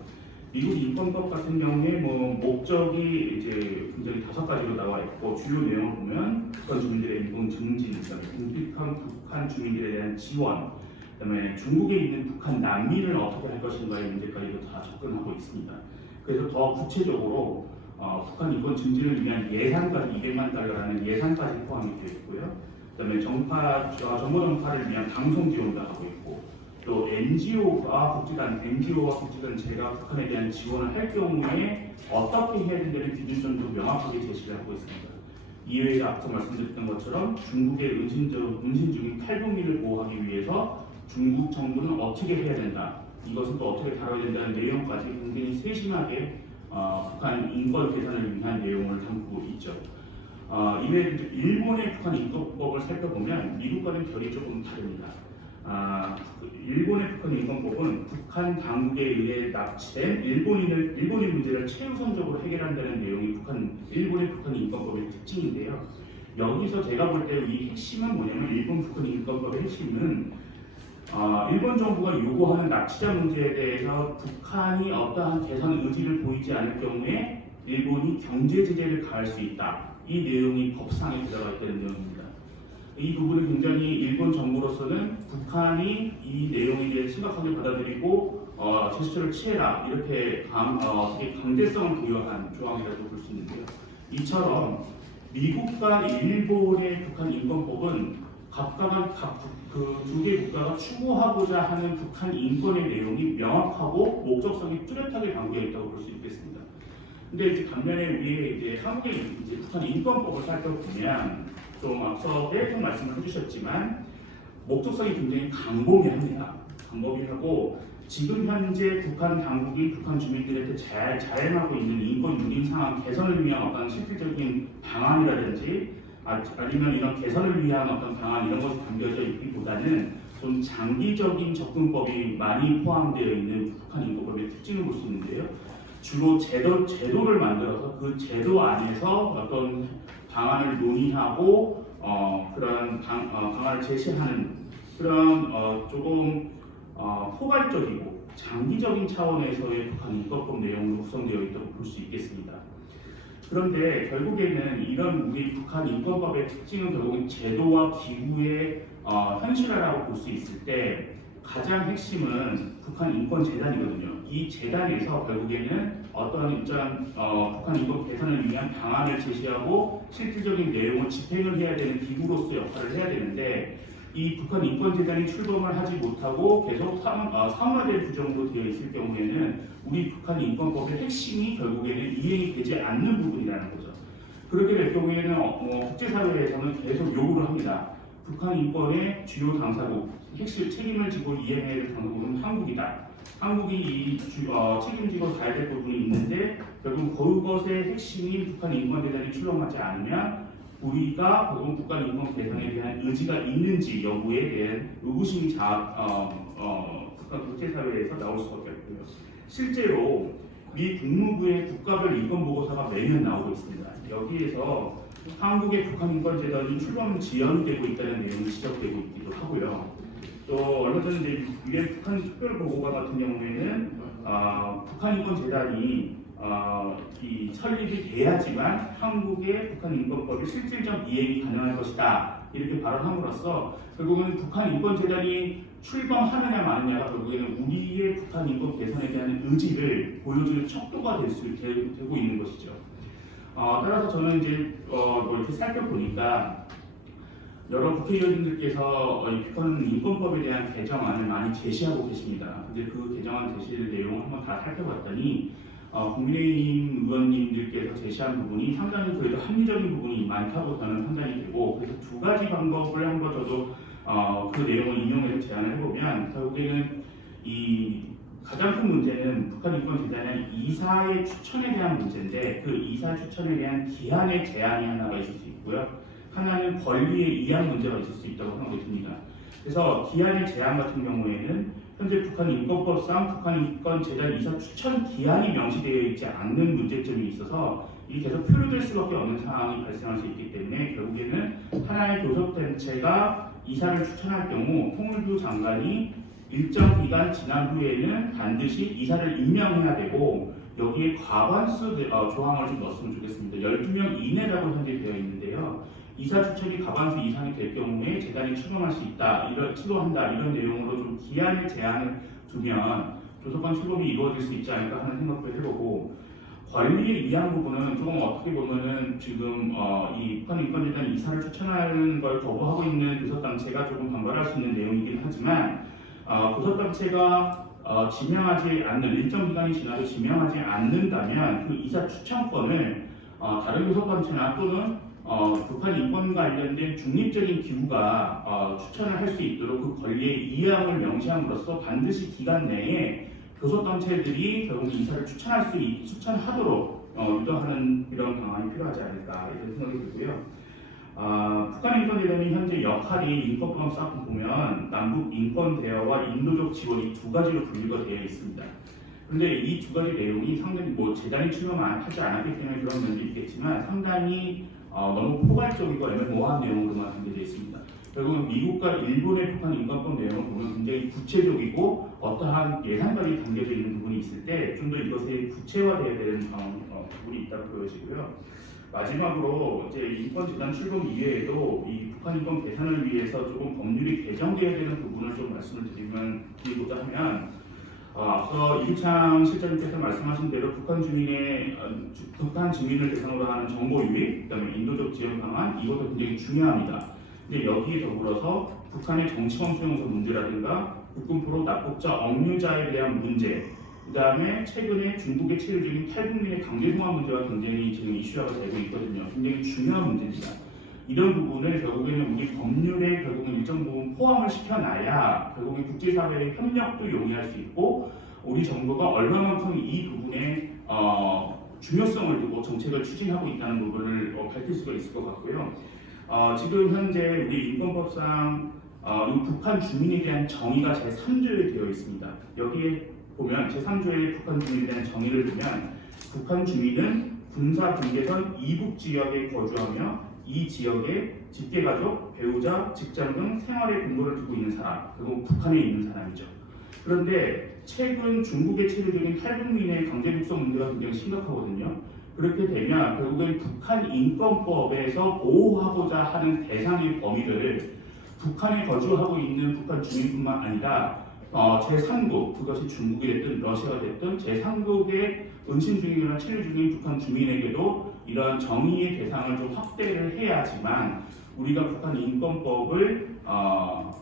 미국 인권법 같은 경우에 뭐 목적이 이제 굉장히 5가지로 나와 있고 주요 내용을 보면 북한 주민들의 인권 증진, 그다음에 북한 주민들에 대한 지원, 그다음에 중국에 있는 북한 난민을 어떻게 할 것인가의 문제까지도 다 접근하고 있습니다. 그래서 더 구체적으로 북한 인권 증진을 위한 예산까지 200만 달러라는 예산까지 포함이 되어 있고요. 그다음에 정보 전파를 위한 방송 지원도 하고 있고 또 NGO와 국제단체가 북한에 대한 지원을 할 경우에 어떻게 해야 된다는 기준점도 명확하게 제시를 하고 있습니다. 이외에 앞서 말씀드렸던 것처럼 중국의 은신 중인 탈북민을 보호하기 위해서 중국 정부는 어떻게 해야 된다, 이것은 또 어떻게 다뤄야 된다는 내용까지 굉장히 세심하게 북한 인권 개선을 위한 내용을 담고 있죠. 이외에 일본의 북한 인권법을 살펴보면 미국과는 결이 조금 다릅니다. 일본의 북한 인권법은 북한 당국에 의해 납치된 일본인 문제를 최우선적으로 해결한다는 내용이 일본의 북한 인권법의 특징인데요. 여기서 제가 볼 때 이 핵심은 뭐냐면 일본 북한 인권법의 핵심은 일본 정부가 요구하는 납치자 문제에 대해서 북한이 어떠한 개선 의지를 보이지 않을 경우에 일본이 경제 제재를 가할 수 있다. 이 내용이 법상에 들어가 있다는 내용입니다. 이 부분은 굉장히 일본 정부로서는 북한이 이 내용에 대해 심각하게 받아들이고 제스처를 취해라 이렇게 강제성을 부여한 조항이라고 볼 수 있는데요. 이처럼 미국과 일본의 북한 인권법은 그 두 개 국가가 추구하고자 하는 북한 인권의 내용이 명확하고 목적성이 뚜렷하게 담겨 있다고 볼 수 있겠습니다. 근데 이제 반면에 우리 이제 한국의 이제 북한 인권법을 살펴보면 좀 앞서 계속 말씀을 해주셨지만 목적성이 굉장히 광범위합니다. 광범위하고 지금 현재 북한 당국이 북한 주민들한테 자행하고 있는 인권 유린 상황 개선을 위한 어떤 실질적인 방안이라든지 아니면 이런 개선을 위한 어떤 방안 이런 것이 담겨져 있기보다는 좀 장기적인 접근법이 많이 포함되어 있는 북한 인권법의 특징을 볼 수 있는데요. 주로 제도를 만들어서 그 제도 안에서 어떤 방안을 논의하고 그런 방안을 제시하는 그런 조금 포괄적이고 장기적인 차원에서의 북한 인권법 내용으로 구성되어 있다고 볼 수 있겠습니다. 그런데 결국에는 이런 우리 북한 인권법의 특징은 결국은 제도와 기구의 현실화라고 볼 수 있을 때 가장 핵심은 북한 인권재단이거든요. 이 재단에서 결국에는 어떤 북한 인권 개선을 위한 방안을 제시하고 실질적인 내용을 집행을 해야 되는 기구로서 역할을 해야 되는데 이 북한 인권재단이 출범을 하지 못하고 계속 상화될 규정으로 되어 있을 경우에는 우리 북한 인권법의 핵심이 결국에는 이행이 되지 않는 부분이라는 거죠. 그렇게 될 경우에는 국제사회에서는 계속 요구를 합니다. 북한 인권의 주요 당사국, 핵심 책임을 지고 이행해야 될 당국은 한국이다. 한국이 이 책임지고 가야 될 부분이 있는데 결국 그것의 핵심인 북한 인권대단이 출범하지 않으면 우리가 결국 북한 인권 개선에 대한 의지가 있는지 여부에 대한 의구심이 북한 국제사회에서 나올 수밖에 없고요. 실제로 미 국무부의 국가별 인권 보고서가 매년 나오고 있습니다. 여기에서 한국의 북한 인권 재단이 출범 지연되고 있다는 내용이 지적되고 있기도 하고요. 또 얼마 전에 이제 유엔 북한 특별 보고관 같은 경우에는 북한 인권 재단이 이 설립이 돼야지만 한국의 북한 인권법이 실질적 이행이 가능할 것이다 이렇게 발언함으로써 결국은 북한 인권 재단이 출범하느냐 마느냐가 결국에는 우리의 북한 인권 개선에 대한 의지를 보여주는 척도가 되고 있는 것이죠. 따라서 저는 이제 이렇게 살펴보니까 여러 국회의원님들께서 이 북한 인권법에 대한 개정안을 많이 제시하고 계십니다. 근데 그 개정안 제시의 내용을 한번 다 살펴봤더니 국민의힘 의원님들께서 제시한 부분이 상당히 그래도 합리적인 부분이 많다고 저는 판단이 되고, 그래서 두 가지 방법을 한번 저도 그 내용을 인용해서 제안을 해보면 결국에는 이 가장 큰 문제는 북한 인권재단의 이사의 추천에 대한 문제인데 그 이사 추천에 대한 기한의 제한이 하나가 있을 수 있고요. 하나는 권리의 이양 문제가 있을 수 있다고 생각이 듭니다. 그래서 기한의 제한 같은 경우에는 현재 북한 인권법상 북한 인권재단 이사 추천 기한이 명시되어 있지 않는 문제점이 있어서 이게 계속 표류될 수밖에 없는 상황이 발생할 수 있기 때문에 결국에는 하나의 교섭단체가 이사를 추천할 경우 통일부 장관이 일정 기간 지난 후에는 반드시 이사를 임명해야 되고 여기에 과반수 조항을 좀 넣었으면 좋겠습니다. 12명 이내라고 현재 되어 있는데요. 이사 추천이 과반수 이상이 될 경우에 재단이 출범할 수 있다, 출범한다 이런 내용으로 좀 기한의 제한을 두면 조속한 출범이 이루어질 수 있지 않을까 하는 생각도 해보고, 권리의 이양 부분은 조금 어떻게 보면은 지금 이 북한 인권재단 이사를 추천하는 걸 거부하고 있는 교섭단체가 조금 반발할 수 있는 내용이긴 하지만 교섭단체가 지명하지 않는 일정 기간이 지나도 지명하지 않는다면 그 이사 추천권을 다른 교섭단체나 또는 북한 인권 관련된 중립적인 기구가 추천을 할 수 있도록 그 권리의 이양을 명시함으로써 반드시 기간 내에 교섭단체들이 결국 이사를 추천하도록 유도하는 이런 방안이 필요하지 않을까 이런 생각이 들고요. 북한 인권재단이 현재 역할이 인권법 싹 보면 남북 인권 대화와 인도적 지원이 두 가지로 분류가 되어 있습니다. 그런데 이 두 가지 내용이 상당히 재단이 출범하지 않았기 때문에 그런 면도 있겠지만 상당히 너무 포괄적이고 애매모호한 내용으로만 담겨져 있습니다. 결국은 미국과 일본의 북한 인권법 내용을 보면 굉장히 구체적이고 어떠한 예산관이 담겨져 있는 부분이 있을 때 좀 더 이것이 구체화되어야 되는 부분이 있다고 보여지고요. 마지막으로 이제 인권재단 출범 이외에도 이 북한 인권 개선을 위해서 조금 법률이 개정되어야 되는 부분을 좀 말씀을 드리고자 하면 앞서 이규창 실장님께서 말씀하신 대로 북한 주민을 대상으로 하는 정보 유입, 그다음에 인도적 지원 방안 이것도 굉장히 중요합니다. 근데 여기에 더불어서 북한의 정치범 수용소 문제라든가 국군포로 납북자 억류자에 대한 문제, 그다음에 최근에 중국의 체류 중인 탈북민의 강제 송환 문제가 굉장히 지금 이슈화가 되고 있거든요. 굉장히 중요한 문제입니다. 이런 부분을 결국에는 우리 법률에 결국은 일정 부분 포함을 시켜놔야 결국엔 국제사회의 협력도 용이할 수 있고 우리 정부가 얼마만큼 이 부분에 중요성을 두고 정책을 추진하고 있다는 부분을 밝힐 수가 있을 것 같고요. 지금 현재 우리 인권법상 북한 주민에 대한 정의가 제3조에 되어 있습니다. 여기에 보면 제3조의 북한 주민에 대한 정의를 보면 북한 주민은 군사 분계선 이북 지역에 거주하며 이 지역에 직계가족, 배우자, 직장 등 생활의 근거를 두고 있는 사람, 그리고 북한에 있는 사람이죠. 그런데 최근 중국의 체류 중인 탈북민의 강제 북송 문제가 굉장히 심각하거든요. 그렇게 되면 결국엔 북한 인권법에서 보호하고자 하는 대상의 범위를 북한에 거주하고 있는 북한 주민뿐만 아니라 제3국, 그것이 중국이 됐든 러시아가 됐든 제3국의 은신 중이거나 체류 중인 북한 주민에게도 이러한 정의의 대상을 좀 확대를 해야지만 우리가 북한 인권법을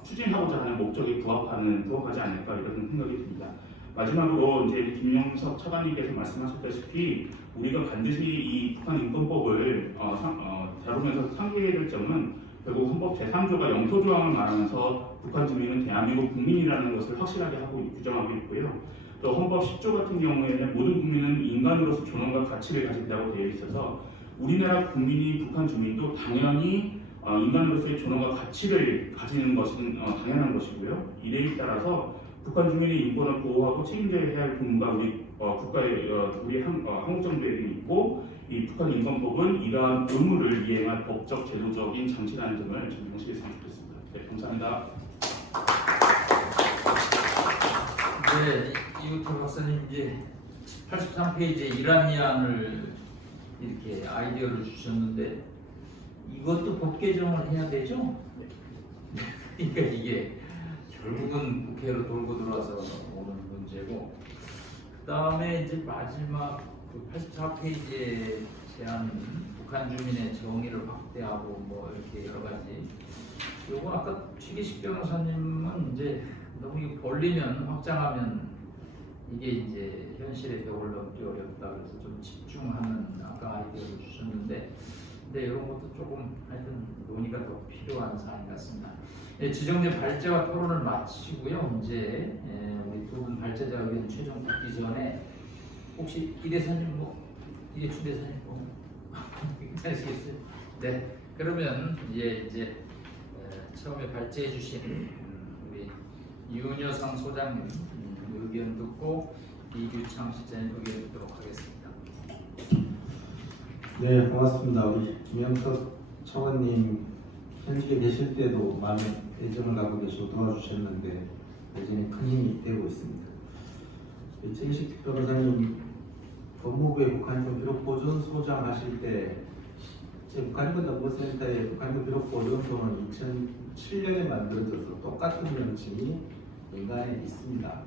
추진하고자 하는 목적에 부합하지 않을까 이런 생각이 듭니다. 마지막으로 이제 김영석 차관님께서 말씀하셨다시피 우리가 반드시 이 북한 인권법을 다루면서 상기해야 될 점은 결국 헌법 제3조가 영토 조항을 말하면서 북한 주민은 대한민국 국민이라는 것을 확실하게 하고 규정하고 있고요. 또 헌법 10조 같은 경우에는 모든 국민은 인간으로서 존엄과 가치를 가진다고 되어 있어서 우리나라 국민이 북한 주민도 당연히 인간으로서의 존엄과 가치를 가지는 것은 당연한 것이고요. 이에 따라서 북한 주민의 인권을 보호하고 책임져야 할 의무가 우리 국가의 우리 한국 정부에게 있고 이 북한 인권법은 이러한 의무를 이행할 법적 제도적인 장치라는 점을 좀 명시했으면 좋겠습니다. 네, 감사합니다. 네, 이우태 박사님 이제 83페이지에 이란이안을 이렇게 아이디어를 주셨는데 이것도 법 개정을 해야 되죠? 그러니까 이게 결국은 국회로 돌고 들어와서 오는 문제고 그 다음에 이제 마지막 그 84페이지에 제한 북한 주민의 정의를 확대하고 뭐 이렇게 여러 가지 요거 아까 최기식 변호사님은 이제 너무 이거 벌리면 확장하면 이게 이제 현실의 벽을 넘기 어렵다 그래서 좀 집중하는 아까 아이디어를 주셨는데 근데 이런 것도 조금 하여튼 논의가 더 필요한 사안 같습니다. 네, 지정된 발제와 토론을 마치고요. 이제 우리 두 분 발제자 의견 최종 듣기 전에 혹시 이 대사님 이게 추 대사님 괜찮으시겠어요? 네, 그러면 이제 처음에 발제해 주신 우리 윤여상 소장님 의견 듣고 이규창 시장님 의견 듣도록 하겠습니다. 네, 고맙습니다. 우리 김영석 차관님 현직에 계실 때도 많은 애정을 갖고 계시고 도와주셨는데 여전히 큰 힘이 되고 있습니다. 최기식 변호사님 법무부의 북한인권 기록보존 소장 하실 때 북한인권 정보센터의 북한인권 기록보존소는 2007년에 만들어져서 똑같은 명칭이 민간에 있습니다.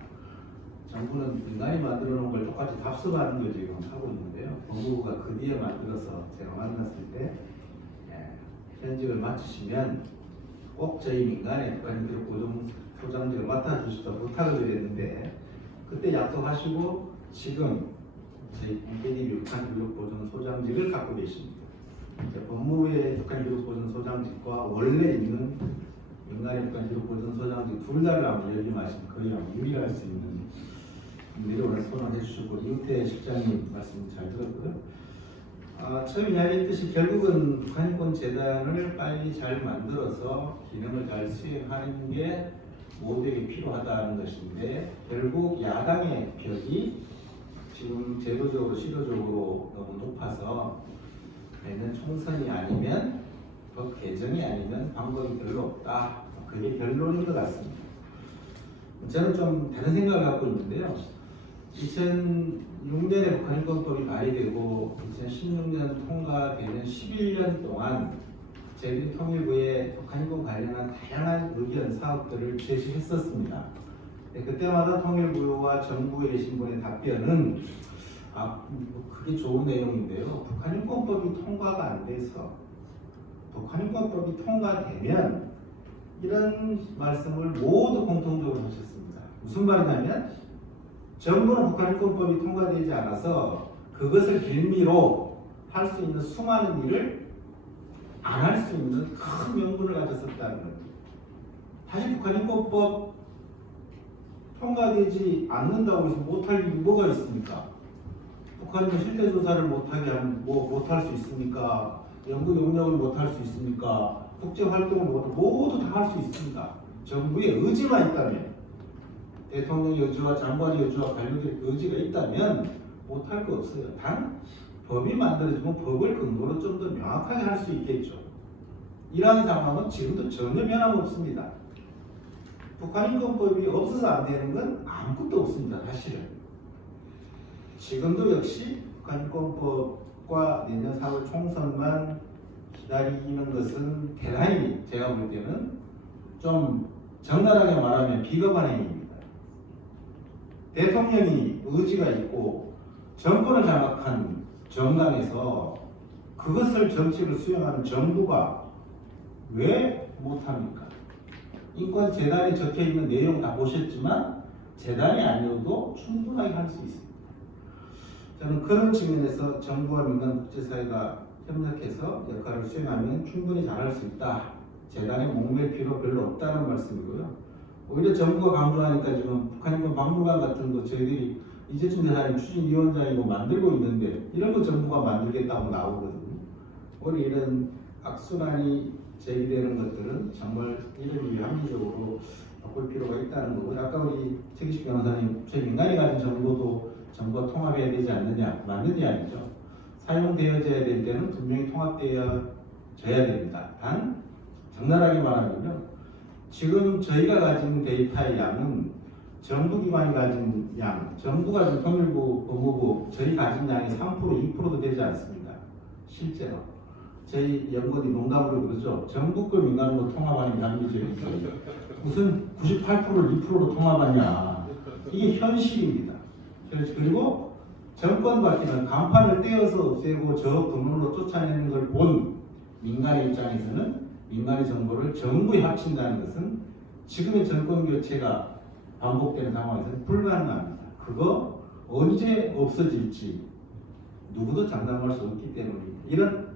정부는 민간이 만들어 놓은 걸 똑같이 답습하는 걸 지금 하고 있는데요. 법무부가 그 뒤에 만들어서 제가 만났을 때 현직을 마치시면 꼭 저희 민간에 북한인권 기록보존 소장직을 맡아주시다 부탁을 드렸는데 그때 약속하시고 지금 저희 NKDB 북한기록보존 소장직을 갖고 계십니다. 법무부의 북한기록보존 소장직과 원래 있는 민간의 북한기록보존 소장직 둘 다를 아마 열림하시면 거의 아마 유리할 수 있는 분들이 오늘 선언해 주셨고 이우태 실장님 말씀 잘 들었고요. 처음 이야기했듯이 결국은 북한인권재단을 빨리 잘 만들어서 기능을 잘 수행하는 게 모두에게 필요하다는 것인데 결국 야당의 벽이 지금 제도적으로 시도적으로 너무 높아서 내년 총선이 아니면 법 개정이 아니면 방법이 별로 없다. 그게 결론인 것 같습니다. 저는 좀 다른 생각을 갖고 있는데요. 2006년에 북한인권법이 발의되고 2016년 통과되는 11년 동안 저희들이 통일부에 북한인권 관련한 다양한 의견, 사업들을 제시했었습니다. 그때마다 통일부와 정부에 계신 분의 답변은 그게 좋은 내용인데요. 북한인권법이 통과가 안 돼서 북한인권법이 통과되면 이런 말씀을 모두 공통적으로 하셨습니다. 무슨 말이냐면 정부는 북한인권법이 통과되지 않아서 그것을 빌미로 할 수 있는 수많은 일을 안 할 수 있는 큰 명분을 가졌었다는 겁니다. 사실 북한인권법 통과되지 않는다고 해서 못할 일이 뭐가 있습니까? 북한인권 실태조사를 못하게 하면 못할 수 있습니까? 연구 용역을 못할 수 있습니까? 국제활동을 모두 다 할 수 있습니다. 정부의 의지만 있다면 대통령의 의지와 장관의 의지와 관료의 의지가 있다면 못할 거 없어요. 단 법이 만들어지면 법을 근거로 좀 더 명확하게 할 수 있겠죠. 이러한 상황은 지금도 전혀 변함없습니다. 북한인권법이 없어서 안 되는 건 아무것도 없습니다. 사실은. 지금도 역시 북한인권법과 내년 4월 총선만 기다리는 것은 대단히 제가 볼 때는 좀 적나라하게 말하면 비겁한 행위입니다. 대통령이 의지가 있고 정권을 장악한 정당에서 그것을 정책을 수행하는 정부가 왜 못합니까? 인권재단에 적혀있는 내용 다 보셨지만 재단이 아니어도 충분하게 할 수 있습니다. 저는 그런 측면에서 정부와 민간 국제사회가 협력해서 역할을 수행하면 충분히 잘할 수 있다. 재단에 목맬 필요 별로 없다는 말씀이고요. 오히려 정부가 강조하니까 지금 북한인권 박물관 같은 거 저희들이 이재춘 대사님 추진위원장이고 만들고 있는데 이런 거 정부가 만들겠다고 나오거든요. 오히려 이런 악순환이 제기되는 것들은 정말 이를 위해 합리적으로 바꿀 필요가 있다는 거고, 아까 우리 최기식 변호사님 저희 민간이 가진 정보도 정부가 통합해야 되지 않느냐, 맞는 이야기죠. 사용되어져야 될 때는 분명히 통합되어져야 됩니다. 단 적나라하게 말하면요, 지금 저희가 가진 데이터의 양은 정부기관이 가진 양, 정부가 가진 통일부, 법무부 저희 가진 양이 3%, 2%도 되지 않습니다. 실제로 저희 연구원이 농담으로 그러죠. 정부권 민간으로 통합하는 양이죠. 무슨 98%를 2%로 통합하냐. 이게 현실입니다. 그리고 정권 바뀌면 간판을 떼어서 없애고 저 근원으로 쫓아내는 걸 본 민간의 입장에서는 민간의 정보를 정부에 합친다는 것은 지금의 정권 교체가 반복되는 상황에서는 불가능합니다. 그거 언제 없어질지 누구도 장담할 수 없기 때문입니다. 이런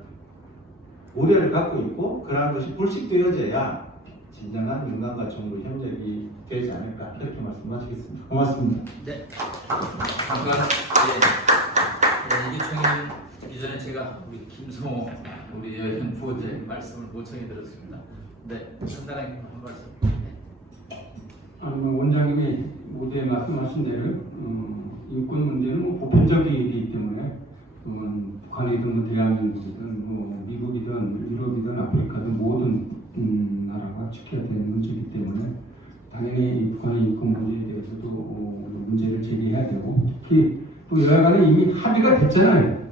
우려를 갖고 있고 그러한 것이 불식되어져야 진정한 민간과 정부 협력이 되지 않을까 이렇게 말씀하시겠습니다. 고맙습니다. 네. 잠깐 이규총님 이전에 제가 우리 김성호 우리 여현 부원장님 말씀을 모청해 들었습니다. 네, 간단하게 한 말씀. 원장님이 모두에 말씀하신 대로 인권 문제는 보편적이기 때문에 북한이든 대한민국이든 미국이든 유럽이든 아프리카든 모든 나라가 지켜야 되는 문제이기 때문에 당연히 북한의 인권 문제에 대해서도 문제를 제기해야 되고, 특히 또 여야간에 이미 합의가 됐잖아요.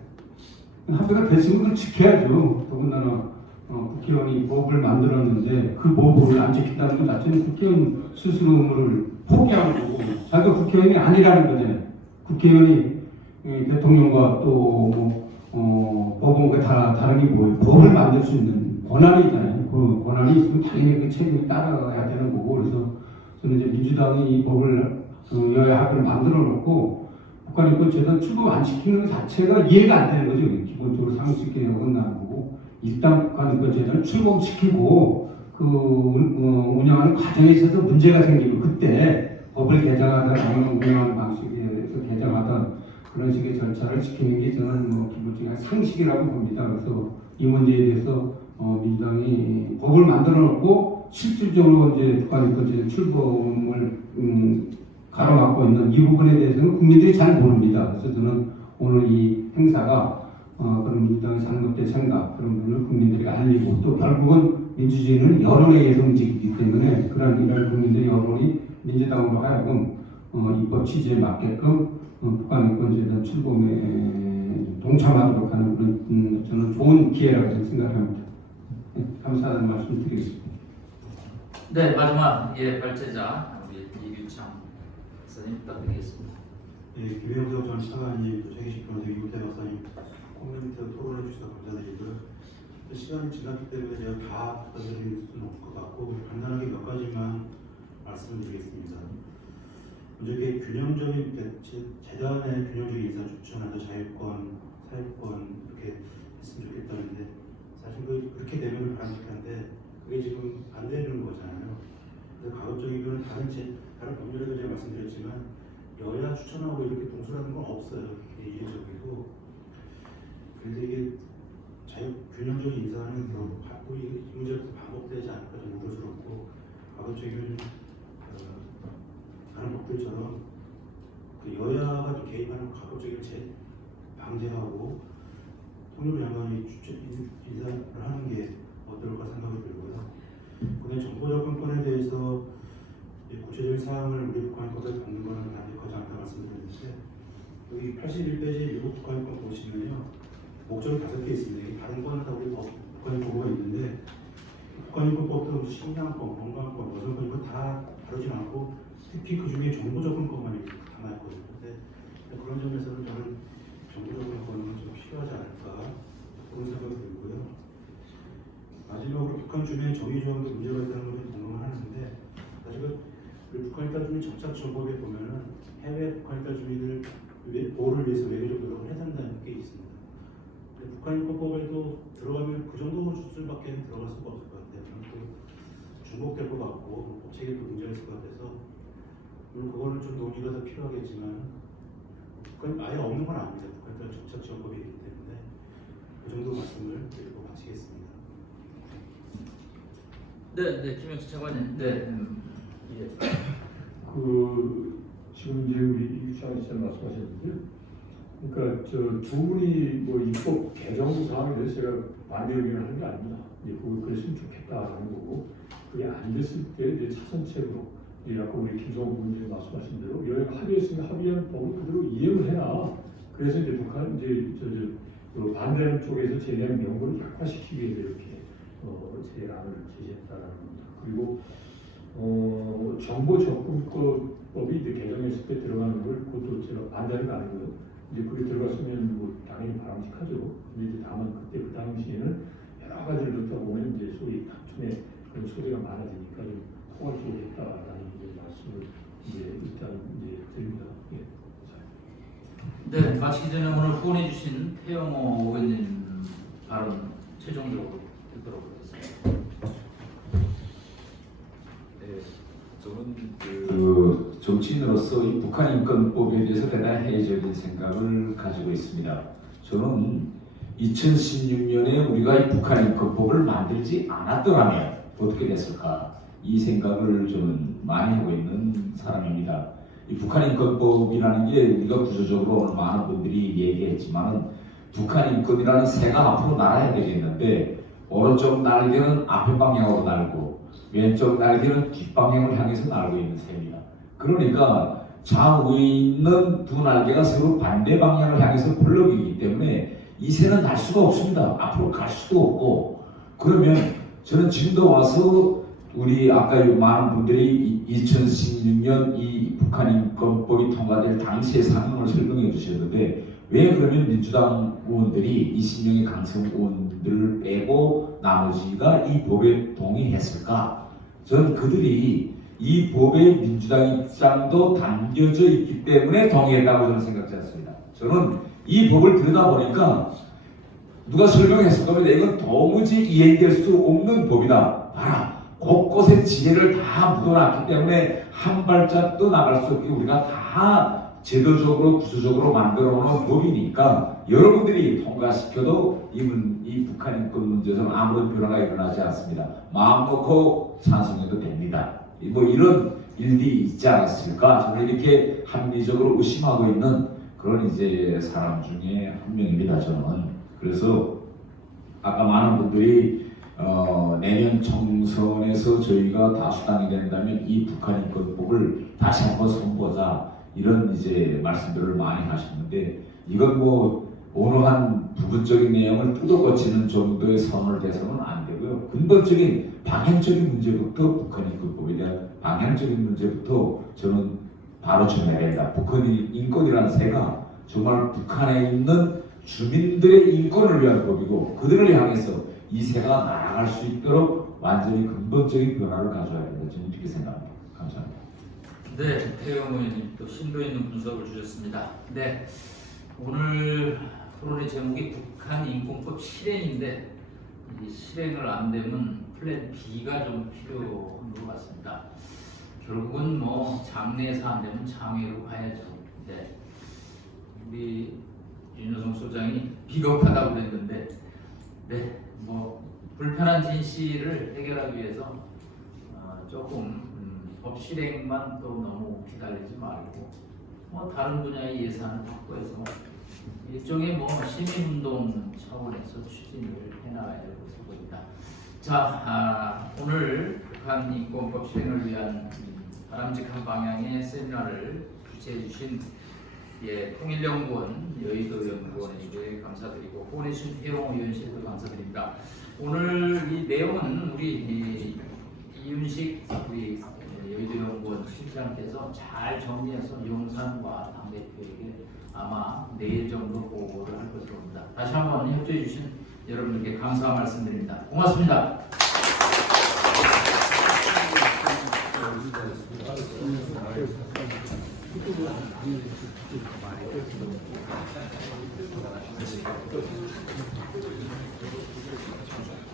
합의가 됐으면 그걸 지켜야죠. 더군다나 국회의원이 법을 만들었는데 그 법을 안 지킨다는 것 자체는 국회의원 스스로 의무를 포기하는 거고 자기가 국회의원이 아니라는 거잖아요. 국회의원이 대통령과 또 법원과 다 다른 게 뭐예요? 법을 만들 수 있는 권한이 있잖아요. 그 권한이 있으면 당연히 그 책임이 따라가야 되는 거고, 그래서 저는 이제 민주당이 이 법을 여야 합의를 만들어 놓고 북한인권재단 출범 안 시키는 것 자체가 이해가 안 되는 거죠. 기본적으로 상식에 어긋나는 거고, 일단 북한인권재단을 출범시키고 그 운영하는 과정에 있어서 문제가 생기고 그때 법을 개정하든 운영하는 방식에서 개정하든 그런 식의 절차를 지키는 게 저는 기본적인 상식이라고 봅니다. 그래서 이 문제에 대해서 민주당이 법을 만들어 놓고 실질적으로 이제 북한인권재단 출범을 가로막고 있는 이 부분에 대해서는 국민들이 잘 모릅니다. 그래서 저는 오늘 이 행사가 그런 민주당의 잘못된 생각 그런 부분을 국민들이 알리고, 또 결국은 민주주의는 여론의 예성직이기 때문에 그런 이런 국민들의 여론이 민주당으로 하여금 입법 취지에 맞게끔 북한인권재단 출범에 동참하도록 하는 그런 저는 좋은 기회라고 생각합니다. 네, 감사하다는 말씀 드리겠습니다. 네, 마지막 발제자 우리 이규창 선생님 부탁드리겠습니다. 예, 김영석 전 차관님, 최기식 변호사, 이국태 박사님 코멘트 토론해 주셔서 감사드리고요. 시간이 지났기 때문에 제가 다 답변드릴 수는 없을 것 같고 간단하게 몇 가지만 말씀드리겠습니다. 먼저 이게 균형적인 재단의 균형적인 인사 추천하자 자유권, 사유권 이렇게 했으면 좋겠다는데 사실 그렇게 되면 바람직한데 그게 지금 안 되는 거잖아요. 그래서 가급적이면 다른 법률에도 제가 말씀드렸지만 여야 추천하고 이렇게 동수라는 건 없어요. 이게 이례적이고, 그래서 이게 균형적인 인사하는 그런 이 문제가 반복되지 않을까 좀 우려스럽고, 가급적이면 다른 법들처럼 그 여야가 좀 개입하는 가급적인 방제하고 통일부 장관이 인사를 하는 게 어떨까 생각이 들고요. 근데 정보 접근권에 대해서 구체적인 사항을 우리 북한인권을 받는 것은 아직까지 않다 말씀드렸는데, 여기 81페이지 미국 북한인권 보시면요, 목적이 5개 있습니다. 이게 다른 거는 다 우리 북한인권가 있는데 북한인권법도 식량권, 건강권, 여성권 이거 다 다루진 않고 특히 그 중에 정보 접근권만 남아있거든요. 근데 그런 점에서는 저는 정보 접근권은 좀 필요하지 않을까 그런 생각이 들고요. 마지막으로 북한 주변의 정의조항도 문제가 있다는 것을 공감을 하는데, 사실 우리 북한 일단 주민 정착 정법에 보면은 해외 북한 일단 주민들 보호를 위해서 외교적 노력을 해야 된다는 게 있습니다. 근데 북한 인권법에도 들어가면 그 정도 수준밖에 들어갈 수가 없을 것 같아요. 또 중복될 것 같고 법칙에 또 문제가 있을 것 같아서 물론 그거는 좀 논의가 더 필요하겠지만 북한 아예 없는 건 아닙니다. 북한 일단 정착 정법이기 때문에 그 정도 말씀을 드리고 마치겠습니다. 네, 김영수 차관님. 네. 예. 지금 이제 우리 유창희 씨가 말씀하셨는데, 그러니까 두 분이 뭐 입법 개정 사항에 대해서 제가 반대 의견을 하는 게 아닙니다. 이제 그거 그랬으면 좋겠다라는 거고, 그게 안 됐을 때 이제 차선책으로, 아까 우리 김성호 부원장님 말씀하신 대로 여야 합의했으면 합의한 법을 그대로 이행을 해라. 그래서 이제 북한 이제 반대하는 쪽에서 제내한 명분을 약화시키기 위해서 이렇게 제안을 제시했다라는 겁니다. 그리고 정보 접근법이 이제 개정했을 때 들어가는 걸 그것도 제가 반대하는 거 아니고요. 이제 그게 들어갔으면 뭐 당연히 바람직하죠. 근데 이제 다만 그때 그 당시에는 여러 가지를 듣다 보면 이제 소위 다툼의 그런 소리가 많아지니까 좀 포괄적으로 했다라는 말씀을 이제 일단 이제 드립니다. 예. 네, 마치기 전에 오늘 후원해 주신 태영호 의원님 발언 최종적으로 듣도록 하겠습니다. 네, 저는 정치인으로서 이 북한 인권법에 대해서 대단히 회의적인 생각을 가지고 있습니다. 저는 2016년에 우리가 이 북한 인권법을 만들지 않았더라면 어떻게 됐을까 이 생각을 저는 많이 하고 있는 사람입니다. 이 북한 인권법이라는 게 우리가 구조적으로 오늘 많은 분들이 얘기했지만은 북한 인권이라는 새가 앞으로 날아야 되겠는데 오른쪽 날개는 앞에 방향으로 날고 왼쪽 날개는 뒷방향을 향해서 날고 있는 새입니다. 그러니까 좌우에 있는 두 날개가 서로 반대 방향을 향해서 펄럭이기 때문에 이 새는 날 수가 없습니다. 앞으로 갈 수도 없고 그러면 저는 지금도 와서 우리 아까 많은 분들이 2016년 이 북한 인권법이 통과될 당시의 상황을 설명해 주셨는데 왜 그러면 민주당 의원들이 20명의 강성 의원들을 빼고 나머지가 이 법에 동의했을까? 저는 그들이 이 법에 민주당 입장도 담겨져 있기 때문에 동의했다고 저는 생각지 않습니다. 저는 이 법을 들여다보니까 누가 설명했을 겁니다. 이건 도무지 이해될 수 없는 법이다. 봐라. 곳곳에 지혜를 다 묻어놨기 때문에 한 발짝도 나갈 수 없게 우리가 다 제도적으로 구조적으로 만들어 놓은 법이니까 여러분들이 통과시켜도 이 북한 인권 문제에서는 아무런 변화가 일어나지 않습니다. 마음 놓고 찬성해도 됩니다. 뭐 이런 일이 있지 않았을까? 저는 이렇게 합리적으로 의심하고 있는 그런 이제 사람 중에 한 명입니다. 저는. 그래서 아까 많은 분들이 내년 총선에서 저희가 다수당이 된다면 이 북한 인권법을 다시 한번 선보자 이런 이제 말씀들을 많이 하셨는데 이건 뭐 어느 한 부분적인 내용을 뜯어고치는 정도의 선을 대해서는 안 되고요. 근본적인 방향적인 문제부터 북한 인권법에 대한 방향적인 문제부터 저는 바로 정해야 된다. 북한 인권이라는 새가 정말 북한에 있는 주민들의 인권을 위한 법이고 그들을 향해서 이 새가 날아갈 수 있도록 완전히 근본적인 변화를 가져야 된다. 저는 이렇게 생각합니다. 감사합니다. 네, 태영 의원님 또 심도 있는 분석을 주셨습니다. 네, 오늘 토론의 제목이 북한 인권법 실행인데 이 실행을 안 되면 플랜 B가 좀 필요한 것 같습니다. 결국은 뭐 장내에서 안 되면 장외로 가야죠. 네, 우리 윤여성 소장이 비겁하다고 그랬는데 네, 뭐 불편한 진실을 해결하기 위해서 조금 법 실행만 또 너무 기다리지 말고 뭐 다른 분야의 예산을 확보해서 일종의 뭐 시민운동 차원에서 추진을 해나가야 되고 있을 겁니다. 자, 오늘 북한 인권법 실행을 위한 바람직한 방향의 세미나를 주최해 주신 통일연구원 여의도연구원에게 감사드리고 후원해주신 태용 의원실도 감사드립니다. 오늘 이 내용은 우리 이윤식 우리 여의도연구원 실장께서 잘 정리해서 용산과 당대표에게 아마 내일 정도 보고를 할 것으로 봅니다. 다시 한번 협조해 주신 여러분들께 감사 말씀드립니다. 고맙습니다.